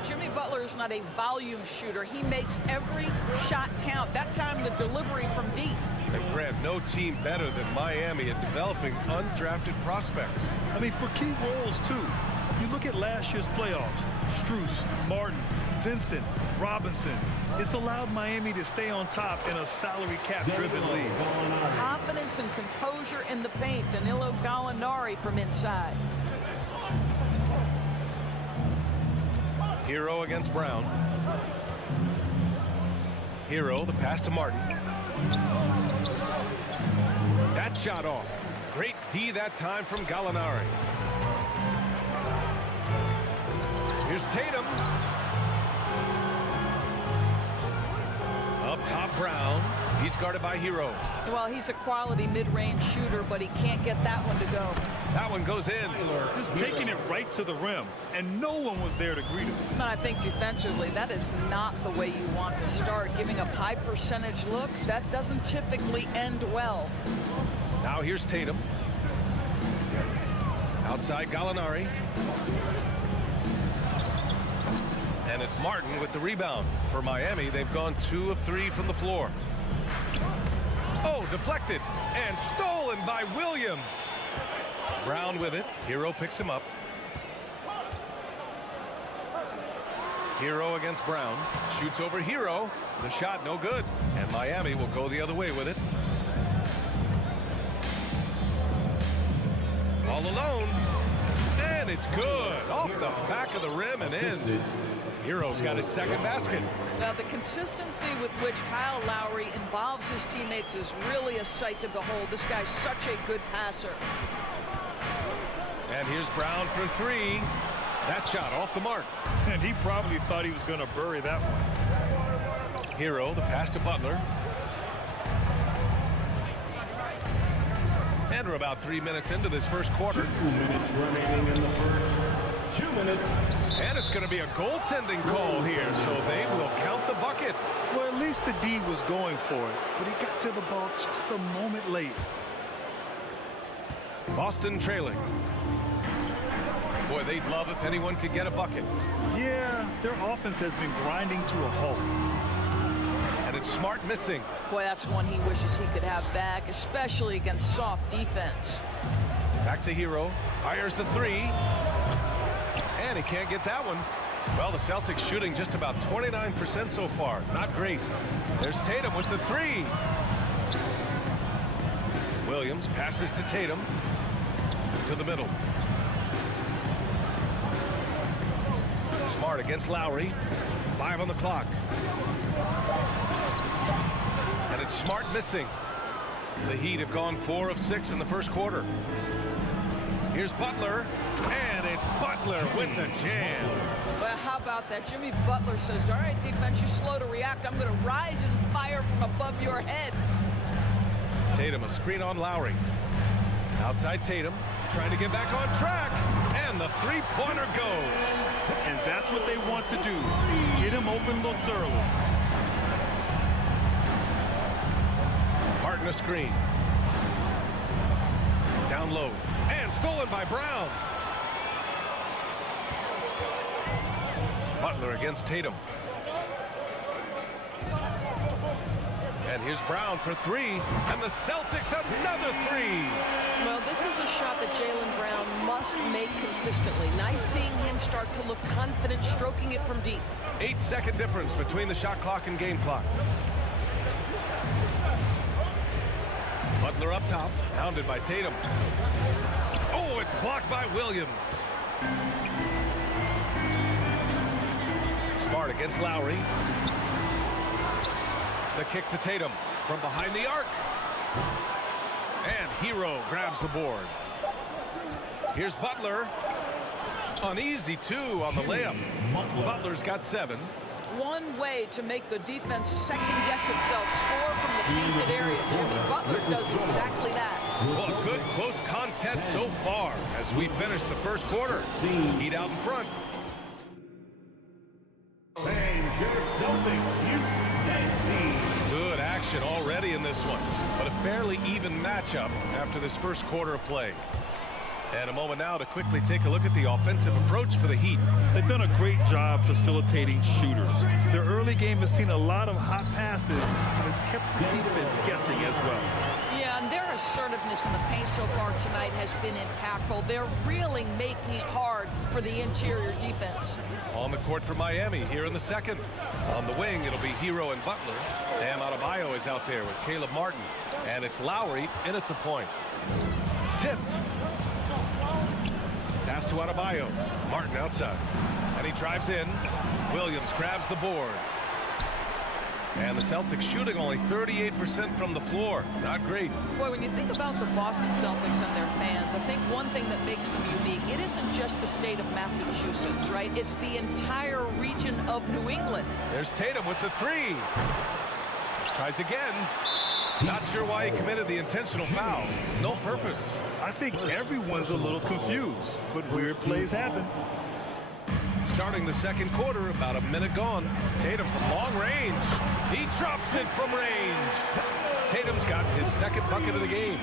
Jimmy Butler is not a volume shooter. He makes every shot count. That time the delivery from deep. And Grant, no team better than Miami at developing undrafted prospects. I mean, for key roles, too. You look at last year's playoffs. Strus, Martin, Vincent, Robinson. It's allowed Miami to stay on top in a salary cap-driven league. Confidence and composure in the paint. Danilo Gallinari from inside. Hero against Brown. Hero, the pass to Martin. That shot off. Great D that time from Gallinari. Here's Tatum. Up top, Brown. He's guarded by Hero. Well, he's a quality mid-range shooter, but he can't get that one to go. That one goes in. Just taking it right to the rim, and no one was there to greet him. And I think defensively, that is not the way you want to start. Giving up high percentage looks, that doesn't typically end well. Now here's Tatum. Outside Gallinari. And it's Martin with the rebound. For Miami, they've gone 2 of 3 from the floor. Oh, deflected and stolen by Williams. Brown with it. Hero picks him up. Hero against Brown. Shoots over Hero. The shot no good. And Miami will go the other way with it. All alone. And it's good. Off the back of the rim and in. Hero's got his second basket. Now, the consistency with which Kyle Lowry involves his teammates is really a sight to behold. This guy's such a good passer. And here's Brown for 3. That shot off the mark. And he probably thought he was going to bury that one. Hero, the pass to Butler. And we're about 3 minutes into this first quarter. 2 minutes remaining in the first. 2 minutes. And it's going to be a goaltending call here, so they will count the bucket. Well, at least the D was going for it, but he got to the ball just a moment late. Boston trailing. Boy, they'd love if anyone could get a bucket. Yeah, their offense has been grinding to a halt. And it's Smart missing. Boy, that's one he wishes he could have back, especially against soft defense. Back to Hero. Fires the 3. And he can't get that one. Well, the Celtics shooting just about 29% so far. Not great. There's Tatum with the 3. Williams passes to Tatum. To the middle. Smart against Lowry. 5 on the clock. And it's Smart missing. The Heat have gone 4 of 6 in the first quarter. Here's Butler. And it's Butler with the jam. Well, how about that? Jimmy Butler says, all right, defense, you're slow to react. I'm going to rise and fire from above your head. Tatum, a screen on Lowry. Outside Tatum, trying to get back on track. And the three-pointer goes. And that's what they want to do. Get him open looks early. Martin a screen. Down low. And stolen by Brown. Butler against Tatum. And here's Brown for three, and the Celtics another three. Well, this is a shot that Jaylen Brown must make consistently. Nice seeing him start to look confident, stroking it from deep. 8-second difference between the shot clock and game clock. Butler up top, hounded by Tatum. Oh, it's blocked by Williams. Smart against Lowry. The kick to Tatum from behind the arc. And Hero grabs the board. Here's Butler. An easy two on the layup. Butler's got 7. One way to make the defense second-guess itself, score from the painted area. Jimmy Butler does exactly that. Well, a good close contest so far as we finish the first quarter. Heat out in front. Good action already in this one, but a fairly even matchup after this first quarter of play. And a moment now to quickly take a look at the offensive approach for the Heat. They've done a great job facilitating shooters. Their early game has seen a lot of hot passes and has kept the defense guessing as well. Yeah, and their assertiveness in the paint so far tonight has been impactful. They're really making it hard for the interior defense. On the court for Miami here in the second. On the wing, it'll be Hero and Butler. Bam Adebayo is out there with Caleb Martin. And it's Lowry in at the point. Tipped. Pass to Adebayo. Martin outside. And he drives in. Williams grabs the board. And the Celtics shooting only 38% from the floor. Not great. Boy, when you think about the Boston Celtics and their fans, I think one thing that makes them unique, it isn't just the state of Massachusetts, right? It's the entire region of New England. There's Tatum with the three. Tries again. Not sure why he committed the intentional foul. No purpose. I think everyone's a little confused, but weird plays happen. Starting the second quarter, about a minute gone. Tatum from long range. He drops it from range. Tatum's got his second bucket of the game.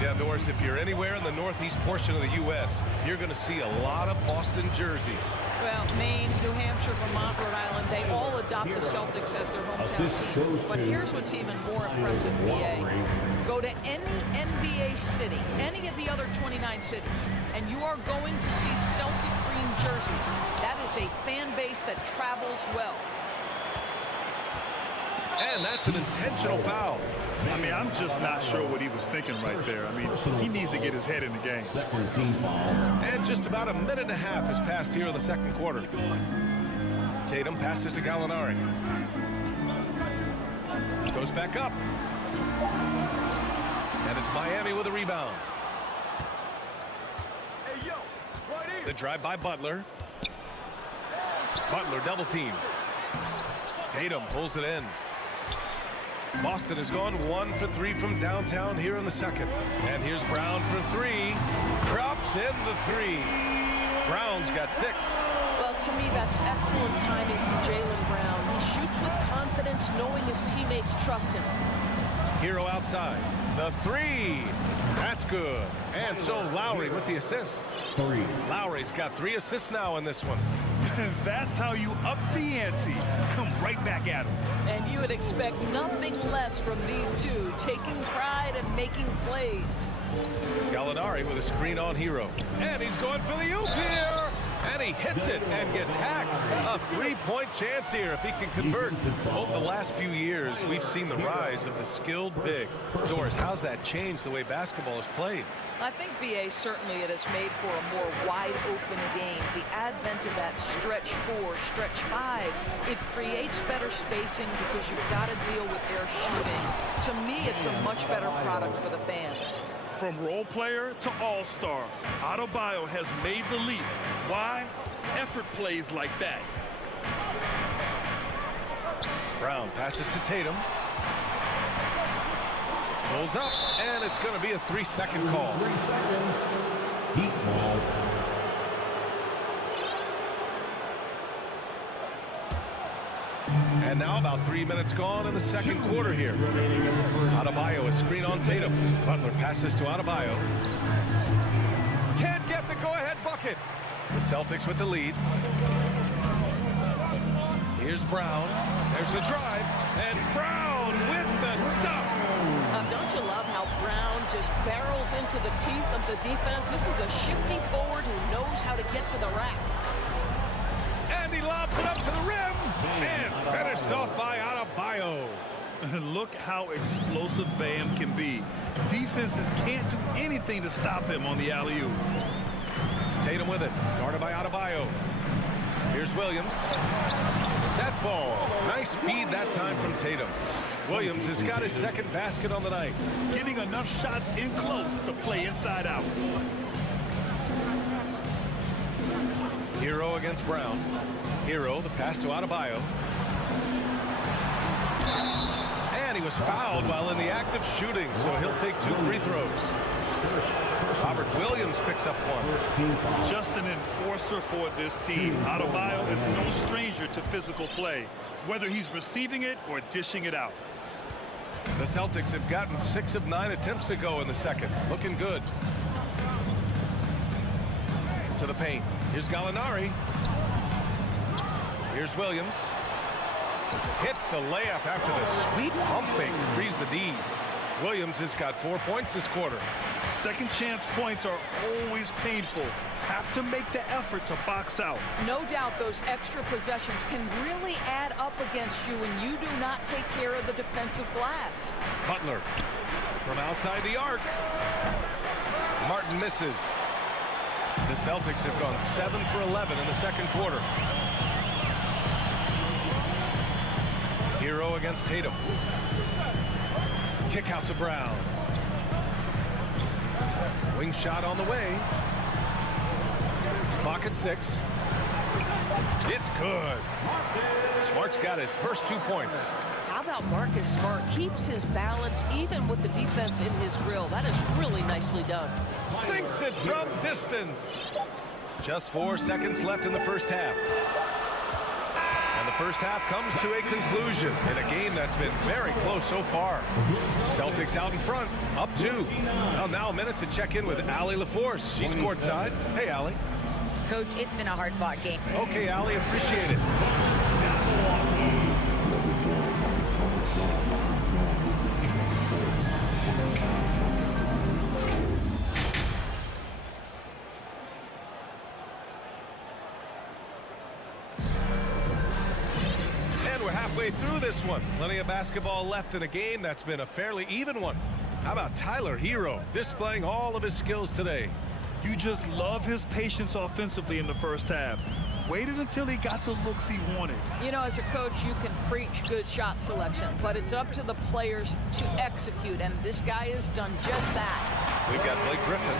Yeah, Norris, if you're anywhere in the northeast portion of the U.S., you're going to see a lot of Boston jerseys. Well, Maine, New Hampshire, Vermont, Rhode Island, they all adopt the Celtics as their hometown team. But here's what's even more impressive, BA. Go to any NBA city, any of the other 29 cities, and you are going to see Celtic green jerseys. That is a fan base that travels well. And that's an intentional foul. I mean, I'm just not sure what he was thinking right there. I mean, he needs to get his head in the game. And just about a minute and a half has passed here in the second quarter. Tatum passes to Gallinari. Goes back up. And it's Miami with a rebound. The drive by Butler. Butler double team. Tatum pulls it in. Boston has gone 1 for 3 from downtown here in the second. And here's Brown for 3. Drops in the 3. Brown's got 6. Well, to me, that's excellent timing from Jaylen Brown. He shoots with confidence, knowing his teammates trust him. Hero outside. The 3. That's good. And so Lowry with the assist. 3. Lowry's got 3 assists now in this one. That's how you up the ante. Come right back at him. And you would expect nothing less from these two, taking pride and making plays. Gallinari with a screen on Hero. And he's going for the oop here. And he hits it and gets hacked. A 3-point chance here if he can convert. Over the last few years, we've seen the rise of the skilled big. Doris, how's that changed the way basketball is played? I think, BA, certainly it has made for a more wide-open game. The advent of that stretch 4, stretch 5, it creates better spacing because you've got to deal with their shooting. To me, it's a much better product for the fans. From role player to all-star, Adebayo has made the leap. Why? Effort plays like that. Brown passes to Tatum. Pulls up, and it's going to be a 3-second call. 3 seconds. Heat ball. And now about 3 minutes gone in the second quarter here. Adebayo, a screen on Tatum. Butler passes to Adebayo. Can't get the go-ahead bucket. The Celtics with the lead. Here's Brown. There's the drive. And Brown with the stuff. Don't you love how Brown just barrels into the teeth of the defense? This is a shifty forward who knows how to get to the rack. And he lobs it up to the rim. And finished off by Adebayo. Look how explosive Bam can be. Defenses can't do anything to stop him on the alley-oop. Tatum with it, guarded by Adebayo. Here's Williams. That falls. Nice feed that time from Tatum. Williams has got his second basket on the night. Getting enough shots in close to play inside out. Hero against Brown. Hero, the pass to Adebayo. And he was fouled while in the act of shooting, so he'll take 2 free throws. Robert Williams picks up one. Just an enforcer for this team. Adebayo is no stranger to physical play, whether he's receiving it or dishing it out. The Celtics have gotten 6 of 9 attempts to go in the second. Looking good. To the paint. Here's Gallinari. Here's Williams. Hits the layup after the sweet pump fake to freeze the D. Williams has got 4 points this quarter. Second chance points are always painful. Have to make the effort to box out. No doubt those extra possessions can really add up against you when you do not take care of the defensive glass. Butler from outside the arc. Martin misses. The Celtics have gone 7 for 11 in the second quarter. Hero against Tatum. Kick out to Brown. Wing shot on the way. Clock at 6. It's good. Smart's got his first 2 points. How about Marcus Smart? Keeps his balance even with the defense in his grill. That is really nicely done. Sinks it from distance. Just 4 seconds left in the first half. And the first half comes to a conclusion in a game that's been very close so far. Celtics out in front, up 2. Well, now a minute to check in with Allie LaForce. She's courtside. Hey, Allie. Coach, it's been a hard-fought game. Okay, Allie, appreciate it. And we're halfway through this one. Plenty of basketball left in a game that's been a fairly even one. How about Tyler Hero displaying all of his skills today? You just love his patience offensively in the first half. Waited until he got the looks he wanted. You know, as a coach, you can preach good shot selection, but it's up to the players to execute, and this guy has done just that. We've got Blake Griffin,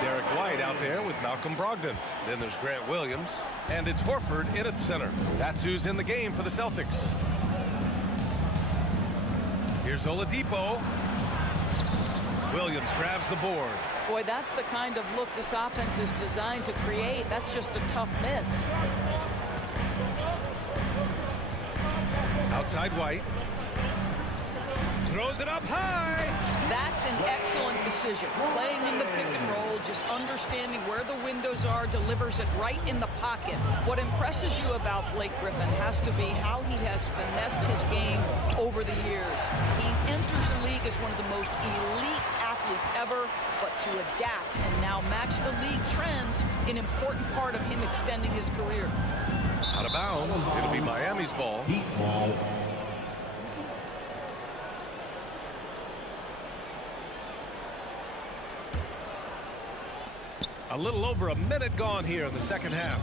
Derek White out there with Malcolm Brogdon. Then there's Grant Williams, and it's Horford in at center. That's who's in the game for the Celtics. Here's Oladipo. Williams grabs the board. Boy, that's the kind of look this offense is designed to create. That's just a tough miss. Outside White. Throws it up high. That's an excellent decision. Playing in the pick and roll, just understanding where the windows are, delivers it right in the pocket. What impresses you about Blake Griffin has to be how he has finessed his game over the years. He enters the league as one of the most elite athletes ever, but to adapt and now match the league trends, an important part of him extending his career. Out of bounds. It'll be Miami's ball. A little over a minute gone here in the second half.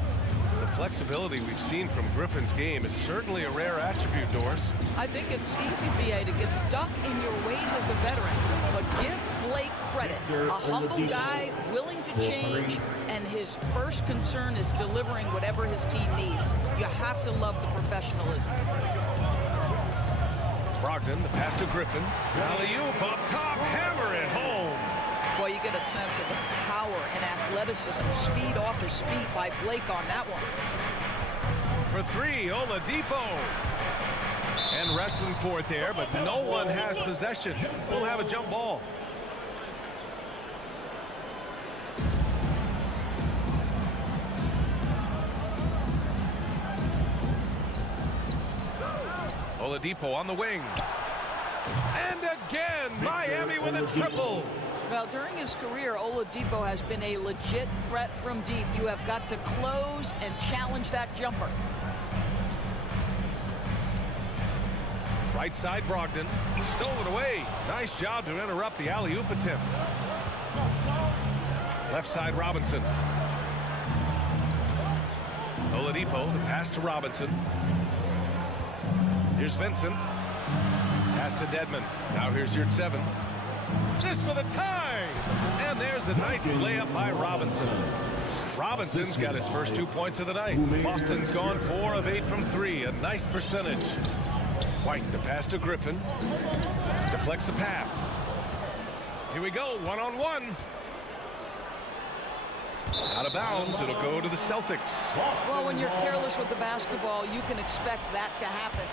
The flexibility we've seen from Griffin's game is certainly a rare attribute, Doris. I think it's easy, BA, to get stuck in your ways as a veteran, but give Blake credit. A humble guy, willing to change, and his first concern is delivering whatever his team needs. You have to love the professionalism. Brogdon, the pass to Griffin. Alley-oop up top, hammer it home. Boy, you get a sense of the power and athleticism, speed off his feet by Blake on that one. For 3, Oladipo. And wrestling for it there, but no one has possession. We'll have a jump ball. Oladipo on the wing. And again, Miami with a triple. Well, during his career, Oladipo has been a legit threat from deep. You have got to close and challenge that jumper. Right side, Brogdon. Stolen away. Nice job to interrupt the alley-oop attempt. Left side, Robinson. Oladipo, the pass to Robinson. Here's Vincent. Pass to Dedmon. Now here's your 7. This for the tie! And there's a nice layup by Robinson. Robinson's got his first 2 points of the night. Boston's gone 4 of 8 from 3. A nice percentage. White, the pass to Griffin. Deflects the pass. Here we go, one-on-one. Out of bounds, it'll go to the Celtics. Well, when you're careless with the basketball, you can expect that to happen.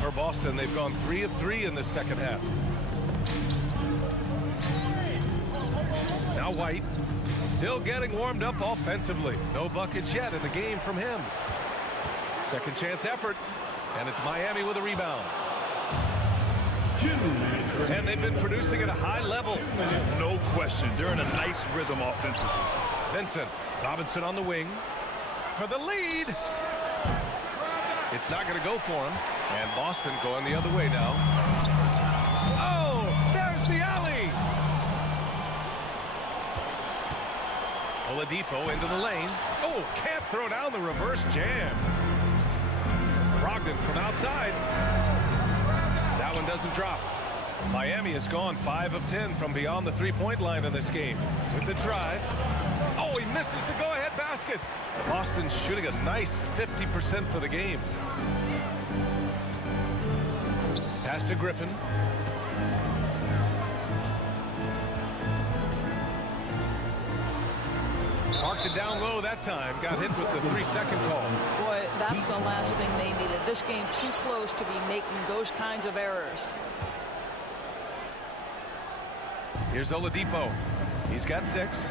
For Boston, they've gone 3 of 3 in the second half. Now White, still getting warmed up offensively. No buckets yet in the game from him. Second chance effort, and it's Miami with a rebound. And they've been producing at a high level. No question. They're in a nice rhythm offensively. Vincent, Robinson on the wing for the lead. It's not going to go for him. And Boston going the other way now. Oh, there's the alley. Oladipo into the lane. Oh, can't throw down the reverse jam. Brogdon from outside. That one doesn't drop. Miami has gone 5 of 10 from beyond the three-point line in this game. With the drive. Oh, he misses the go-ahead basket. Boston's shooting a nice 50% for the game. Pass to Griffin. Parked it down low that time. Got hit with the 3-second call. Boy, that's the last thing they needed. This game too close to be making those kinds of errors. Here's Oladipo. He's got 6.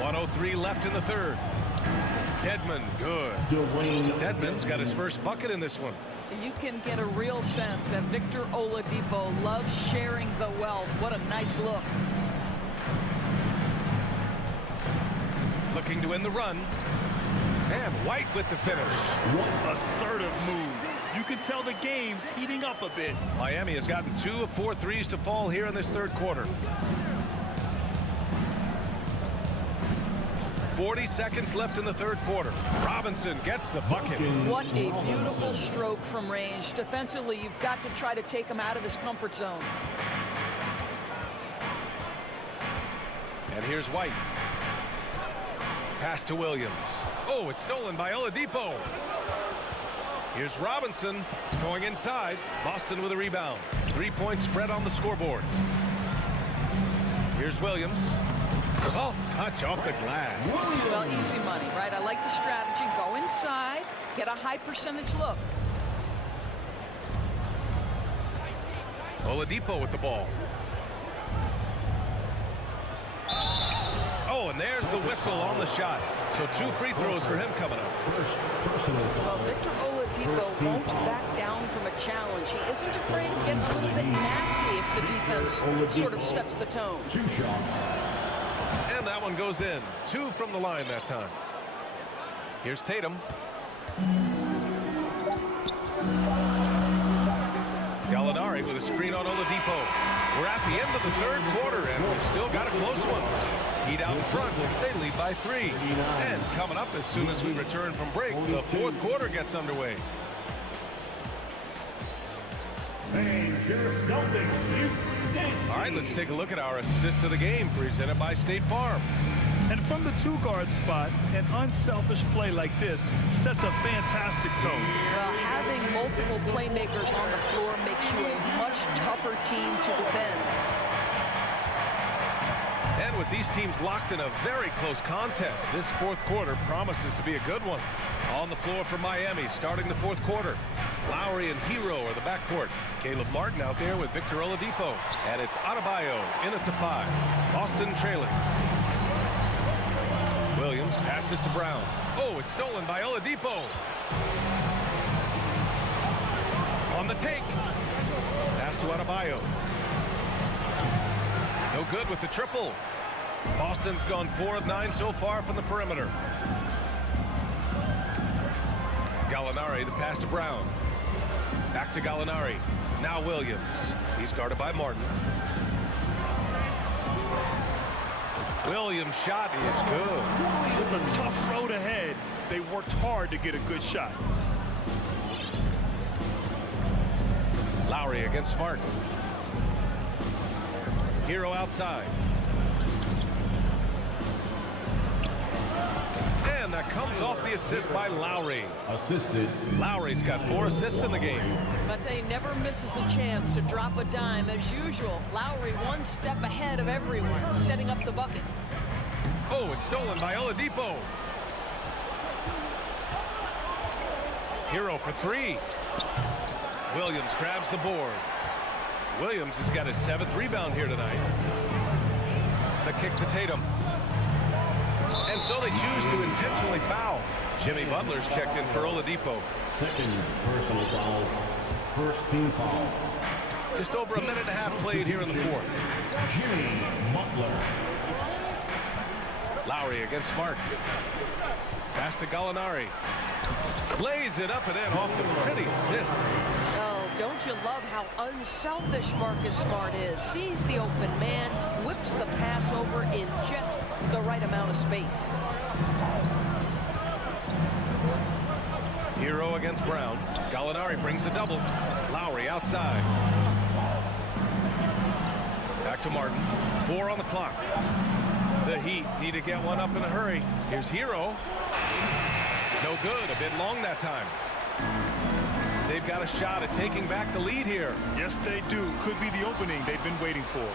1:03 left in the third. Dedmon, good. Dedmon's got his first bucket in this one. You can get a real sense that Victor Oladipo loves sharing the wealth. What a nice look. Looking to win the run. And White with the finish. What assertive move. You can tell the game's heating up a bit. Miami has gotten 2 of 4 threes to fall here in this third quarter. 40 seconds left in the third quarter. Robinson gets the bucket. What a beautiful stroke from range. Defensively, you've got to try to take him out of his comfort zone. And here's White. Pass to Williams. Oh, it's stolen by Oladipo. Here's Robinson going inside. Boston with a rebound. 3-point spread on the scoreboard. Here's Williams. Soft touch off the glass. Well, easy money, right? I like the strategy. Go inside, get a high percentage look. Oladipo with the ball. Oh, and there's the whistle on the shot. So 2 free throws for him coming up. Well, Victor Oladipo won't back down from a challenge. He isn't afraid of getting a little bit nasty if the defense sort of sets the tone. 2 shots. And that one goes in. 2 from the line that time. Here's Tatum. Gallinari with a screen on Oladipo. We're at the end of the third quarter, and we've still got a close one. Heat out in front. They lead by 3. And coming up as soon as we return from break, the fourth quarter gets underway. All right, let's take a look at our assist of the game presented by State Farm. And from the 2-guard spot, an unselfish play like this sets a fantastic tone. Well, having multiple playmakers on the floor makes you a much tougher team to defend. And with these teams locked in a very close contest, this fourth quarter promises to be a good one. On the floor for Miami, starting the fourth quarter. Lowry and Hero are the backcourt. Caleb Martin out there with Victor Oladipo. And it's Adebayo in at the 5. Boston trailing. Williams passes to Brown. Oh, it's stolen by Oladipo. On the take. Pass to Adebayo. No good with the triple. Boston's gone 4 of 9 so far from the perimeter. Gallinari, the pass to Brown. Back to Gallinari. Now Williams. He's guarded by Martin. Williams' shot is good. With a tough road ahead, they worked hard to get a good shot. Lowry against Smart. Hero outside. And that comes off the assist by Lowry. Assisted. Lowry's got 4 assists in the game. But he never misses a chance to drop a dime. As usual, Lowry one step ahead of everyone, setting up the bucket. Oh, it's stolen by Oladipo. Hero for 3. Williams grabs the board. Williams has got his 7th rebound here tonight. The kick to Tatum. And so they choose to intentionally foul. Jimmy Butler's checked in for Oladipo. Second personal foul. First team foul. Just over a minute and a half played here in the 4th. Jimmy Butler. Lowry against Smart. Pass to Gallinari. Lays it up and in off the pretty assist. Oh, don't you love how unselfish Marcus Smart is? Sees the open man, whips the pass over in just the right amount of space. Hero against Brown. Gallinari brings the double. Lowry outside. Back to Martin. 4 on the clock. The Heat need to get one up in a hurry. Here's Hero. No good. A bit long that time. They've got a shot at taking back the lead here. Yes, they do. Could be the opening they've been waiting for.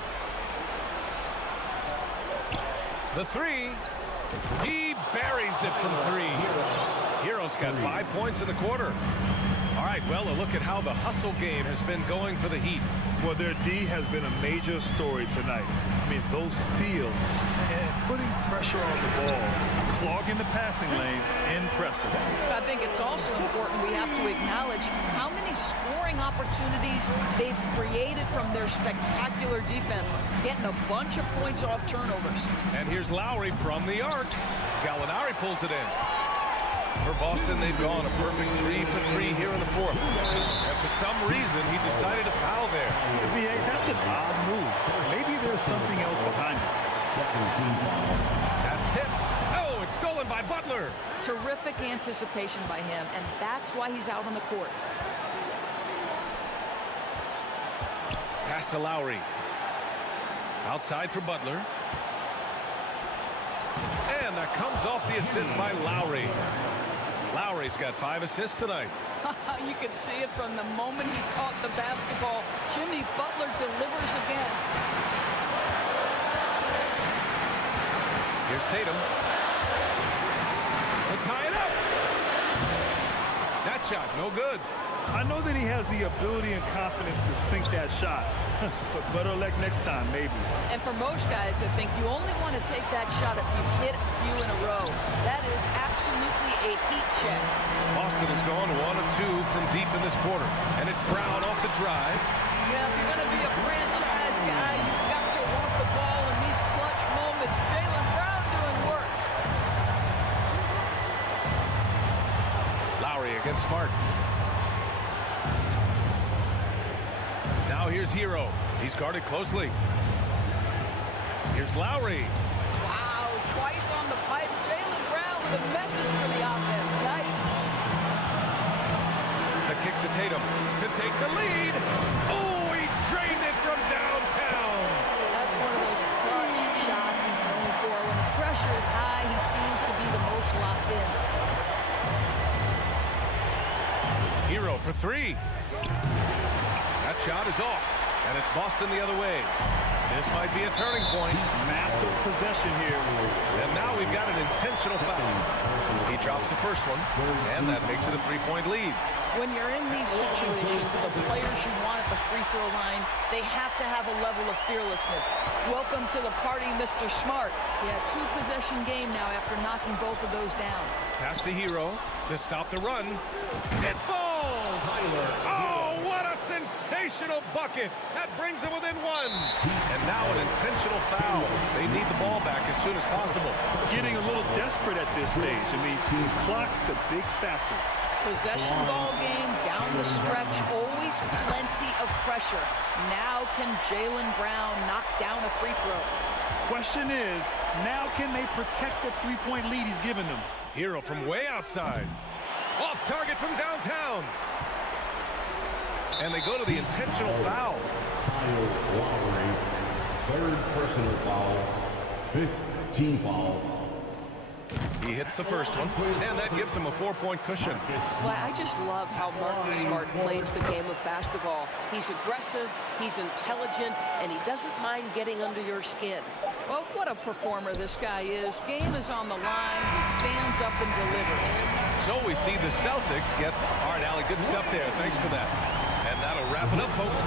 The 3. He buries it from 3. Hero's got 5 points in the quarter. All right, well, a look at how the hustle game has been going for the Heat. Well, their D has been a major story tonight. I mean, those steals and putting pressure on the ball, clogging the passing lanes, impressive. I think it's also important we have to acknowledge how many scoring opportunities they've created from their spectacular defense, getting a bunch of points off turnovers. And here's Lowry from the arc. Gallinari pulls it in. For Boston, they've gone a perfect 3 for 3 here in the 4th. And for some reason, he decided to foul there. That's an odd move. Maybe there's something else behind it. That's tipped. Oh, it's stolen by Butler. Terrific anticipation by him, and that's why he's out on the court. Pass to Lowry. Outside for Butler. And that comes off the assist by Lowry. Lowry's got 5 assists tonight. You can see it from the moment he caught the basketball. Jimmy Butler delivers again. Here's Tatum. They'll tie it up. That shot, no good. I know that he has the ability and confidence to sink that shot. But better luck next time, maybe. And for most guys, I think you only want to take that shot if you hit a few in a row. That is absolutely a heat check. Boston has gone 1 of 2 from deep in this quarter. And it's Brown off the drive. Yeah, if you're going to be a franchise guy, you've got to want the ball in these clutch moments. Jaylen Brown doing work. Lowry against Smart. Now here's Hero. He's guarded closely. Here's Lowry. Wow, twice on the pipe. Jaylen Brown with a message for the offense. Nice. The kick to Tatum to take the lead. Oh, he drained it from downtown. That's one of those clutch shots he's known for. When the pressure is high, he seems to be the most locked in. Hero for 3. That shot is off, and it's Boston the other way. This might be a turning point. Massive possession here. And now we've got an intentional foul. He drops the first one, and that makes it a 3-point lead. When you're in these situations, the players you want at the free throw line, they have to have a level of fearlessness. Welcome to the party, Mr. Smart. Yeah, 2-possession game now after knocking both of those down. Pass to Hero to stop the run. It falls! Oh, what a sensational bucket! That brings them within one. And now an intentional foul. They need the ball back as soon as possible. Getting a little desperate at this stage. I mean, the clock's the big factor. Possession ball game down the stretch, always plenty of pressure. Now can Jaylen Brown knock down a free throw? Question is, now can they protect the 3-point lead he's given them? Hero from way outside. Off target from downtown. And they go to the intentional foul. Third personal foul. 15 foul. He hits the first one, and that gives him a 4-point cushion. Well, I just love how Marcus Smart plays the game of basketball. He's aggressive, he's intelligent, and he doesn't mind getting under your skin. Well, what a performer this guy is. Game is on the line. He stands up and delivers. So we see the Celtics get... All right, Allie, good stuff there. Thanks for that. And that'll wrap it up, folks.